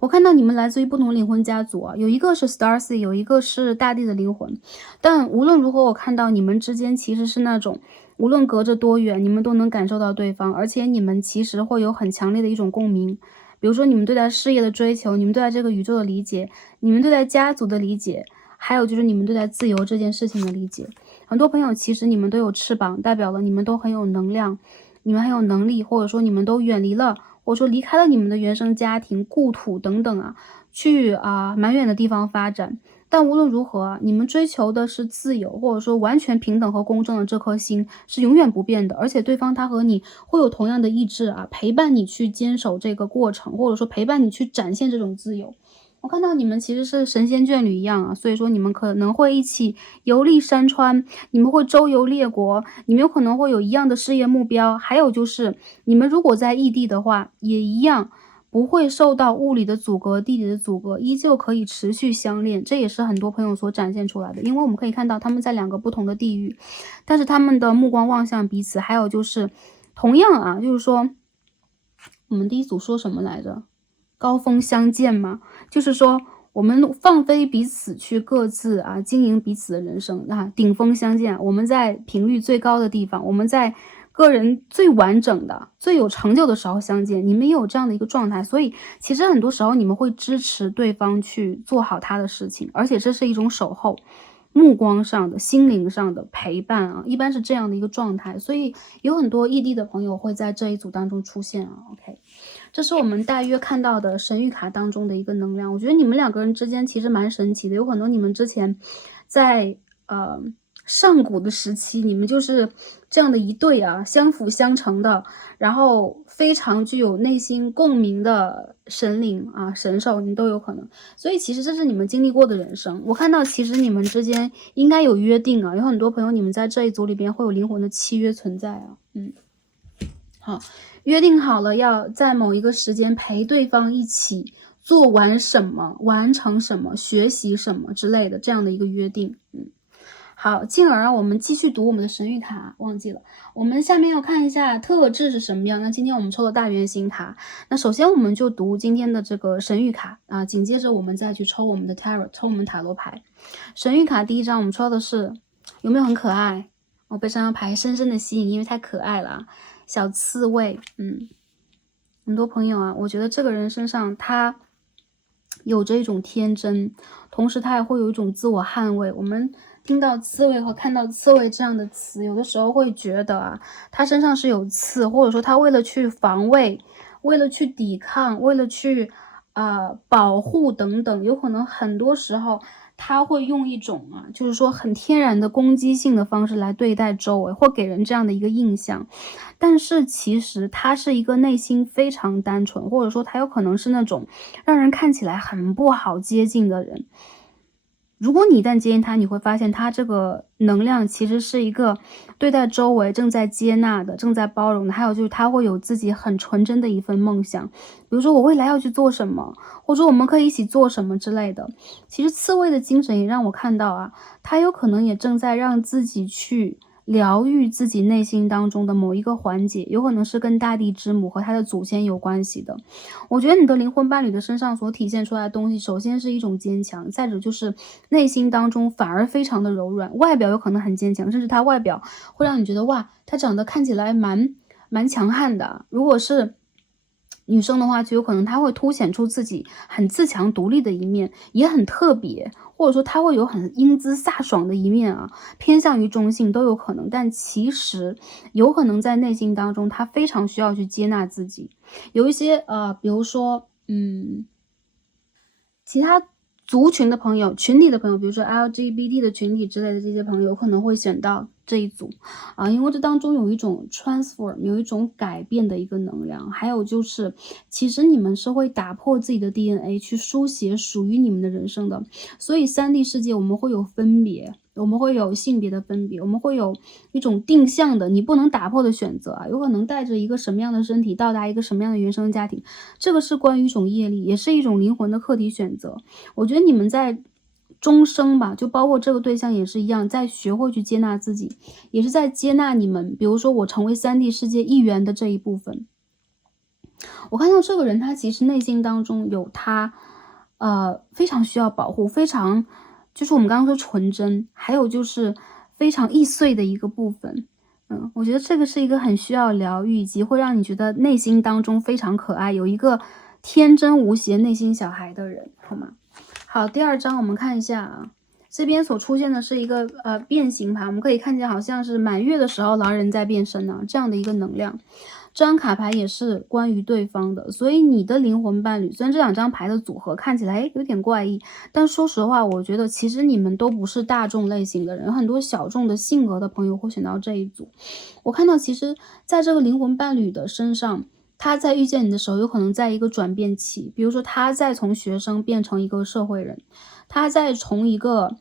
我看到你们来自于不同灵魂家族啊，有一个是 Starseed， 有一个是大地的灵魂，但无论如何我看到你们之间其实是那种无论隔着多远，你们都能感受到对方，而且你们其实会有很强烈的一种共鸣。比如说你们对待事业的追求，你们对待这个宇宙的理解，你们对待家族的理解，还有就是你们对待自由这件事情的理解。很多朋友其实你们都有翅膀，代表了你们都很有能量，你们很有能力，或者说你们都远离了，或者说离开了你们的原生家庭、故土等等啊，去蛮远的地方发展。但无论如何你们追求的是自由，或者说完全平等和公正的这颗心是永远不变的，而且对方他和你会有同样的意志啊，陪伴你去坚守这个过程，或者说陪伴你去展现这种自由。我看到你们其实是神仙眷侣一样啊，所以说你们可能会一起游历山川，你们会周游列国，你们有可能会有一样的事业目标，还有就是你们如果在异地的话，也一样不会受到物理的阻隔、地理的阻隔，依旧可以持续相恋。这也是很多朋友所展现出来的，因为我们可以看到他们在2个不同的地域，但是他们的目光望向彼此，还有就是同样啊，就是说我们第一组说什么来着？高峰相见嘛，就是说我们放飞彼此去各自经营彼此的人生啊，顶峰相见，我们在频率最高的地方，我们在个人最完整的最有成就的时候相见，你们也有这样的一个状态，所以其实很多时候你们会支持对方去做好他的事情，而且这是一种守候，目光上的心灵上的陪伴啊，一般是这样的一个状态，所以有很多异地的朋友会在这一组当中出现啊。 OK，这是我们大约看到的神谕卡当中的一个能量，我觉得你们2个人之间其实蛮神奇的，有可能你们之前在上古的时期，你们就是这样的一对啊，相辅相成的，然后非常具有内心共鸣的神灵啊、神兽，你都有可能。所以其实这是你们经历过的人生。我看到其实你们之间应该有约定啊，有很多朋友你们在这一组里边会有灵魂的契约存在啊。好，约定好了要在某一个时间陪对方一起做完什么、完成什么、学习什么之类的这样的一个约定。好，进而我们继续读我们的神谕卡，忘记了，我们下面要看一下特质是什么样。那今天我们抽了大圆形卡，那首先我们就读今天的这个神谕卡啊，紧接着我们再去抽我们的 tarot， 抽我们塔罗牌。神谕卡第一张我们抽的是有没有很可爱？我被这张牌深深的吸引，因为太可爱了，小刺猬。很多朋友啊，我觉得这个人身上他有着一种天真，同时他也会有一种自我捍卫。我们听到刺猬和看到刺猬这样的词，有的时候会觉得啊，他身上是有刺，或者说他为了去防卫，为了去抵抗，为了去保护等等，有可能很多时候他会用一种就是说很天然的攻击性的方式来对待周围，或给人这样的一个印象。但是其实他是一个内心非常单纯，或者说他有可能是那种让人看起来很不好接近的人。如果你一旦接近他，你会发现他这个能量其实是一个对待周围正在接纳的、正在包容的，还有就是他会有自己很纯真的一份梦想，比如说我未来要去做什么，或者说我们可以一起做什么之类的。其实刺猬的精神也让我看到啊，他有可能也正在让自己去疗愈自己内心当中的某一个环节，有可能是跟大地之母和他的祖先有关系的。我觉得你的灵魂伴侣的身上所体现出来的东西，首先是一种坚强，再者就是内心当中反而非常的柔软，外表有可能很坚强，甚至他外表会让你觉得哇，他长得看起来蛮强悍的。如果是女生的话，就有可能她会凸显出自己很自强独立的一面，也很特别，或者说她会有很英姿飒爽的一面啊，偏向于中性都有可能。但其实有可能在内心当中，她非常需要去接纳自己。有一些比如说其他族群的朋友、群体的朋友，比如说 LGBT 的群体之类的这些朋友，可能会选到这一组因为这当中有一种 transform， 有一种改变的一个能量，还有就是其实你们是会打破自己的 DNA 去书写属于你们的人生的。所以3D 世界我们会有分别，我们会有性别的分别，我们会有一种定向的你不能打破的选择有可能带着一个什么样的身体到达一个什么样的原生家庭，这个是关于一种业力，也是一种灵魂的课题选择。我觉得你们在终生吧，就包括这个对象也是一样，在学会去接纳自己，也是在接纳你们，比如说我成为3D 世界一员的这一部分。我看到这个人他其实内心当中有他非常需要保护，非常就是我们刚刚说纯真，还有就是非常易碎的一个部分。我觉得这个是一个很需要疗愈，以及会让你觉得内心当中非常可爱，有一个天真无邪内心小孩的人，好吗？好，第二张我们看一下这边所出现的是一个变形牌，我们可以看见好像是满月的时候狼人在变身这样的一个能量。这张卡牌也是关于对方的，所以你的灵魂伴侣，虽然这两张牌的组合看起来有点怪异，但说实话，我觉得其实你们都不是大众类型的人，有很多小众的性格的朋友会选到这一组。我看到其实在这个灵魂伴侣的身上，他在遇见你的时候，有可能在一个转变期，比如说他在从学生变成一个社会人，他在从一个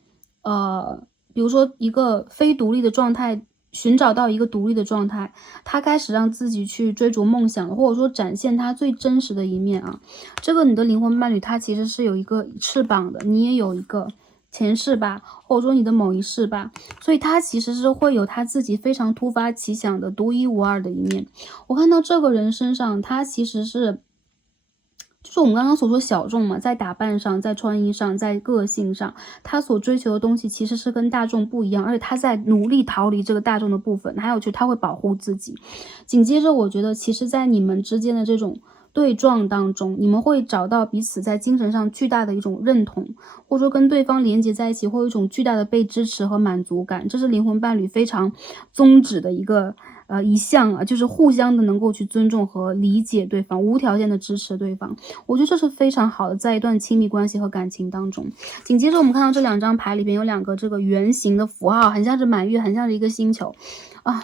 比如说一个非独立的状态寻找到一个独立的状态，他开始让自己去追逐梦想了，或者说展现他最真实的一面这个你的灵魂伴侣他其实是有一个翅膀的，你也有一个前世吧，或者说你的某一世吧，所以他其实是会有他自己非常突发奇想的独一无二的一面。我看到这个人身上，他其实是就是我们刚刚所说小众嘛，在打扮上，在穿衣上，在个性上，他所追求的东西其实是跟大众不一样，而且他在努力逃离这个大众的部分，还有就是他会保护自己。紧接着我觉得其实在你们之间的这种对撞当中，你们会找到彼此在精神上巨大的一种认同，或者说跟对方连接在一起，会有一种巨大的被支持和满足感，这是灵魂伴侣非常宗旨的一项就是互相的能够去尊重和理解对方，无条件的支持对方。我觉得这是非常好的，在一段亲密关系和感情当中。紧接着我们看到这两张牌里边有两个这个圆形的符号，很像是满月，很像是一个星球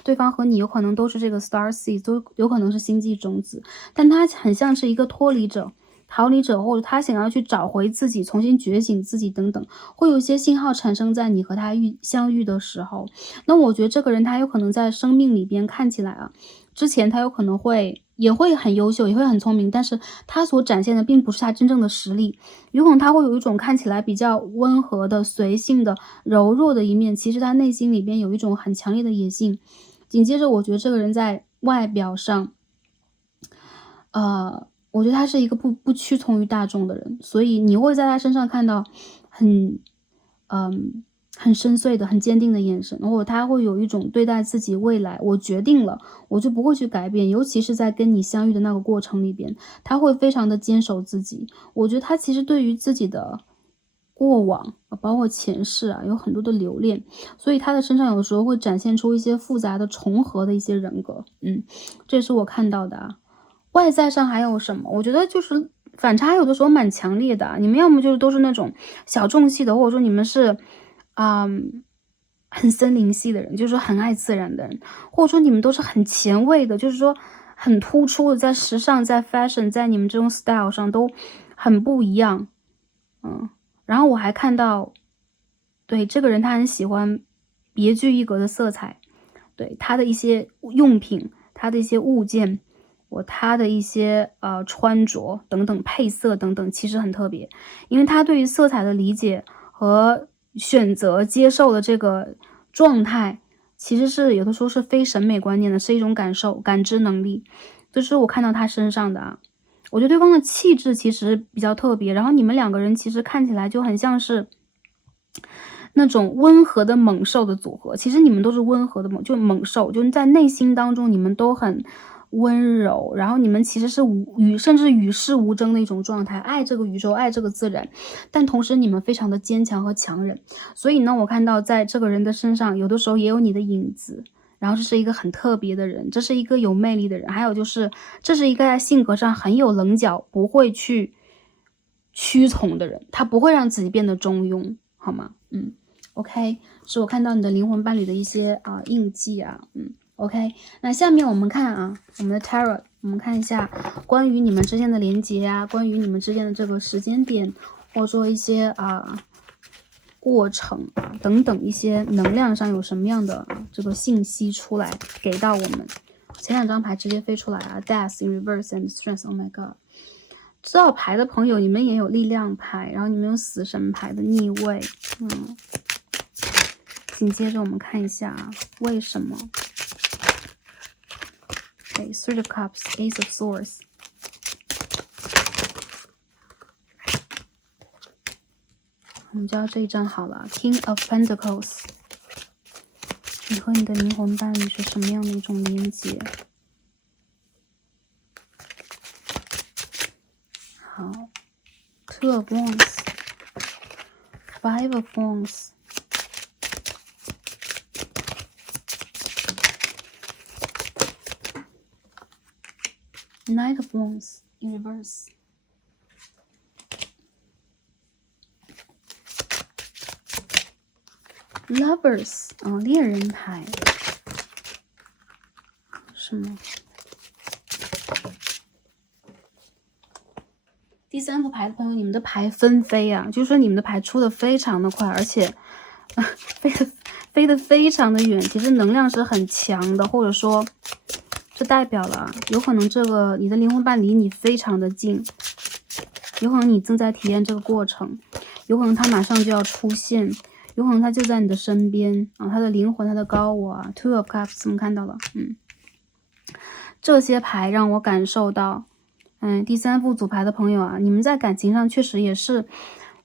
对方和你有可能都是这个 star seed， 都有可能是星际种子，但他很像是一个脱离者。逃离者，或者他想要去找回自己，重新觉醒自己等等，会有一些信号产生在你和他相遇的时候。那我觉得这个人他有可能在生命里边看起来之前他有可能也会很优秀，也会很聪明，但是他所展现的并不是他真正的实力，有可能他会有一种看起来比较温和的、随性的、柔弱的一面，其实他内心里边有一种很强烈的野性。紧接着我觉得这个人在外表上我觉得他是一个不屈从于大众的人，所以你会在他身上看到很很深邃的、很坚定的眼神，然后他会有一种对待自己未来，我决定了，我就不会去改变，尤其是在跟你相遇的那个过程里边，他会非常的坚守自己。我觉得他其实对于自己的过往，包括前世啊，有很多的留恋，所以他的身上有时候会展现出一些复杂的重合的一些人格，这也是我看到的啊。外在上还有什么？我觉得就是反差有的时候蛮强烈的啊，你们要么就是都是那种小众系的，或者说你们是，很森林系的人，就是说很爱自然的人，或者说你们都是很前卫的，就是说很突出的，在时尚、在 fashion、在你们这种 style 上都很不一样。然后我还看到，对，这个人他很喜欢别具一格的色彩，对，他的一些用品，他的一些物件，他的一些穿着等等配色等等，其实很特别，因为他对于色彩的理解和选择接受的这个状态，其实是有的时候是非审美观念的，是一种感受、感知能力，这是我看到他身上的啊。我觉得对方的气质其实比较特别，然后你们两个人其实看起来就很像是那种温和的猛兽的组合。其实你们都是温和的猛兽，就是在内心当中你们都很温柔，然后你们其实是甚至与世无争的一种状态，爱这个宇宙，爱这个自然，但同时你们非常的坚强和强忍。所以呢，我看到在这个人的身上，有的时候也有你的影子。然后这是一个很特别的人，这是一个有魅力的人，还有就是这是一个在性格上很有棱角，不会去屈从的人，他不会让自己变得中庸，好吗？OK，是我看到你的灵魂伴侣的一些印记啊，OK，那下面我们看我们的 Tarot， 我们看一下关于你们之间的连结啊，关于你们之间的这个时间点，或者说一些过程等等一些能量上有什么样的这个信息出来给到我们。前两张牌直接飞出来啊 ，Death in Reverse and Strength，Oh my god！ 知道牌的朋友，你们也有力量牌，然后你们有死神牌的逆位，紧接着我们看一下为什么？Three of Cups，Ace of Swords。我们就要这一张好了 ，King of Pentacles。你和你的灵魂伴侣是什么样的一种连接？好 ，Two of Wands，Five of Wands。Knight of Wands in reverse. Lovers 恋人牌什么？第三副牌的朋友，你们的牌纷飞啊，就是说你们的牌出的非常的快，而且飞得非常的远，其实能量是很强的，或者说这代表了有可能这个你的灵魂伴离你非常的近，有可能你正在体验这个过程，有可能他马上就要出现，有可能他就在你的身边他的灵魂，他的高我Two of Cups 我们看到了，这些牌让我感受到，第三副组牌的朋友你们在感情上确实也是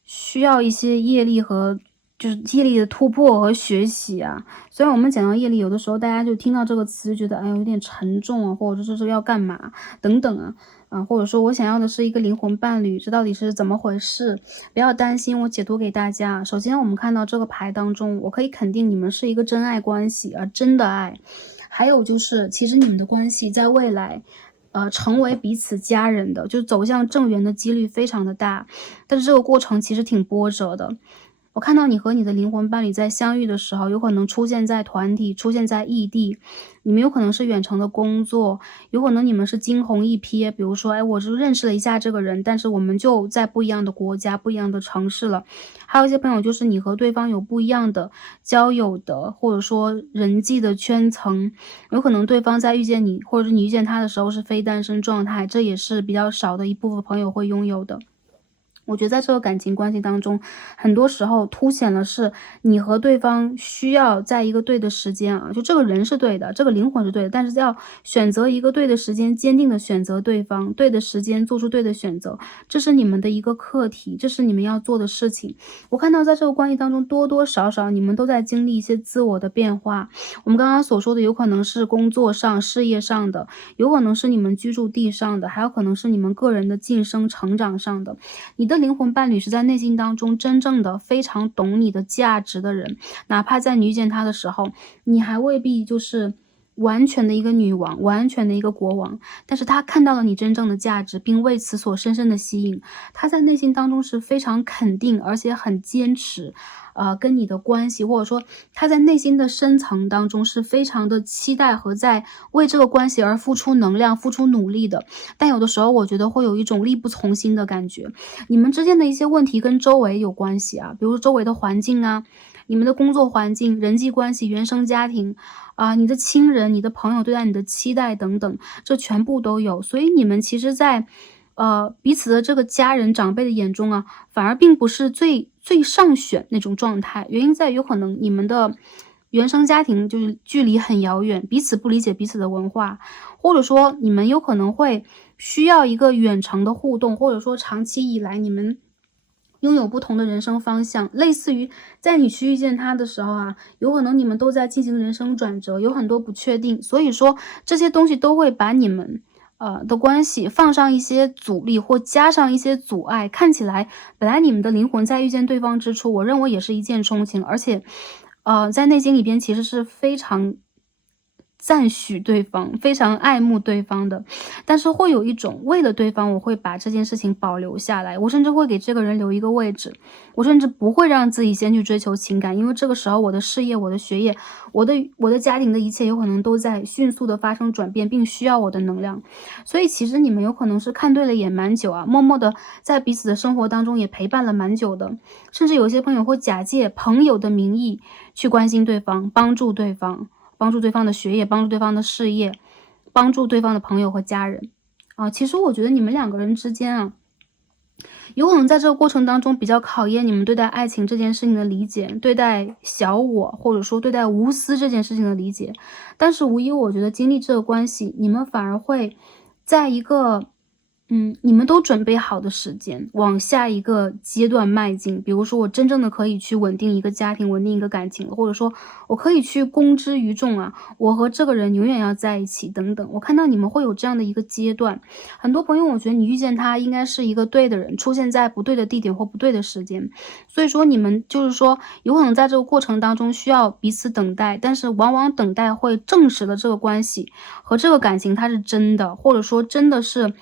需要一些业力和就是业力的突破和学习虽然我们讲到业力，有的时候大家就听到这个词就觉得有点沉重或者说是要干嘛等等或者说我想要的是一个灵魂伴侣，这到底是怎么回事？不要担心，我解读给大家。首先我们看到这个牌当中，我可以肯定你们是一个真爱关系真的爱。还有就是其实你们的关系在未来成为彼此家人的，就走向正缘的几率非常的大，但是这个过程其实挺波折的。我看到你和你的灵魂伴侣在相遇的时候，有可能出现在团体，出现在异地，你们有可能是远程的工作，有可能你们是惊鸿一瞥，比如说我就认识了一下这个人，但是我们就在不一样的国家，不一样的城市了。还有一些朋友就是你和对方有不一样的交友的或者说人际的圈层，有可能对方在遇见你或者是你遇见他的时候是非单身状态，这也是比较少的一部分朋友会拥有的。我觉得在这个感情关系当中，很多时候凸显了是你和对方需要在一个对的时间啊，就这个人是对的，这个灵魂是对的，但是要选择一个对的时间，坚定的选择对方，对的时间做出对的选择，这是你们的一个课题，这是你们要做的事情。我看到在这个关系当中，多多少少你们都在经历一些自我的变化。我们刚刚所说的，有可能是工作上、事业上的，有可能是你们居住地上的，还有可能是你们个人的晋升、成长上的。你的灵魂伴侣是在内心当中真正的非常懂你的价值的人，哪怕在你遇见他的时候，你还未必就是完全的一个女王，完全的一个国王，但是他看到了你真正的价值，并为此所深深的吸引。他在内心当中是非常肯定，而且很坚持，跟你的关系，或者说他在内心的深层当中是非常的期待和在为这个关系而付出能量、付出努力的。但有的时候我觉得会有一种力不从心的感觉。你们之间的一些问题跟周围有关系啊，比如周围的环境啊，你们的工作环境、人际关系、原生家庭啊，你的亲人、你的朋友对待你的期待等等，这全部都有。所以你们其实在彼此的这个家人长辈的眼中啊，反而并不是最上选那种状态。原因在于有可能你们的原生家庭就是距离很遥远，彼此不理解彼此的文化，或者说你们有可能会需要一个远程的互动，或者说长期以来你们拥有不同的人生方向，类似于在你去遇见他的时候啊，有可能你们都在进行人生转折，有很多不确定，所以说这些东西都会把你们的关系放上一些阻力或加上一些阻碍，看起来本来你们的灵魂在遇见对方之初，我认为也是一见钟情，而且在内心里边其实是非常赞许对方，非常爱慕对方的，但是会有一种为了对方，我会把这件事情保留下来，我甚至会给这个人留一个位置，我甚至不会让自己先去追求情感，因为这个时候我的事业、我的学业、我的家庭的一切有可能都在迅速的发生转变，并需要我的能量。所以其实你们有可能是看对了眼蛮久啊，默默的在彼此的生活当中也陪伴了蛮久的，甚至有些朋友会假借朋友的名义去关心对方，帮助对方。帮助对方的学业，帮助对方的事业，帮助对方的朋友和家人。其实我觉得你们两个人之间啊，有可能在这个过程当中比较考验你们对待爱情这件事情的理解，对待小我或者说对待无私这件事情的理解。但是无疑我觉得经历这个关系，你们反而会在一个你们都准备好的时间，往下一个阶段迈进。比如说我真正的可以去稳定一个家庭，稳定一个感情了，或者说我可以去公之于众啊，我和这个人永远要在一起等等。我看到你们会有这样的一个阶段，很多朋友我觉得你遇见他应该是一个对的人，出现在不对的地点或不对的时间。所以说你们就是说有可能在这个过程当中需要彼此等待，但是往往等待会证实了这个关系和这个感情它是真的，或者说真的是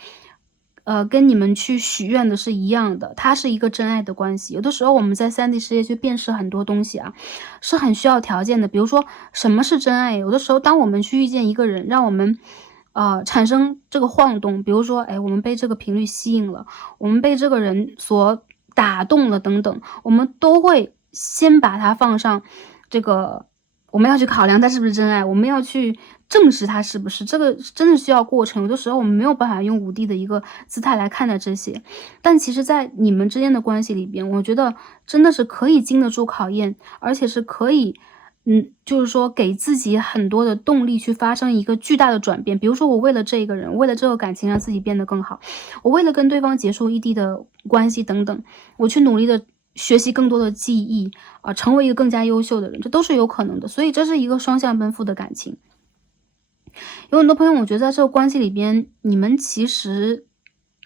跟你们去许愿的是一样的，它是一个真爱的关系。有的时候我们在3D 世界去辨识很多东西啊，是很需要条件的。比如说什么是真爱？有的时候当我们去遇见一个人，让我们产生这个晃动，比如说，哎，我们被这个频率吸引了，我们被这个人所打动了等等，我们都会先把它放上这个我们要去考量它是不是真爱，我们要去证实它是不是，这个真的需要过程。有的时候我们没有办法用5D 的一个姿态来看待这些，但其实在你们之间的关系里边，我觉得真的是可以经得住考验，而且是可以就是说给自己很多的动力去发生一个巨大的转变。比如说我为了这个人，为了这个感情让自己变得更好，我为了跟对方结束异地的关系等等，我去努力的学习更多的记忆成为一个更加优秀的人，这都是有可能的。所以这是一个双向奔赴的感情。有很多朋友我觉得在这个关系里边，你们其实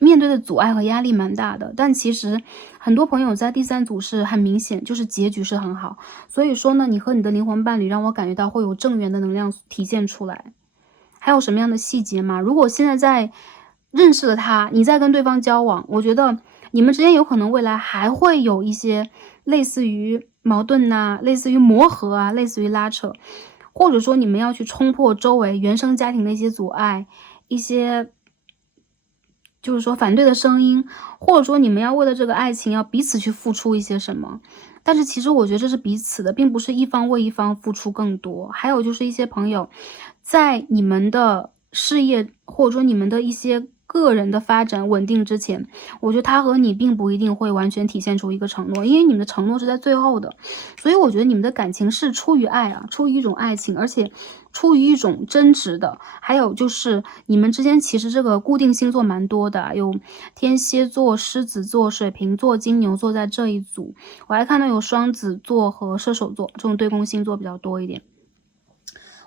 面对的阻碍和压力蛮大的，但其实很多朋友在第3组是很明显，就是结局是很好。所以说呢，你和你的灵魂伴侣让我感觉到会有正缘的能量体现出来。还有什么样的细节吗？如果现在在认识了他，你在跟对方交往，我觉得你们之间有可能未来还会有一些类似于矛盾呐，类似于磨合啊，类似于拉扯，或者说你们要去冲破周围原生家庭的一些阻碍，一些就是说反对的声音，或者说你们要为了这个爱情要彼此去付出一些什么。但是其实我觉得这是彼此的，并不是一方为一方付出更多。还有就是一些朋友，在你们的事业或者说你们的一些个人的发展稳定之前，我觉得他和你并不一定会完全体现出一个承诺，因为你们的承诺是在最后的。所以我觉得你们的感情是出于爱啊，出于一种爱情，而且出于一种真实的。还有就是你们之间其实这个固定星座蛮多的啊，有天蝎座、狮子座、水瓶座、金牛座在这一组，我还看到有双子座和射手座这种对宫星座比较多一点。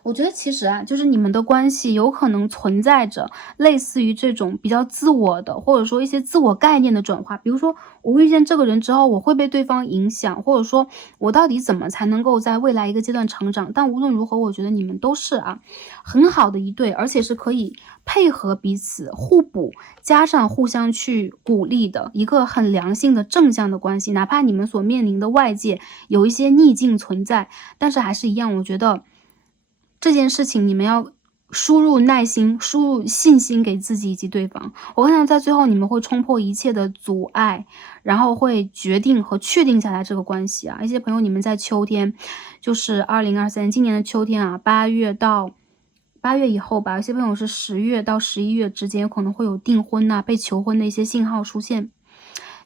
我觉得其实啊，就是你们的关系有可能存在着类似于这种比较自我的，或者说一些自我概念的转化。比如说，我遇见这个人之后，我会被对方影响，或者说我到底怎么才能够在未来一个阶段成长？但无论如何，我觉得你们都是啊很好的一对，而且是可以配合彼此、互补，加上互相去鼓励的一个很良性的正向的关系。哪怕你们所面临的外界有一些逆境存在，但是还是一样，我觉得这件事情你们要输入耐心，输入信心给自己以及对方。我看到在最后你们会冲破一切的阻碍，然后会决定和确定下来这个关系啊。一些朋友你们在秋天，就是2023今年的秋天啊8月以后吧，有些朋友是10月到11月之间有可能会有订婚呐、被求婚的一些信号出现。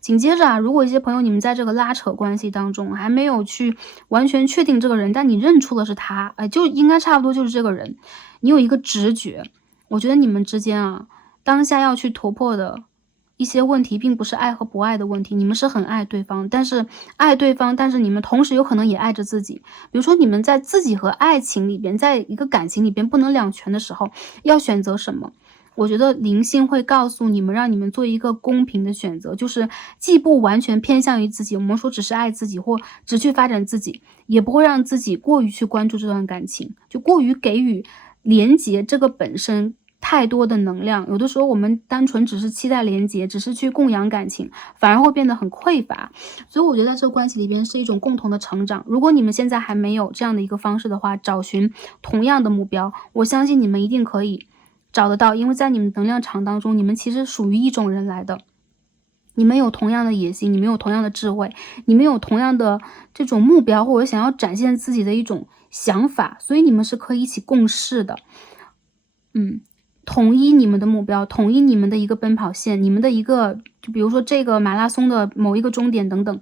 紧接着啊，如果一些朋友你们在这个拉扯关系当中还没有去完全确定这个人，但你认出的是他，就应该差不多就是这个人，你有一个直觉，我觉得你们之间啊，当下要去突破的一些问题，并不是爱和不爱的问题，你们是很爱对方，但是你们同时有可能也爱着自己。比如说你们在自己和爱情里边，在一个感情里边不能两全的时候，要选择什么？我觉得灵性会告诉你们，让你们做一个公平的选择，就是既不完全偏向于自己，我们说只是爱自己或只去发展自己，也不会让自己过于去关注这段感情，就过于给予连结这个本身太多的能量。有的时候我们单纯只是期待连结，只是去供养感情，反而会变得很匮乏。所以我觉得在这个关系里边是一种共同的成长。如果你们现在还没有这样的一个方式的话，找寻同样的目标，我相信你们一定可以找得到，因为在你们能量场当中，你们其实属于一种人来的。你们有同样的野心，你们有同样的智慧，你们有同样的这种目标，或者想要展现自己的一种想法，所以你们是可以一起共事的。统一你们的目标，统一你们的一个奔跑线，你们的一个，就比如说这个马拉松的某一个终点等等，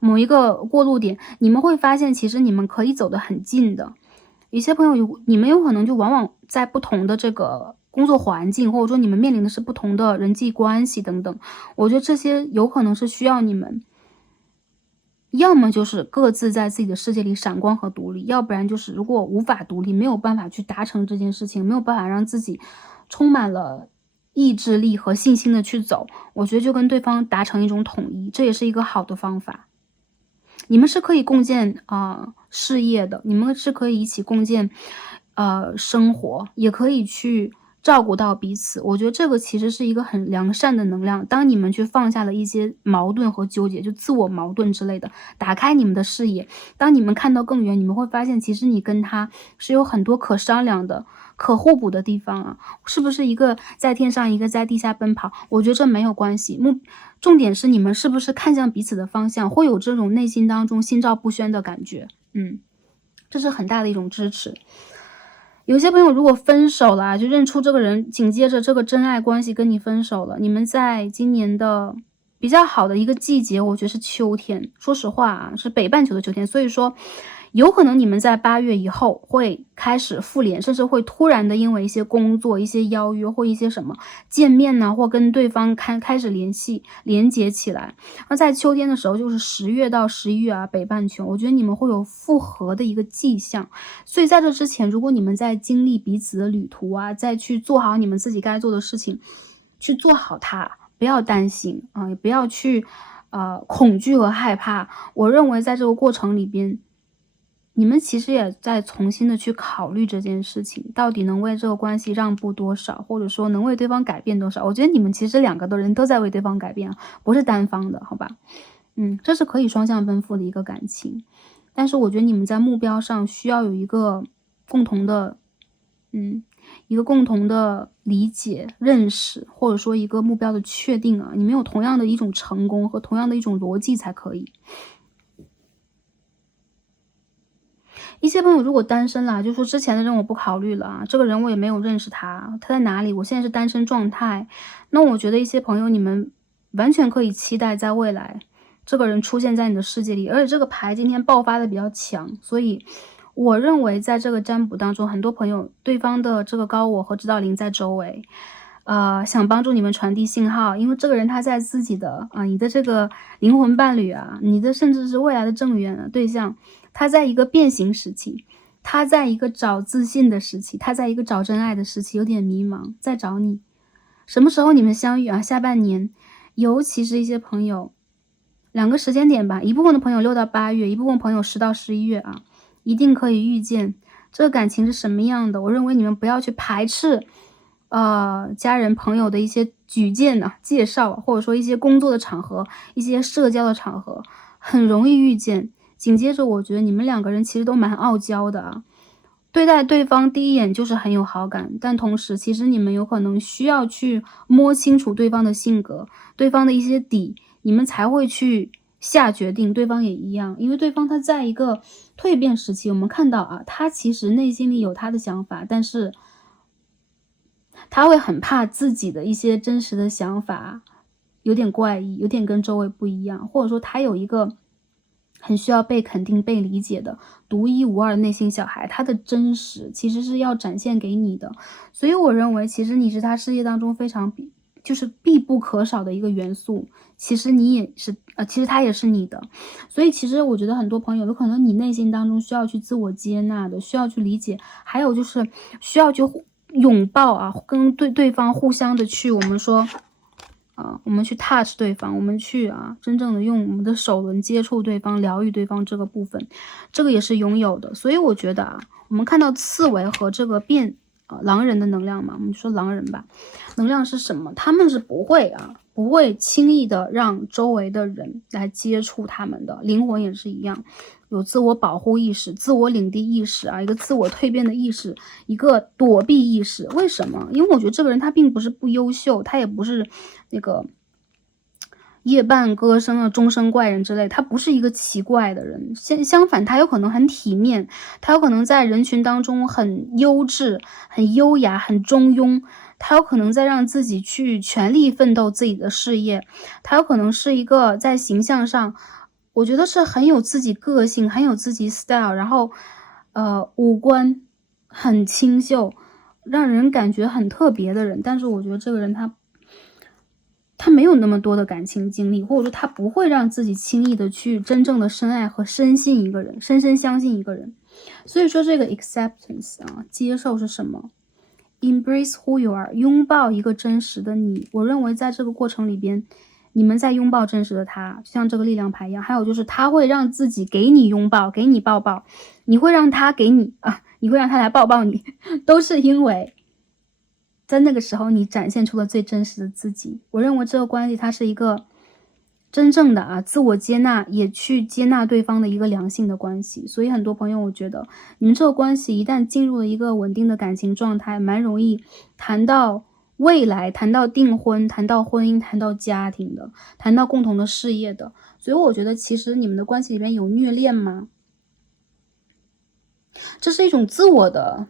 某一个过渡点，你们会发现其实你们可以走得很近的。有些朋友你们有可能就往往在不同的这个工作环境，或者说你们面临的是不同的人际关系等等，我觉得这些有可能是需要你们要么就是各自在自己的世界里闪光和独立，要不然就是如果无法独立，没有办法去达成这件事情，没有办法让自己充满了意志力和信心的去走，我觉得就跟对方达成一种统一，这也是一个好的方法。你们是可以共建事业的，你们是可以一起共建生活，也可以去照顾到彼此。我觉得这个其实是一个很良善的能量。当你们去放下了一些矛盾和纠结，就自我矛盾之类的，打开你们的视野，当你们看到更远，你们会发现其实你跟他是有很多可商量的、可互补的地方啊。是不是一个在天上，一个在地下奔跑？我觉得这没有关系。重点是你们是不是看向彼此的方向，会有这种内心当中心照不宣的感觉。这是很大的一种支持。有些朋友如果分手了，就认出这个人，紧接着这个真爱关系跟你分手了，你们在今年的比较好的一个季节，我觉得是秋天。说实话啊，是北半球的秋天，所以说有可能你们在8月以后会开始复联，甚至会突然的因为一些工作、一些邀约或一些什么见面呢，或跟对方开始连接起来。而在秋天的时候，就是10月到11月啊，北半球，我觉得你们会有复合的一个迹象。所以在这之前，如果你们在经历彼此的旅途啊，再去做好你们自己该做的事情，去做好它，不要担心啊，也不要去恐惧和害怕。我认为在这个过程里边，你们其实也在重新的去考虑这件事情，到底能为这个关系让步多少，或者说能为对方改变多少。我觉得你们其实两个的人都在为对方改变啊，不是单方的，好吧？这是可以双向奔赴的一个感情。但是我觉得你们在目标上需要有一个共同的理解、认识，或者说一个目标的确定啊，你们有同样的一种成功和同样的一种逻辑才可以。一些朋友如果单身啦，就说之前的人我不考虑了啊，这个人我也没有认识他，他在哪里？我现在是单身状态。那我觉得一些朋友你们完全可以期待在未来这个人出现在你的世界里，而且这个牌今天爆发的比较强，所以我认为在这个占卜当中，很多朋友对方的这个高我和指导灵在周围，想帮助你们传递信号，因为这个人他在自己的你的这个灵魂伴侣啊，你的甚至是未来的正缘对象，他在一个变形时期，他在一个找自信的时期，他在一个找真爱的时期，有点迷茫，在找你。什么时候你们相遇啊？下半年，尤其是一些朋友，2个时间点吧，一部分的朋友6到8月，一部分朋友10到11月啊，一定可以遇见。这个感情是什么样的？我认为你们不要去排斥，家人朋友的一些举荐呢、介绍，或者说一些工作的场合、一些社交的场合，很容易遇见。紧接着，我觉得你们2个人其实都蛮傲娇的啊，对待对方第一眼就是很有好感，但同时其实你们有可能需要去摸清楚对方的性格，对方的一些底，你们才会去下决定，对方也一样。因为对方他在一个蜕变时期，我们看到啊，他其实内心里有他的想法，但是他会很怕自己的一些真实的想法有点怪异，有点跟周围不一样，或者说他有一个很需要被肯定、被理解的独一无二的内心小孩，他的真实其实是要展现给你的。所以我认为其实你是他世界当中非常就是必不可少的一个元素，其实你也是其实他也是你的。所以其实我觉得很多朋友有可能你内心当中需要去自我接纳的，需要去理解，还有就是需要去拥抱啊，跟对方互相的去我们说我们去 touch 对方，我们去真正的用我们的手轮接触对方，疗愈对方这个部分，这个也是拥有的。所以我觉得我们看到刺猬和这个狼人的能量嘛，我们就说狼人吧，能量是什么？他们是不会轻易的让周围的人来接触他们的，灵魂也是一样，有自我保护意识、自我领地意识一个自我蜕变的意识，一个躲避意识。为什么？因为我觉得这个人他并不是不优秀，他也不是那个夜半歌声终身怪人之类，他不是一个奇怪的人，相反他有可能很体面，他有可能在人群当中很优质、很优雅、很中庸，他有可能在让自己去全力奋斗自己的事业，他有可能是一个在形象上我觉得是很有自己个性，很有自己 style， 然后五官很清秀，让人感觉很特别的人。但是我觉得这个人他没有那么多的感情经历，或者说他不会让自己轻易的去真正的深爱和深信一个人，深深相信一个人。所以说这个 acceptance 接受是什么？ embrace who you are， 拥抱一个真实的你。我认为在这个过程里边，你们在拥抱真实的他，就像这个力量牌一样。还有就是他会让自己给你拥抱，给你抱抱，你会让他给你你会让他来抱抱你，都是因为在那个时候你展现出了最真实的自己。我认为这个关系它是一个真正的自我接纳，也去接纳对方的一个良性的关系。所以很多朋友我觉得你们这个关系一旦进入了一个稳定的感情状态，蛮容易谈到未来，谈到订婚，谈到婚姻，谈到家庭的，谈到共同的事业的。所以我觉得其实你们的关系里面有虐恋吗？这是一种自我的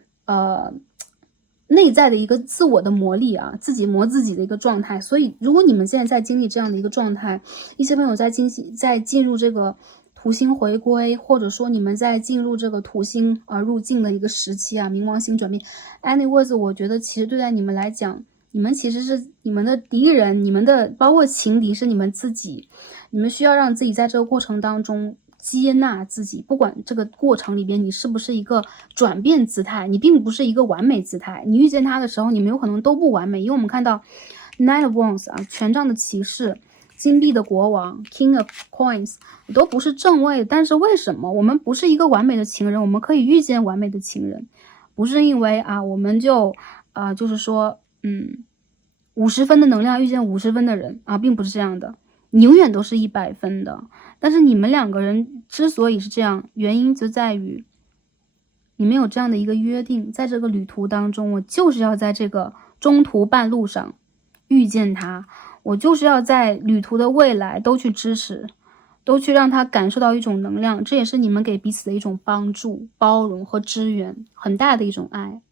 内在的一个自我的磨砺自己磨自己的一个状态。所以如果你们现在在经历这样的一个状态，一些朋友在进入这个土星回归，或者说你们在进入这个土星入境的一个时期冥王星转变 anyways， 我觉得其实对待你们来讲，你们其实是你们的敌人，你们的包括情敌是你们自己，你们需要让自己在这个过程当中接纳自己，不管这个过程里边你是不是一个转变姿态，你并不是一个完美姿态，你遇见他的时候你们有可能都不完美。因为我们看到 Nine of Wands 权杖的骑士，金币的国王 King of Coins 都不是正位，但是为什么我们不是一个完美的情人，我们可以遇见完美的情人？不是因为我们就是说50分的能量遇见50分的人并不是这样的，你永远都是100分的。但是你们2个人之所以是这样，原因就在于你们有这样的一个约定，在这个旅途当中，我就是要在这个中途半路上遇见他，我就是要在旅途的未来都去支持，都去让他感受到一种能量，这也是你们给彼此的一种帮助、包容和支援，很大的一种爱。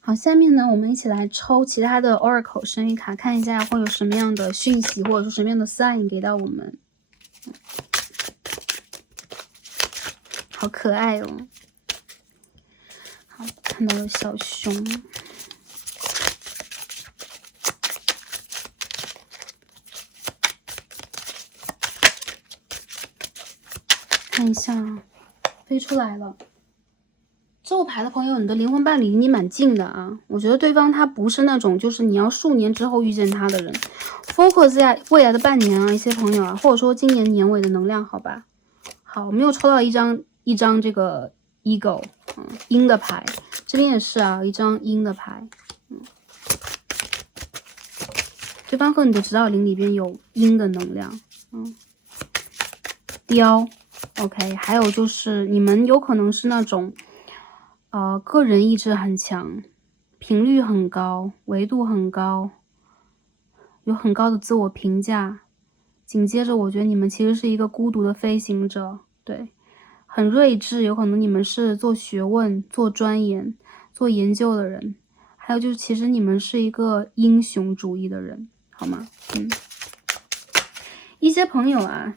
好，下面呢，我们一起来抽其他的 Oracle 神谕卡，看一下会有什么样的讯息，或者说什么样的 sign 给到我们。好可爱哦！好，看到了小熊。看一下，飞出来了。这个牌的朋友，你的灵魂伴侣离你蛮近的啊。我觉得对方他不是那种就是你要数年之后遇见他的人 ，focus 在未来的半年啊，一些朋友啊，或者说今年年尾的能量，好吧？好，我们又抽到一张这个 Eagle，鹰的牌，这边也是啊，一张鹰的牌，对方和你的指导灵里边有鹰的能量，雕。OK， 还有就是你们有可能是那种，个人意志很强，频率很高，维度很高，有很高的自我评价。紧接着，我觉得你们其实是一个孤独的飞行者，对，很睿智，有可能你们是做学问、做钻研、做研究的人。还有就是，其实你们是一个英雄主义的人，好吗？一些朋友啊。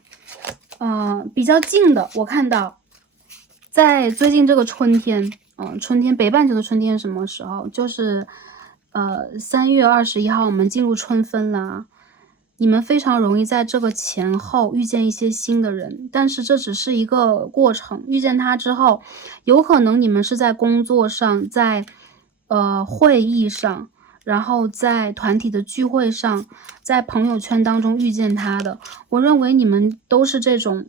比较近的，我看到，在最近这个春天，春天北半球的春天什么时候？就是3月21号，我们进入春分啦。你们非常容易在这个前后遇见一些新的人，但是这只是一个过程。遇见他之后，有可能你们是在工作上，在会议上。然后在团体的聚会上，在朋友圈当中遇见他的，我认为你们都是这种，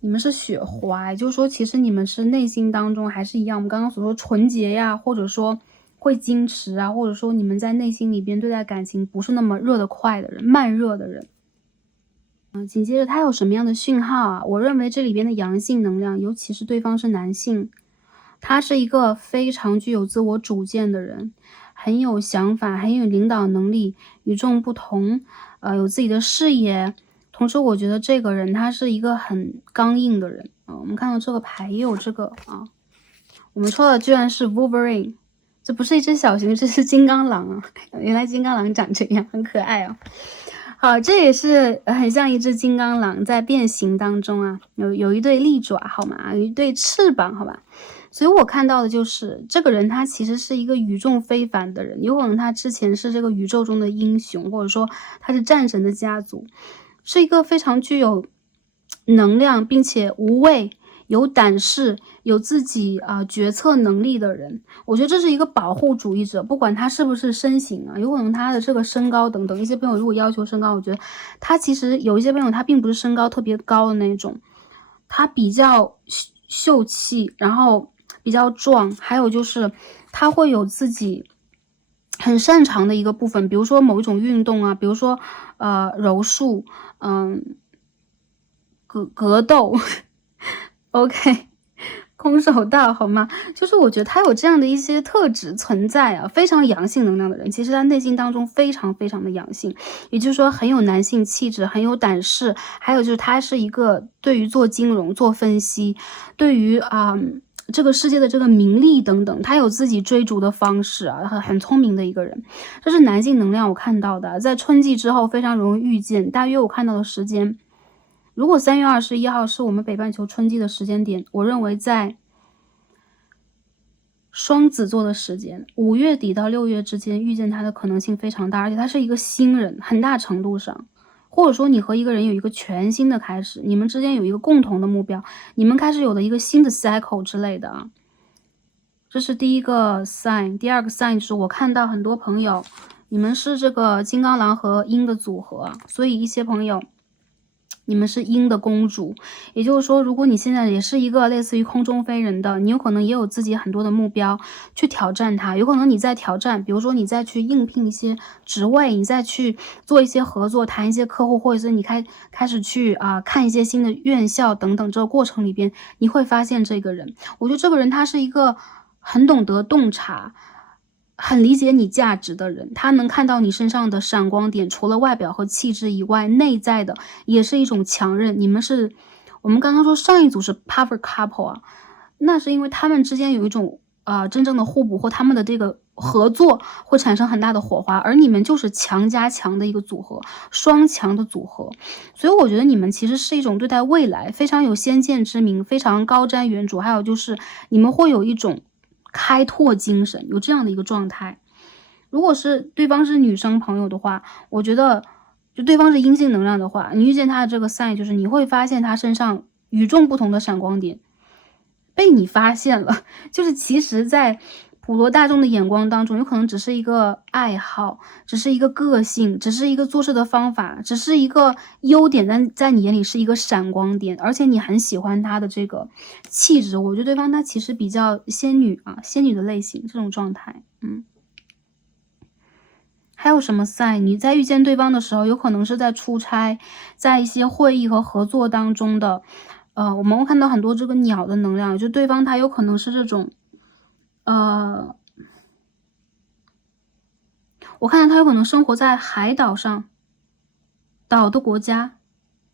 你们是雪花，也就是说，其实你们是内心当中还是一样，我们刚刚所说纯洁呀，或者说会矜持啊，或者说你们在内心里边对待感情不是那么热得快的人，慢热的人。紧接着他有什么样的讯号啊？我认为这里边的阳性能量，尤其是对方是男性，他是一个非常具有自我主见的人。很有想法，很有领导能力，与众不同，有自己的视野。同时，我觉得这个人他是一个很刚硬的人啊。我们看到这个牌也有这个啊，我们抽的居然是 Wolverine， 这不是一只小熊，这是金刚狼啊！原来金刚狼长这样，很可爱啊。好，这也是很像一只金刚狼在变形当中啊，有一对利爪，好吗？有一对翅膀，好吧？所以我看到的就是这个人他其实是一个与众非凡的人，有可能他之前是这个宇宙中的英雄，或者说他是战神的家族，是一个非常具有能量并且无畏、有胆识、有自己决策能力的人。我觉得这是一个保护主义者，不管他是不是身形啊，有可能他的这个身高等等。一些朋友如果要求身高，我觉得他其实有一些朋友他并不是身高特别高的那种，他比较秀气，然后比较壮，还有就是他会有自己很擅长的一个部分，比如说某一种运动啊，比如说柔术，格斗，OK， 空手道，好吗？就是我觉得他有这样的一些特质存在啊，非常阳性能量的人，其实他内心当中非常非常的阳性，也就是说很有男性气质，很有胆识，还有就是他是一个对于做金融、做分析，对于这个世界的这个名利等等，他有自己追逐的方式啊，很聪明的一个人。这是男性能量我看到的，在春季之后非常容易遇见，大约我看到的时间，如果3月21号是我们北半球春季的时间点，我认为在双子座的时间，5月底到6月之间遇见他的可能性非常大，而且他是一个新人，很大程度上。或者说你和一个人有一个全新的开始，你们之间有一个共同的目标，你们开始有了一个新的 cycle 之类的啊。这是第一个 sign， 第二个 sign 就是我看到很多朋友，你们是这个金刚狼和鹰的组合，所以一些朋友你们是鹰的公主，也就是说，如果你现在也是一个类似于空中飞人的，你有可能也有自己很多的目标去挑战它。有可能你在挑战，比如说你再去应聘一些职位，你再去做一些合作，谈一些客户，或者是你开始去看一些新的院校等等。这个过程里边，你会发现这个人，我觉得这个人他是一个很懂得洞察，很理解你价值的人，他能看到你身上的闪光点，除了外表和气质以外，内在的也是一种强韧。我们刚刚说上一组是 power couple 啊，那是因为他们之间有一种真正的互补，或他们的这个合作会产生很大的火花，而你们就是强加强的一个组合，双强的组合。所以我觉得你们其实是一种对待未来非常有先见之明，非常高瞻远瞩，还有就是你们会有一种开拓精神，有这样的一个状态。如果是对方是女生朋友的话，我觉得就对方是阴性能量的话，你遇见他的这个 sign 就是你会发现他身上与众不同的闪光点被你发现了，就是其实在普罗大众的眼光当中，有可能只是一个爱好，只是一个个性，只是一个做事的方法，只是一个优点，但在你眼里是一个闪光点，而且你很喜欢他的这个气质。我觉得对方他其实比较仙女啊，仙女的类型这种状态。还有什么 sign？ 你在遇见对方的时候，有可能是在出差，在一些会议和合作当中的，我们会看到很多这个鸟的能量，就对方他有可能是这种，我看到他有可能生活在海岛上，岛的国家，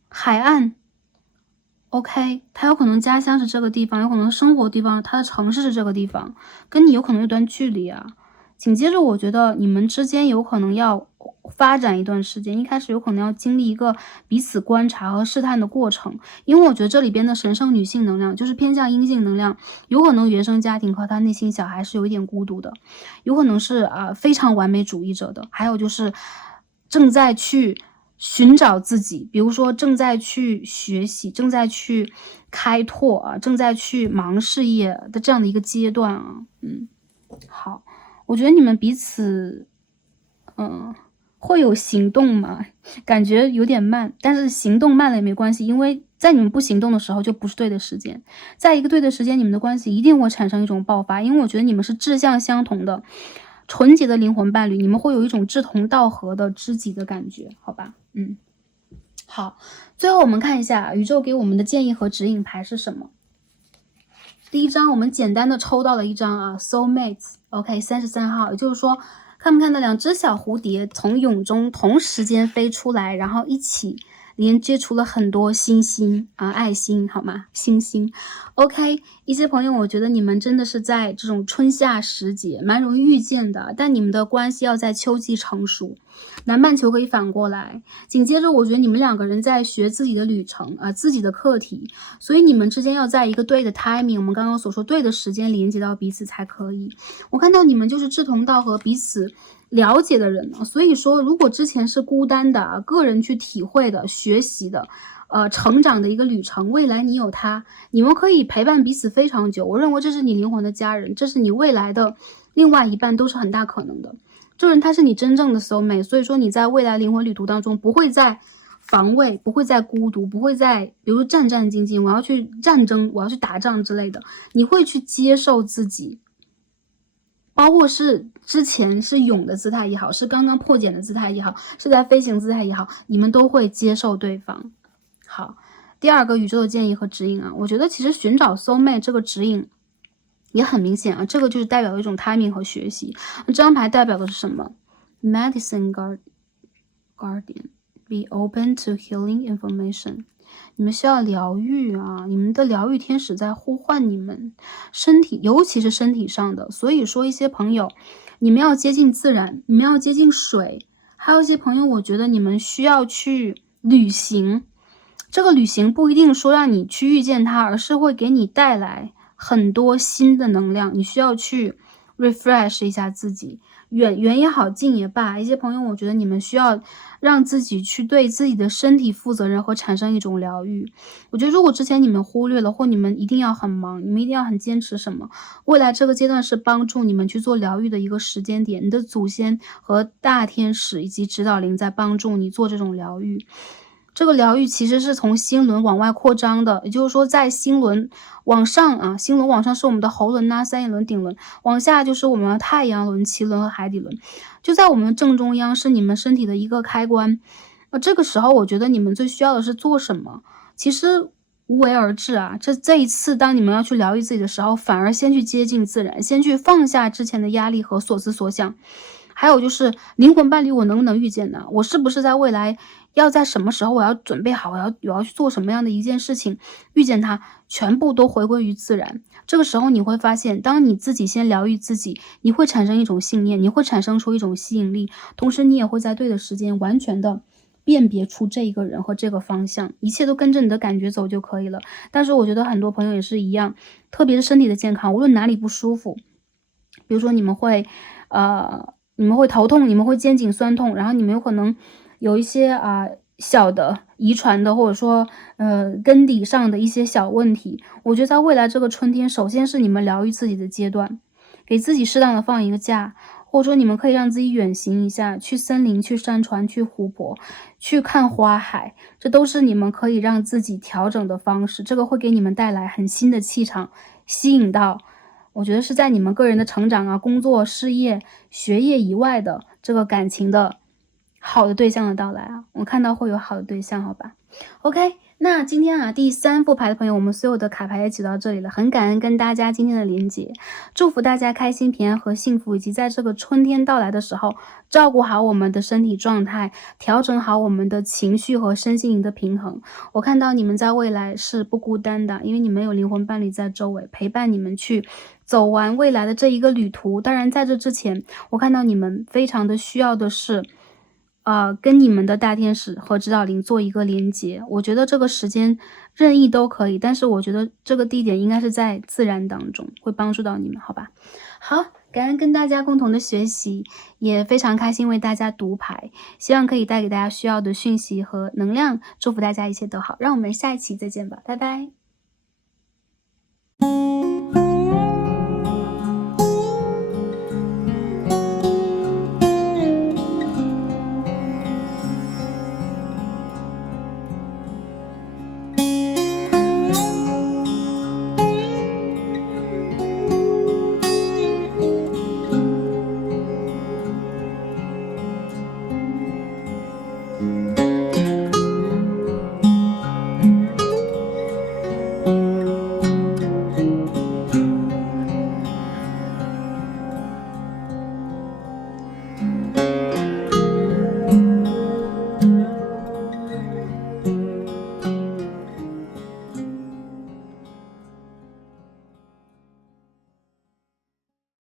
海岸。OK， 他有可能家乡是这个地方，有可能生活地方，他的城市是这个地方，跟你有可能有段距离啊。紧接着我觉得你们之间有可能要发展一段时间，一开始有可能要经历一个彼此观察和试探的过程，因为我觉得这里边的神圣女性能量就是偏向阴性能量，有可能原生家庭和他内心小孩是有一点孤独的，有可能是非常完美主义者的，还有就是正在去寻找自己，比如说正在去学习，正在去开拓啊，正在去忙事业的这样的一个阶段啊。好，我觉得你们彼此会有行动嘛，感觉有点慢，但是行动慢了也没关系，因为在你们不行动的时候就不是对的时间，在一个对的时间，你们的关系一定会产生一种爆发，因为我觉得你们是志向相同的纯洁的灵魂伴侣，你们会有一种志同道合的知己的感觉，好吧？好，最后我们看一下宇宙给我们的建议和指引牌是什么。第一张我们简单的抽到了一张soul mates OK 33号，也就是说看不看到两只小蝴蝶从蛹中同时间飞出来，然后一起连接出了很多星星爱心，好吗？星星 OK， 一些朋友我觉得你们真的是在这种春夏时节蛮容易遇见的，但你们的关系要在秋季成熟，南半球可以反过来。紧接着我觉得你们两个人在学自己的旅程自己的课题，所以你们之间要在一个对的 timing， 我们刚刚所说对的时间连接到彼此才可以。我看到你们就是志同道合彼此了解的人所以说如果之前是孤单的个人去体会的学习的成长的一个旅程，未来你有他，你们可以陪伴彼此非常久，我认为这是你灵魂的家人，这是你未来的另外一半，都是很大可能的。这人他是你真正的 soul mate， 所以说你在未来灵魂旅途当中不会再防卫，不会再孤独，不会再比如说战战兢兢，我要去战争，我要去打仗之类的，你会去接受自己，包括是之前是蛹的姿态也好，是刚刚破茧的姿态也好，是在飞行姿态也好，你们都会接受对方。好，第二个宇宙的建议和指引我觉得其实寻找 soul mate 这个指引也很明显这个就是代表一种 timing 和学习。这张牌代表的是什么？ Medicine Guardian Be open to healing information， 你们需要疗愈你们的疗愈天使在呼唤你们，身体尤其是身体上的，所以说一些朋友你们要接近自然，你们要接近水，还有一些朋友我觉得你们需要去旅行，这个旅行不一定说让你去遇见它，而是会给你带来很多新的能量，你需要去 refresh 一下自己，远也好，近也罢，一些朋友我觉得你们需要让自己去对自己的身体负责任和产生一种疗愈。我觉得如果之前你们忽略了，或你们一定要很忙，你们一定要很坚持什么，未来这个阶段是帮助你们去做疗愈的一个时间点，你的祖先和大天使以及指导灵在帮助你做这种疗愈。这个疗愈其实是从心轮往外扩张的，也就是说在心轮往上心轮往上是我们的喉轮三叶轮、顶轮，往下就是我们的太阳轮、脐轮和海底轮，就在我们的正中央是你们身体的一个开关。这个时候我觉得你们最需要的是做什么？其实无为而治啊。这一次当你们要去疗愈自己的时候，反而先去接近自然，先去放下之前的压力和所思所想。还有就是灵魂伴侣我能不能遇见呢？我是不是在未来要在什么时候我要准备好，我要去做什么样的一件事情，遇见他，全部都回归于自然。这个时候你会发现，当你自己先疗愈自己，你会产生一种信念，你会产生出一种吸引力，同时你也会在对的时间完全的辨别出这一个人和这个方向，一切都跟着你的感觉走就可以了。但是我觉得很多朋友也是一样，特别是身体的健康，无论哪里不舒服，比如说你们会头痛，你们会肩颈酸痛，然后你们有可能有一些小的遗传的，或者说根底上的一些小问题。我觉得在未来这个春天，首先是你们疗愈自己的阶段，给自己适当的放一个假，或者说你们可以让自己远行一下，去森林、去山川、去湖泊，去看花海，这都是你们可以让自己调整的方式。这个会给你们带来很新的气场，吸引到我觉得是在你们个人的成长啊、工作、事业、学业以外的这个感情的好的对象的到来啊，我看到会有好的对象，好吧？OK，那今天第3副牌的朋友，我们所有的卡牌也举到这里了，很感恩跟大家今天的连结，祝福大家开心、平安和幸福，以及在这个春天到来的时候，照顾好我们的身体状态，调整好我们的情绪和身心灵的平衡。我看到你们在未来是不孤单的，因为你们有灵魂伴侣在周围陪伴你们去走完未来的这一个旅途。当然在这之前，我看到你们非常的需要的是跟你们的大天使和指导灵做一个连接。我觉得这个时间任意都可以，但是我觉得这个地点应该是在自然当中，会帮助到你们，好吧？好，感恩跟大家共同的学习，也非常开心为大家读牌，希望可以带给大家需要的讯息和能量，祝福大家一切都好，让我们下一期再见吧，拜拜。